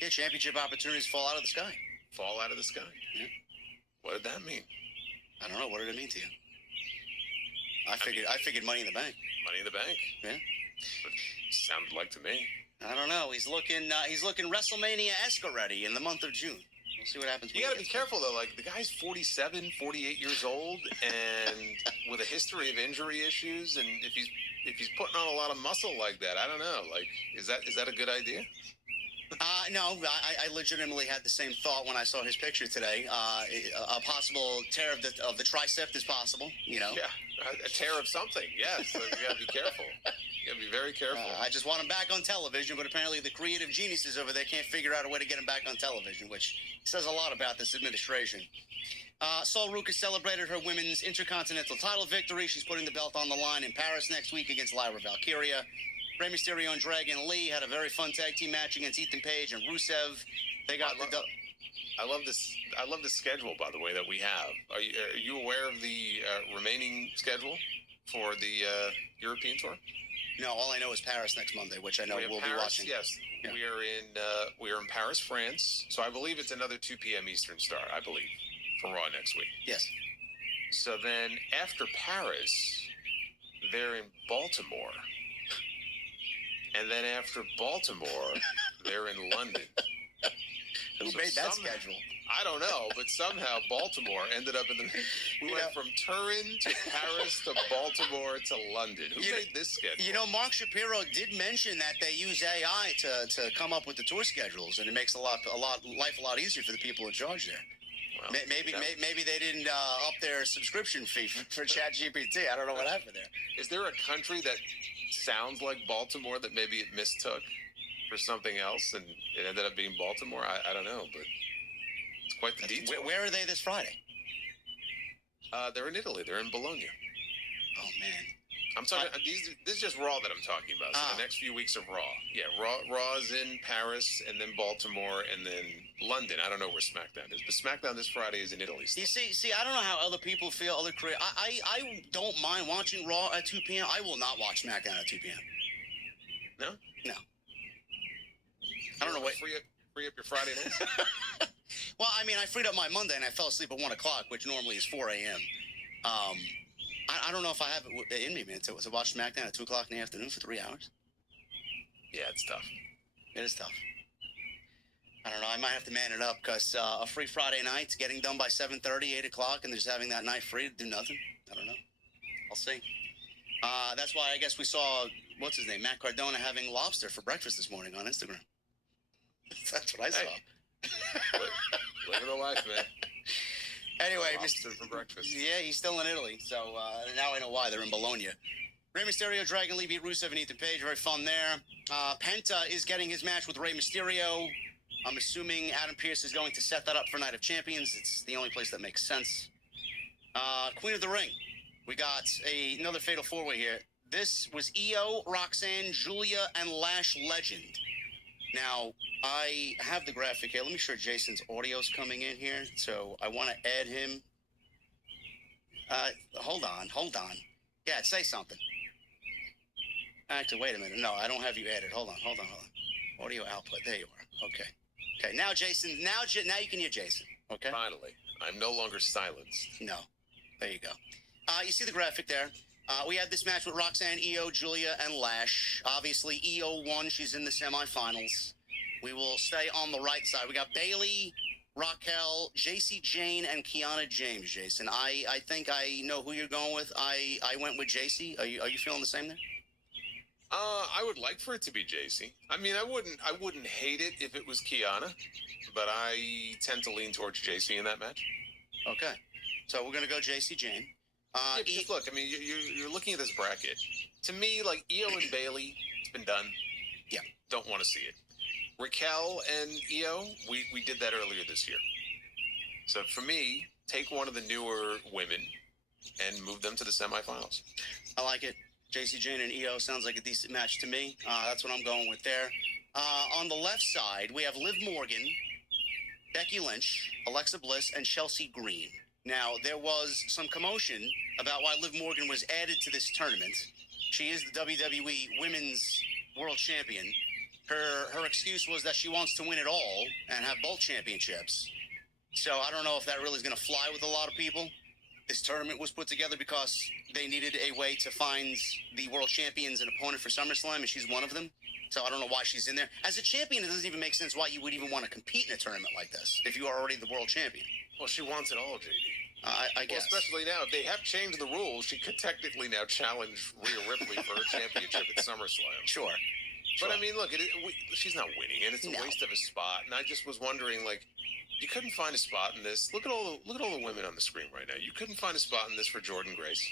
Yeah, championship opportunities fall out of the sky. Fall out of the sky? Yeah. What did that mean? I don't know. What did it mean to you? I figured Money in the Bank. Money in the Bank? Yeah. But sounded like to me. I don't know. He's looking WrestleMania-esque already in the month of June. We'll see what happens. You got to be careful, though. Like, the guy's 47, 48 years old, and with a history of injury issues, and if he's putting on a lot of muscle like that, I don't know. Like, is that a good idea? No, I legitimately had the same thought when I saw his picture today. A possible tear of the tricep is possible, you know. Yeah, a tear of something. Yes, so you got to be careful. You got to be very careful. I just want him back on television, but apparently the creative geniuses over there can't figure out a way to get him back on television, which says a lot about this administration. Sol Ruka celebrated her women's intercontinental title victory. She's putting the belt on the line in Paris next week against Lyra Valkyria. Rey Mysterio and Dragon Lee had a very fun tag team match against Ethan Page and Rusev. They got I love this. I love the schedule, by the way, that we have. Are you aware of the remaining schedule for the European tour? No, all I know is Paris next Monday, which I know we'll be watching. Yes, yeah. We are in Paris, France. So I believe it's another 2 p.m. Eastern start. I believe for Raw next week. Yes. So then after Paris, they're in Baltimore, and then after Baltimore, they're in London. Who made that schedule? I don't know, but somehow Baltimore ended up in the. We went from Turin to Paris to Baltimore to London. Who made this schedule? You know, Mark Shapiro did mention that they use AI to come up with the tour schedules, and it makes life a lot easier for the people in charge there. Well, maybe they didn't up their subscription fee for ChatGPT. I don't know what happened there. Is there a country that sounds like Baltimore that maybe it mistook for something else and it ended up being Baltimore? I don't know, but it's quite the detail. Where are they this Friday? They're in Italy. They're in Bologna. Oh, man. I'm talking. This is just Raw that I'm talking about. So the next few weeks of Raw. Yeah, Raw is in Paris, and then Baltimore, and then London. I don't know where SmackDown is, but SmackDown this Friday is in Italy still. You see, I don't know how other people feel. I don't mind watching Raw at 2 p.m. I will not watch SmackDown at 2 p.m. No. I don't know what. Free up your Friday nights. Well, I mean, I freed up my Monday and I fell asleep at 1 o'clock, which normally is 4 a.m. I don't know if I have it in me, man, to watch SmackDown at 2 o'clock in the afternoon for 3 hours. Yeah, it's tough. It is tough. I don't know. I might have to man it up because a free Friday night's getting done by 7:30, 8 o'clock, and just having that night free to do nothing. I don't know. I'll see. That's why I guess we saw, what's his name, Matt Cardona having lobster for breakfast this morning on Instagram. That's what I saw. Living the life, man. Anyway, lobster for breakfast. Yeah, he's still in Italy, so now I know why they're in Bologna. Rey Mysterio, Dragon Lee beat Rusev and Ethan Page. Very fun there. Penta is getting his match with Rey Mysterio. I'm assuming Adam Pearce is going to set that up for Night of Champions. It's the only place that makes sense. Queen of the Ring. We got another fatal four-way here. This was Io, Roxanne, Julia, and Lash Legend. Now, I have the graphic here. Let me make sure Jason's audio's coming in here. So I want to add him. Hold on. Yeah, say something. Actually, wait a minute. No, I don't have you added. Hold on. Audio output. There you are. Okay. Now, Jason. Now you can hear Jason. Okay. Finally, I'm no longer silenced. No. There you go. You see the graphic there. We had this match with Roxanne, Io, Julia, and Lash. Obviously, Io won. She's in the semifinals. We will stay on the right side. We got Bailey, Raquel, JC Jane, and Kiana James, Jason. I think I know who you're going with. I went with JC. Are you feeling the same there? I would like for it to be JC. I mean, I wouldn't hate it if it was Kiana, but I tend to lean towards JC in that match. Okay. So we're going to go JC Jane. Yeah, because look, I mean, you're looking at this bracket. To me, like, Io and Bailey, it's been done. Yeah. Don't want to see it. Raquel and Io, we did that earlier this year. So for me, take one of the newer women and move them to the semifinals. I like it. JC Jane and Io sounds like a decent match to me. That's what I'm going with there. On the left side, we have Liv Morgan, Becky Lynch, Alexa Bliss, and Chelsea Green. Now, there was some commotion about why Liv Morgan was added to this tournament. She is the WWE Women's World Champion. Her excuse was that she wants to win it all and have both championships. So I don't know if that really is going to fly with a lot of people. This tournament was put together because they needed a way to find the world champions an opponent for SummerSlam, and she's one of them. So I don't know why she's in there. As a champion, it doesn't even make sense why you would even want to compete in a tournament like this if you are already the world champion. Well, she wants it all, JD. I guess. Well, especially now, if they have changed the rules, she could technically now challenge Rhea Ripley for her championship at SummerSlam. Sure. Sure. But I mean, look, she's not winning it. It's a No. waste of a spot. And I just was wondering, like, you couldn't find a spot in this. Look at all the women on the screen right now. You couldn't find a spot in this for Jordan Grace.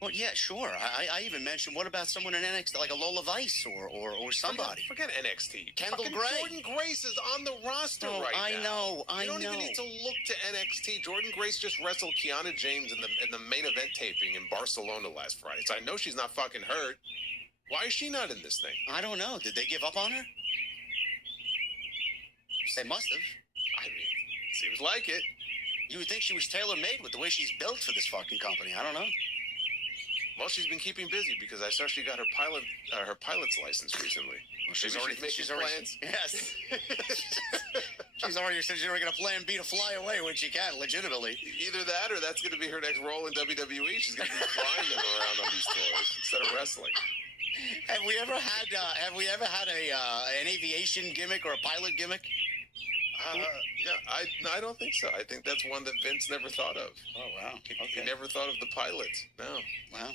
Well, yeah, sure. I even mentioned, what about someone in NXT, like a Lola Vice or somebody? Forget NXT. Kendall Fucking Gray. Jordan Grace is on the roster Oh, right I now. know. You don't even need to look to NXT. Jordan Grace just wrestled Kiana James in the main event taping in Barcelona last Friday. So I know she's not fucking hurt. Why is she not in this thing? I don't know. Did they give up on her? They must have. I mean, seems like it. You would think she was tailor-made with the way she's built for this fucking company. I don't know. Well, she's been keeping busy because I saw she got her pilot's license recently. Well, she's already making plans. Yes. She's already said she's already got a plan B to fly away when she can, legitimately. Either that or that's going to be her next role in WWE. She's going to be flying them around on these tours instead of wrestling. Have we ever had an aviation gimmick or a pilot gimmick? No, I don't think so. I think that's one that Vince never thought of. Oh, wow. He never thought of the pilot. No. Wow.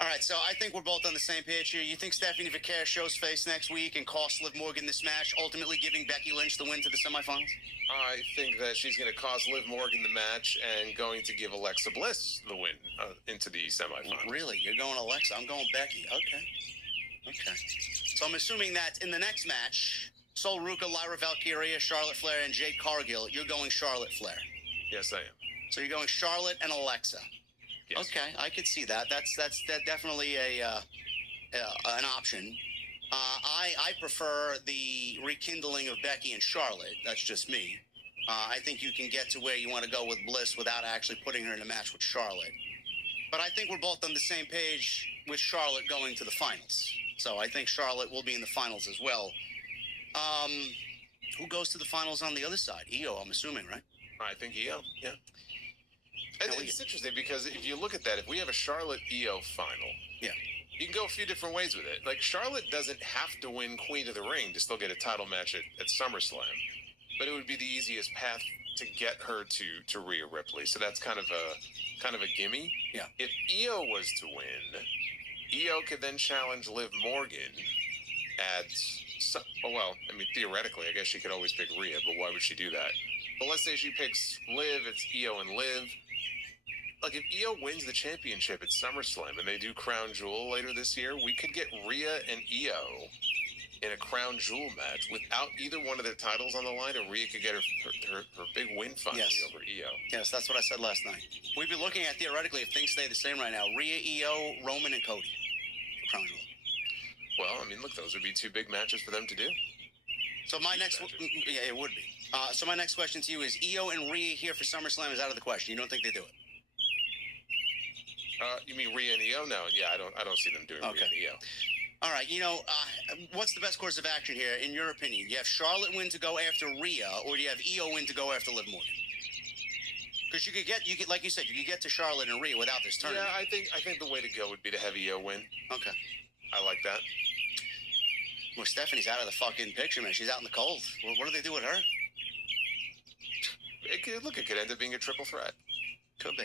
All right, so I think we're both on the same page here. You think Stephanie Vaquer shows face next week and costs Liv Morgan this match, ultimately giving Becky Lynch the win to the semifinals? I think that she's going to cost Liv Morgan the match and going to give Alexa Bliss the win into the semifinals. Really? You're going Alexa. I'm going Becky. Okay. So I'm assuming that in the next match, Sol Ruka, Lyra Valkyria, Charlotte Flair, and Jade Cargill, you're going Charlotte Flair. Yes, I am. So you're going Charlotte and Alexa. Yes. Okay, I could see that. That's definitely an option. I prefer the rekindling of Becky and Charlotte. That's just me. I think you can get to where you want to go with Bliss without actually putting her in a match with Charlotte. But I think we're both on the same page with Charlotte going to the finals. So I think Charlotte will be in the finals as well. Who goes to the finals on the other side? Io, I'm assuming, right? I think Io, yeah. And it's interesting because if you look at that, if we have a Charlotte-Io final, yeah, you can go a few different ways with it. Like, Charlotte doesn't have to win Queen of the Ring to still get a title match at SummerSlam, but it would be the easiest path to get her to Rhea Ripley. So that's kind of a gimme. Yeah. If Io was to win, Io could then challenge Liv Morgan at theoretically, I guess she could always pick Rhea, but why would she do that? But let's say she picks Liv, it's Io and Liv. Like, if Io wins the championship at SummerSlam and they do Crown Jewel later this year, we could get Rhea and Io in a Crown Jewel match without either one of their titles on the line, or Rhea could get her big win finally over Io. Yes, that's what I said last night. We'd be looking at, theoretically, if things stay the same right now, Rhea, Io, Roman, and Cody for Crown Jewel. Well, I mean, look, those would be two big matches for them to do. So my yeah, it would be. So my next question to you is, Io and Rhea here for SummerSlam is out of the question. You don't think they do it? You mean Rhea and Io? No, yeah, I don't see them doing Rhea and Io. All right, what's the best course of action here, in your opinion? You have Charlotte win to go after Rhea, or do you have Io win to go after Liv Morgan? Because you could, like you said, you could get to Charlotte and Rhea without this tournament. Yeah, I think the way to go would be to have Io win. Okay. I like that. Well, Stephanie's out of the fucking picture, man. She's out in the cold. What do they do with her? It could end up being a triple threat. Could be.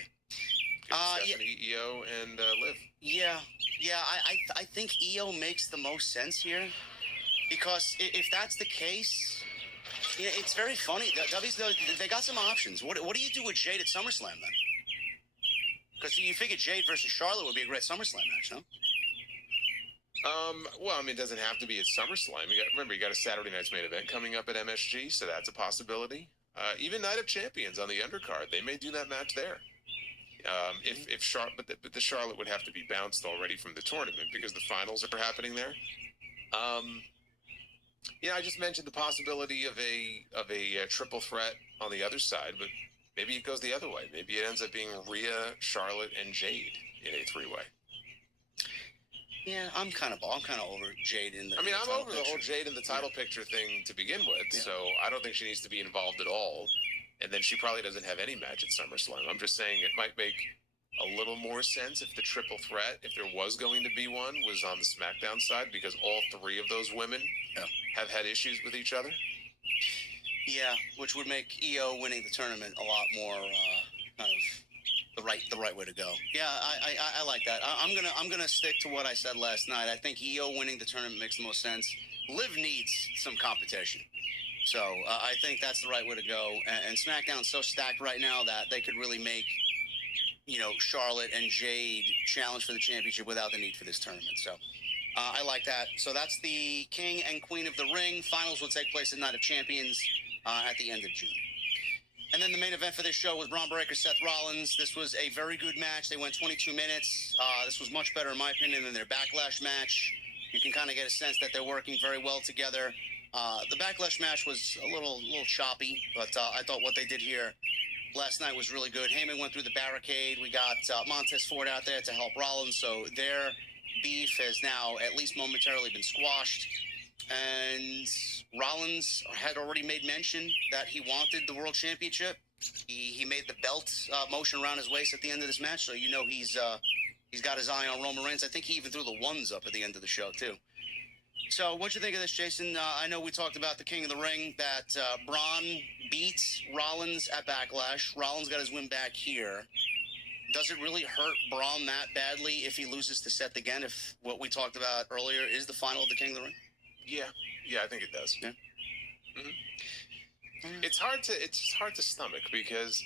Stephanie, Io, and Liv. Yeah. I think Io makes the most sense here, because if that's the case, it's very funny. They got some options. What do you do with Jade at SummerSlam then? Because you figure Jade versus Charlotte would be a great SummerSlam match, no? Well, I mean, it doesn't have to be at SummerSlam. You got a Saturday night's main event coming up at MSG, so that's a possibility. Even Night of Champions on the undercard, they may do that match there. If Charlotte, but the Charlotte would have to be bounced already from the tournament because the finals are happening there. I just mentioned the possibility of a triple threat on the other side, but maybe it goes the other way. Maybe it ends up being Rhea, Charlotte, and Jade in a three-way. Yeah, I'm kind of over Jade in the. I mean, I'm over the whole Jade in the title picture thing to begin with, so I don't think she needs to be involved at all. And then she probably doesn't have any match at SummerSlam. I'm just saying it might make a little more sense if the triple threat, if there was going to be one, was on the SmackDown side, because all three of those women have had issues with each other. Yeah, which would make Io winning the tournament a lot more kind of the right way to go. Yeah, I like that. I'm gonna stick to what I said last night. I think EO winning the tournament makes the most sense. Liv needs some competition. So I think that's the right way to go. And SmackDown's so stacked right now that they could really make, Charlotte and Jade challenge for the championship without the need for this tournament. So I like that. So that's the King and Queen of the Ring. Finals will take place at Night of Champions at the end of June. And then the main event for this show was Braun Breaker, Seth Rollins. This was a very good match. They went 22 minutes. This was much better, in my opinion, than their Backlash match. You can kind of get a sense that they're working very well together. The Backlash match was a little choppy, but I thought what they did here last night was really good. Heyman went through the barricade. We got Montez Ford out there to help Rollins, so their beef has now at least momentarily been squashed. And Rollins had already made mention that he wanted the World Championship. He made the belt motion around his waist at the end of this match, so he's got his eye on Roman Reigns. I think he even threw the ones up at the end of the show, too. So what'd you think of this, Jason? I know we talked about the King of the Ring, that Braun beats Rollins at Backlash. Rollins got his win back here. Does it really hurt Braun that badly if he loses to Seth again, if what we talked about earlier is the final of the King of the Ring? Yeah, I think it does. Yeah. Mm-hmm. It's hard to stomach, because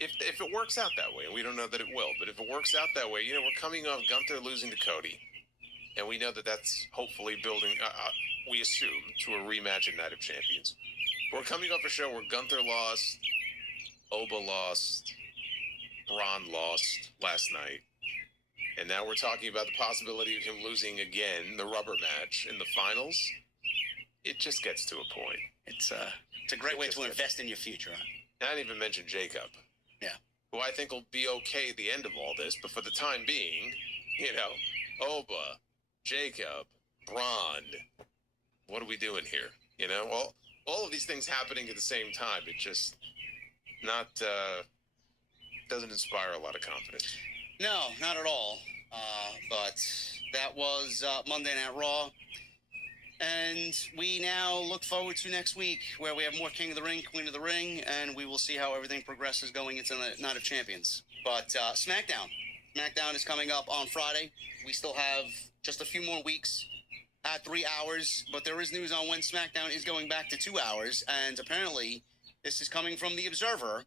if it works out that way, and we don't know that it will, but if it works out that way, we're coming off Gunther losing to Cody, and we know that that's hopefully building, we assume, to a rematch at Night of Champions. We're coming off a show where Gunther lost, Oba lost, Braun lost last night, and now we're talking about the possibility of him losing again, the rubber match in the finals. It just gets to a point. It's a great way to invest in your future, huh? I didn't even mention Jacob. Yeah. Who I think will be okay at the end of all this, but for the time being, Oba, Jacob, Braun, what are we doing here? All of these things happening at the same time, it just doesn't inspire a lot of confidence. No, not at all. But that was Monday Night Raw. And we now look forward to next week, where we have more King of the Ring, Queen of the Ring, and we will see how everything progresses going into the Night of Champions. But SmackDown. SmackDown is coming up on Friday. We still have just a few more weeks at 3 hours, but there is news on when SmackDown is going back to 2 hours, and apparently this is coming from The Observer.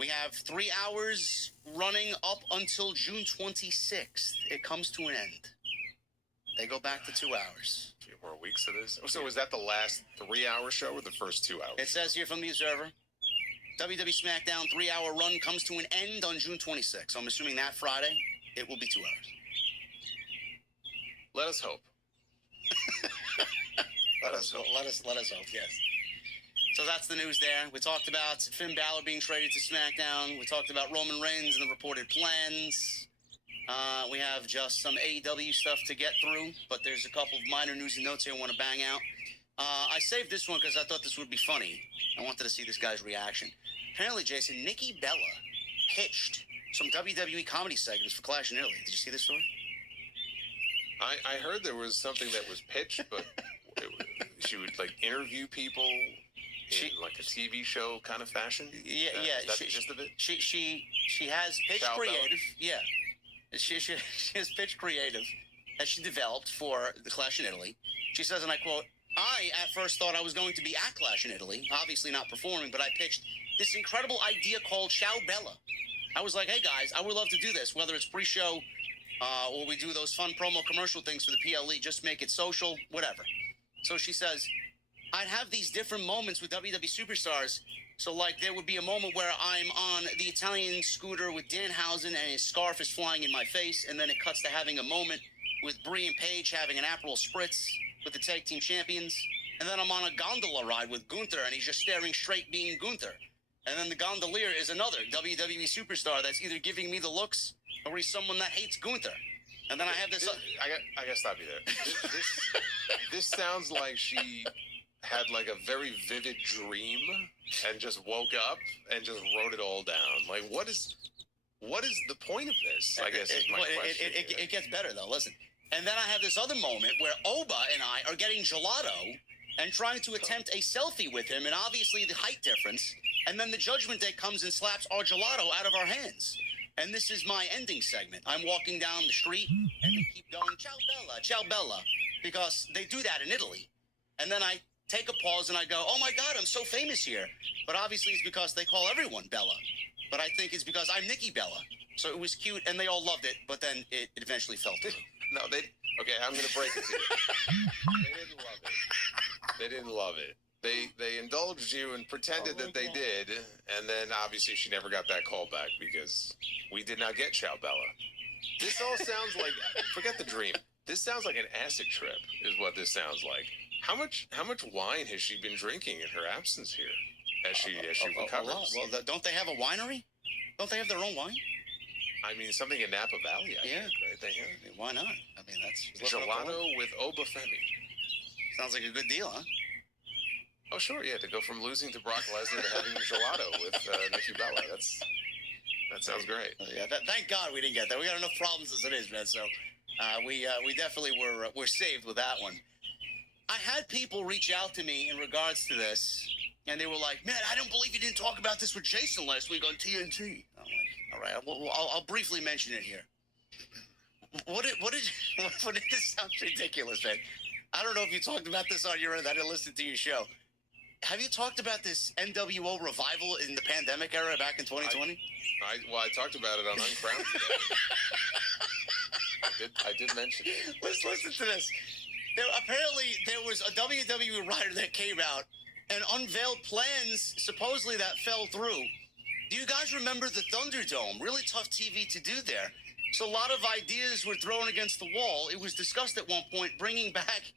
We have 3 hours running up until June 26th. It comes to an end. They go back to 2 hours. 3 more weeks of this. So is that the last 3-hour show or the first 2 hours? It says here from The Observer, WWE SmackDown 3-hour run comes to an end on June 26th. So I'm assuming that Friday, it will be 2 hours. Let us hope. Let us hope, yes. So that's the news there. We talked about Finn Balor being traded to SmackDown. We talked about Roman Reigns and the reported plans. We have just some AEW stuff to get through, but there's a couple of minor news and notes here I want to bang out. I saved this one because I thought this would be funny. I wanted to see this guy's reaction. Apparently, Jason, Nikki Bella pitched some WWE comedy segments for Clash in Italy. Did you see this story? I heard there was something that was pitched, but she would interview people in a TV show kind of fashion. Yeah. Is that the gist of it? She has pitched creative. Yeah. She has pitched creative that she developed for the Clash in Italy. She says, and I quote, "I at first thought I was going to be at Clash in Italy, obviously not performing, but I pitched this incredible idea called Ciao Bella. I was like, hey guys, I would love to do this, whether it's pre-show or we do those fun promo commercial things for the PLE, just make it social, whatever." So she says, I'd have these different moments with WWE superstars. So, there would be a moment where I'm on the Italian scooter with Danhausen and his scarf is flying in my face, and then it cuts to having a moment with Brie and Paige having an Aperol Spritz with the tag team champions. And then I'm on a gondola ride with Gunther, and he's just staring straight being Gunther. And then the gondolier is another WWE superstar that's either giving me the looks or he's someone that hates Gunther. And then I have this... I gotta stop you there. This sounds like she had a very vivid dream and just woke up and just wrote it all down. What is the point of this? I guess is my question. It gets better though. Listen, and then I have this other moment where Oba and I are getting gelato and trying to attempt a selfie with him, and obviously the height difference. And then the Judgment Day comes and slaps our gelato out of our hands. And this is my ending segment. I'm walking down the street, and they keep going, ciao Bella, because they do that in Italy. And then I take a pause, and I go, oh, my God, I'm so famous here. But obviously it's because they call everyone Bella. But I think it's because I'm Nikki Bella. So it was cute, and they all loved it, but then it eventually fell through. No, okay, I'm going to break it to you. They didn't love it. They didn't love it. They indulged you and pretended that they did, and then obviously she never got that call back because we did not get Ciao Bella. This all sounds like, forget the dream. This sounds like an acid trip is what this sounds like. How much wine has she been drinking in her absence here as she recovers? Well, don't they have a winery? Don't they have their own wine? I mean, something in Napa Valley, I think, right? They have. I mean, why not? I mean, that's... Gelato with Obafemi. Sounds like a good deal, huh? Oh, sure, yeah, to go from losing to Brock Lesnar to having gelato with Nikki Bella. That sounds great. Yeah, thank God we didn't get that. We got enough problems as it is, man. So we definitely were saved with that one. I had people reach out to me in regards to this, and they were like, man, I don't believe you didn't talk about this with Jason last week on TNT. I'm like, all right, I'll briefly mention it here. What did this sound ridiculous, man? I don't know if you talked about this on your end. I didn't listen to your show. Have you talked about this NWO revival in the pandemic era back in 2020? I talked about it on Uncrowned today. I did mention it. Let's listen to this. Apparently, there was a WWE writer that came out and unveiled plans, supposedly, that fell through. Do you guys remember the Thunderdome? Really tough TV to do there. So a lot of ideas were thrown against the wall. It was discussed at one point bringing back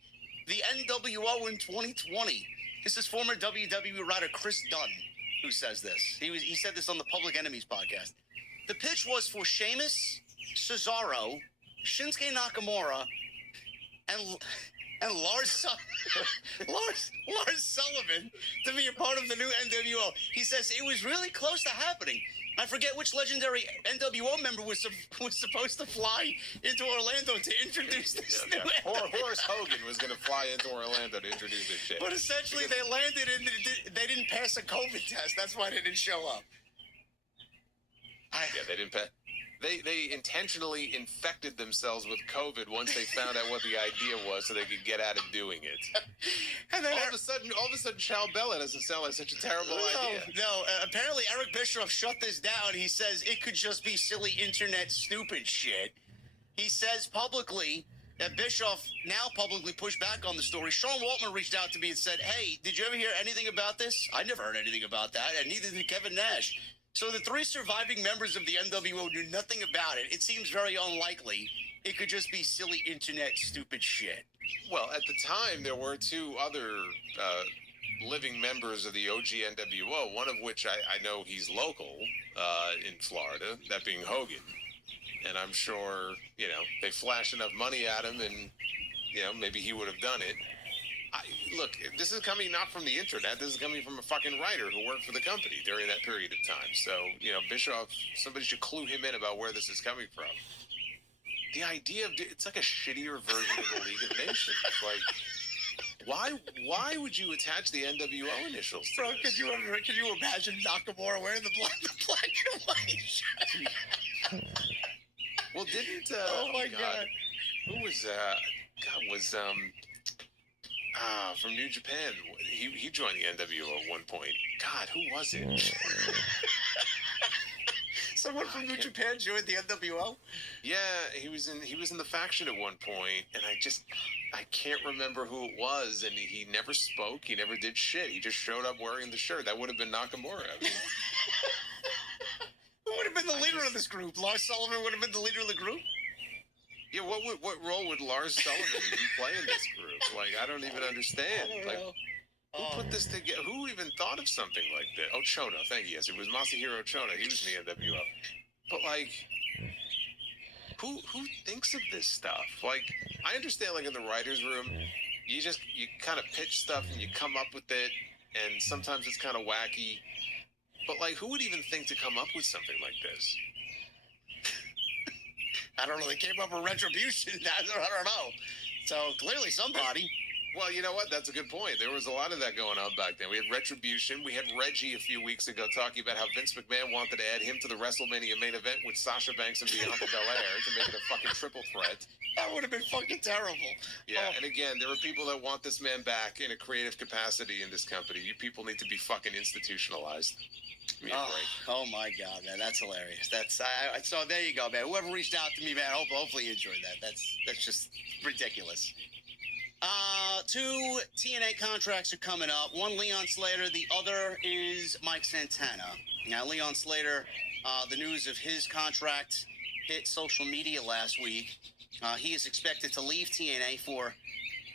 the NWO in 2020. This is former WWE writer Chris Dunn who says this. He said this on the Public Enemies podcast. The pitch was for Sheamus, Cesaro, Shinsuke Nakamura, and Lars Sullivan to be a part of the new NWO. He says it was really close to happening. I forget which legendary NWO member was supposed to fly into Orlando to introduce this new NWO. Horace Hogan was going to fly into Orlando to introduce this shit. But essentially, they landed and they didn't pass a COVID test. That's why they didn't show up. Yeah, they didn't pass. They intentionally infected themselves with COVID once they found out what the idea was, so they could get out of doing it. And then all of a sudden, Ciao Bella doesn't sound like such a terrible idea. No. Apparently, Eric Bischoff shut this down. He says it could just be silly internet stupid shit. He says publicly that Bischoff now publicly pushed back on the story. Sean Waltman reached out to me and said, "Hey, did you ever hear anything about this? I never heard anything about that, and neither did Kevin Nash." So the three surviving members of the NWO knew nothing about it. It seems very unlikely. It could just be silly internet stupid shit. Well, at the time, there were two other living members of the OG NWO, one of which I know he's local in Florida, that being Hogan. And I'm sure, they flashed enough money at him and, maybe he would have done it. Look, this is coming not from the internet. This is coming from a fucking writer who worked for the company during that period of time. So, Bischoff, somebody should clue him in about where this is coming from. The idea of it's like a shittier version of the League of Nations. Like, why would you attach the NWO initials to Bro, this? Can you imagine Nakamura wearing the black and white shirt? Well, didn't oh my God. Who was from New Japan? He joined the NWO at one point. God, who was it? Someone from New Japan joined the NWO? Yeah, he was in the faction at one point, and I can't remember who it was, and he never spoke, he never did shit. He just showed up wearing the shirt. That would have been Nakamura. I mean, who would have been the leader of this group? Lars Sullivan would have been the leader of the group? Yeah, what role would Lars Sullivan even play in this group? Like, I don't even understand. Who put this together? Who even thought of something like this? Oh, Chono, thank you. Yes, it was Masahiro Chono. He was in the NWO. But who thinks of this stuff? Like, I understand, in the writers' room, you kind of pitch stuff and you come up with it, and sometimes it's kind of wacky. But who would even think to come up with something like this? I don't know. They came up with Retribution. I don't know. So clearly somebody. Well, you know what? That's a good point. There was a lot of that going on back then. We had Retribution. We had Reggie a few weeks ago talking about how Vince McMahon wanted to add him to the WrestleMania main event with Sasha Banks and Bianca Belair to make it a fucking triple threat. That would have been fucking terrible. Yeah, Oh. and again, there are people that want this man back in a creative capacity in this company. You people need to be fucking institutionalized. Give me a break. Oh my god, man, that's hilarious. That's so there you go, man. Whoever reached out to me, man, hopefully you enjoyed that. That's just ridiculous. Two TNA contracts are coming up. One Leon Slater, the other is Mike Santana. Now, Leon Slater, the news of his contract hit social media last week. He is expected to leave TNA for,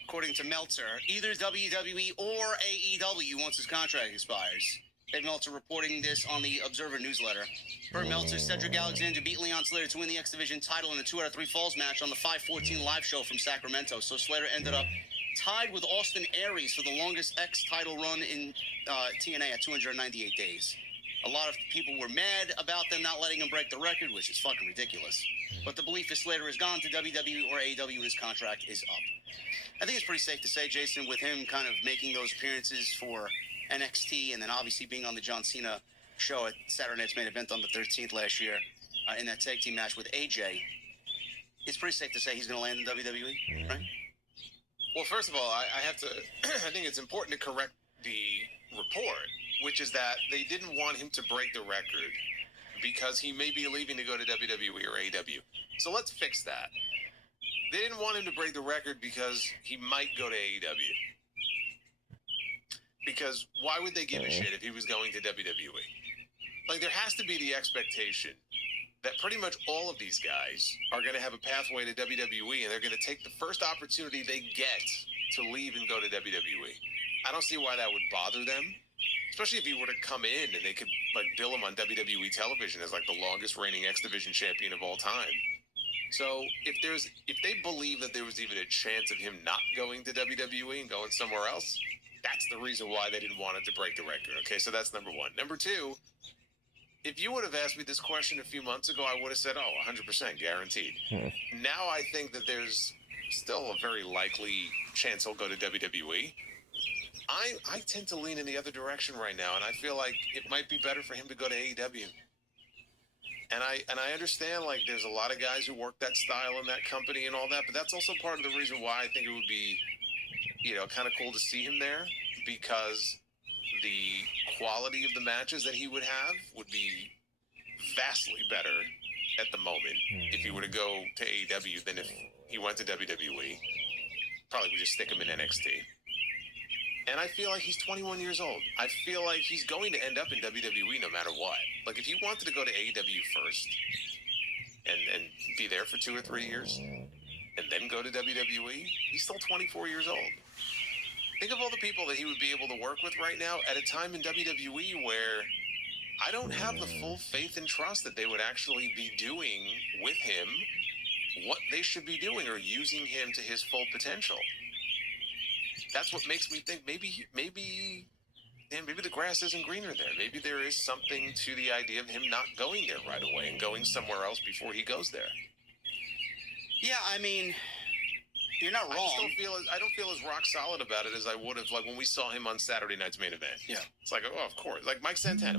according to Meltzer, either WWE or AEW once his contract expires. Dave Meltzer reporting this on the Observer newsletter. Per Meltzer, Cedric Alexander beat Leon Slater to win the X Division title in a 2 out of 3 falls match on the 5/14 live show from Sacramento. So Slater ended up tied with Austin Aries for the longest X title run in TNA at 298 days. A lot of people were mad about them not letting him break the record, which is fucking ridiculous. But the belief is Slater is gone to WWE or AEW and his contract is up. I think it's pretty safe to say, Jason, with him kind of making those appearances for NXT and then obviously being on the John Cena show at Saturday Night's Main Event on the 13th last year in that tag team match with AJ, it's pretty safe to say he's going to land in WWE, right? Well, first of all, I have to. I think it's important to correct the report, which is that they didn't want him to break the record because he may be leaving to go to WWE or AEW. So let's fix that. They didn't want him to break the record because he might go to AEW. Because why would they give a shit if he was going to WWE? Like, there has to be the expectation that pretty much all of these guys are going to have a pathway to WWE, and they're going to take the first opportunity they get to leave and go to WWE. I don't see why that would bother them, especially if he were to come in and they could like bill him on WWE television as like the longest reigning X Division champion of all time. So if they believe that there was even a chance of him not going to WWE and going somewhere else, that's the reason why they didn't want it to break the record. Okay, so that's number one. Number two, if you would have asked me this question a few months ago, I would have said, 100% guaranteed. Now I think that there's still a very likely chance he'll go to WWE. I tend to lean in the other direction right now, and I feel like it might be better for him to go to AEW. And I understand, like, there's a lot of guys who work that style in that company and all that, but that's also part of the reason why I think it would be, kind of cool to see him there, because the quality of the matches that he would have would be vastly better at the moment if he were to go to AEW than if he went to WWE. Probably would just stick him in NXT. And I feel like he's 21 years old. I feel like he's going to end up in WWE no matter what. Like, if he wanted to go to AEW first and be there for 2 or 3 years and then go to WWE, he's still 24 years old. Think of all the people that he would be able to work with right now at a time in WWE where I don't have the full faith and trust that they would actually be doing with him what they should be doing or using him to his full potential. That's what makes me think maybe the grass isn't greener there. Maybe there is something to the idea of him not going there right away and going somewhere else before he goes there. Yeah, I mean, you're not wrong. I don't feel as rock solid about it as I would have, like, when we saw him on Saturday Night's Main Event. Yeah. It's like, oh, of course. Like Mike Santana.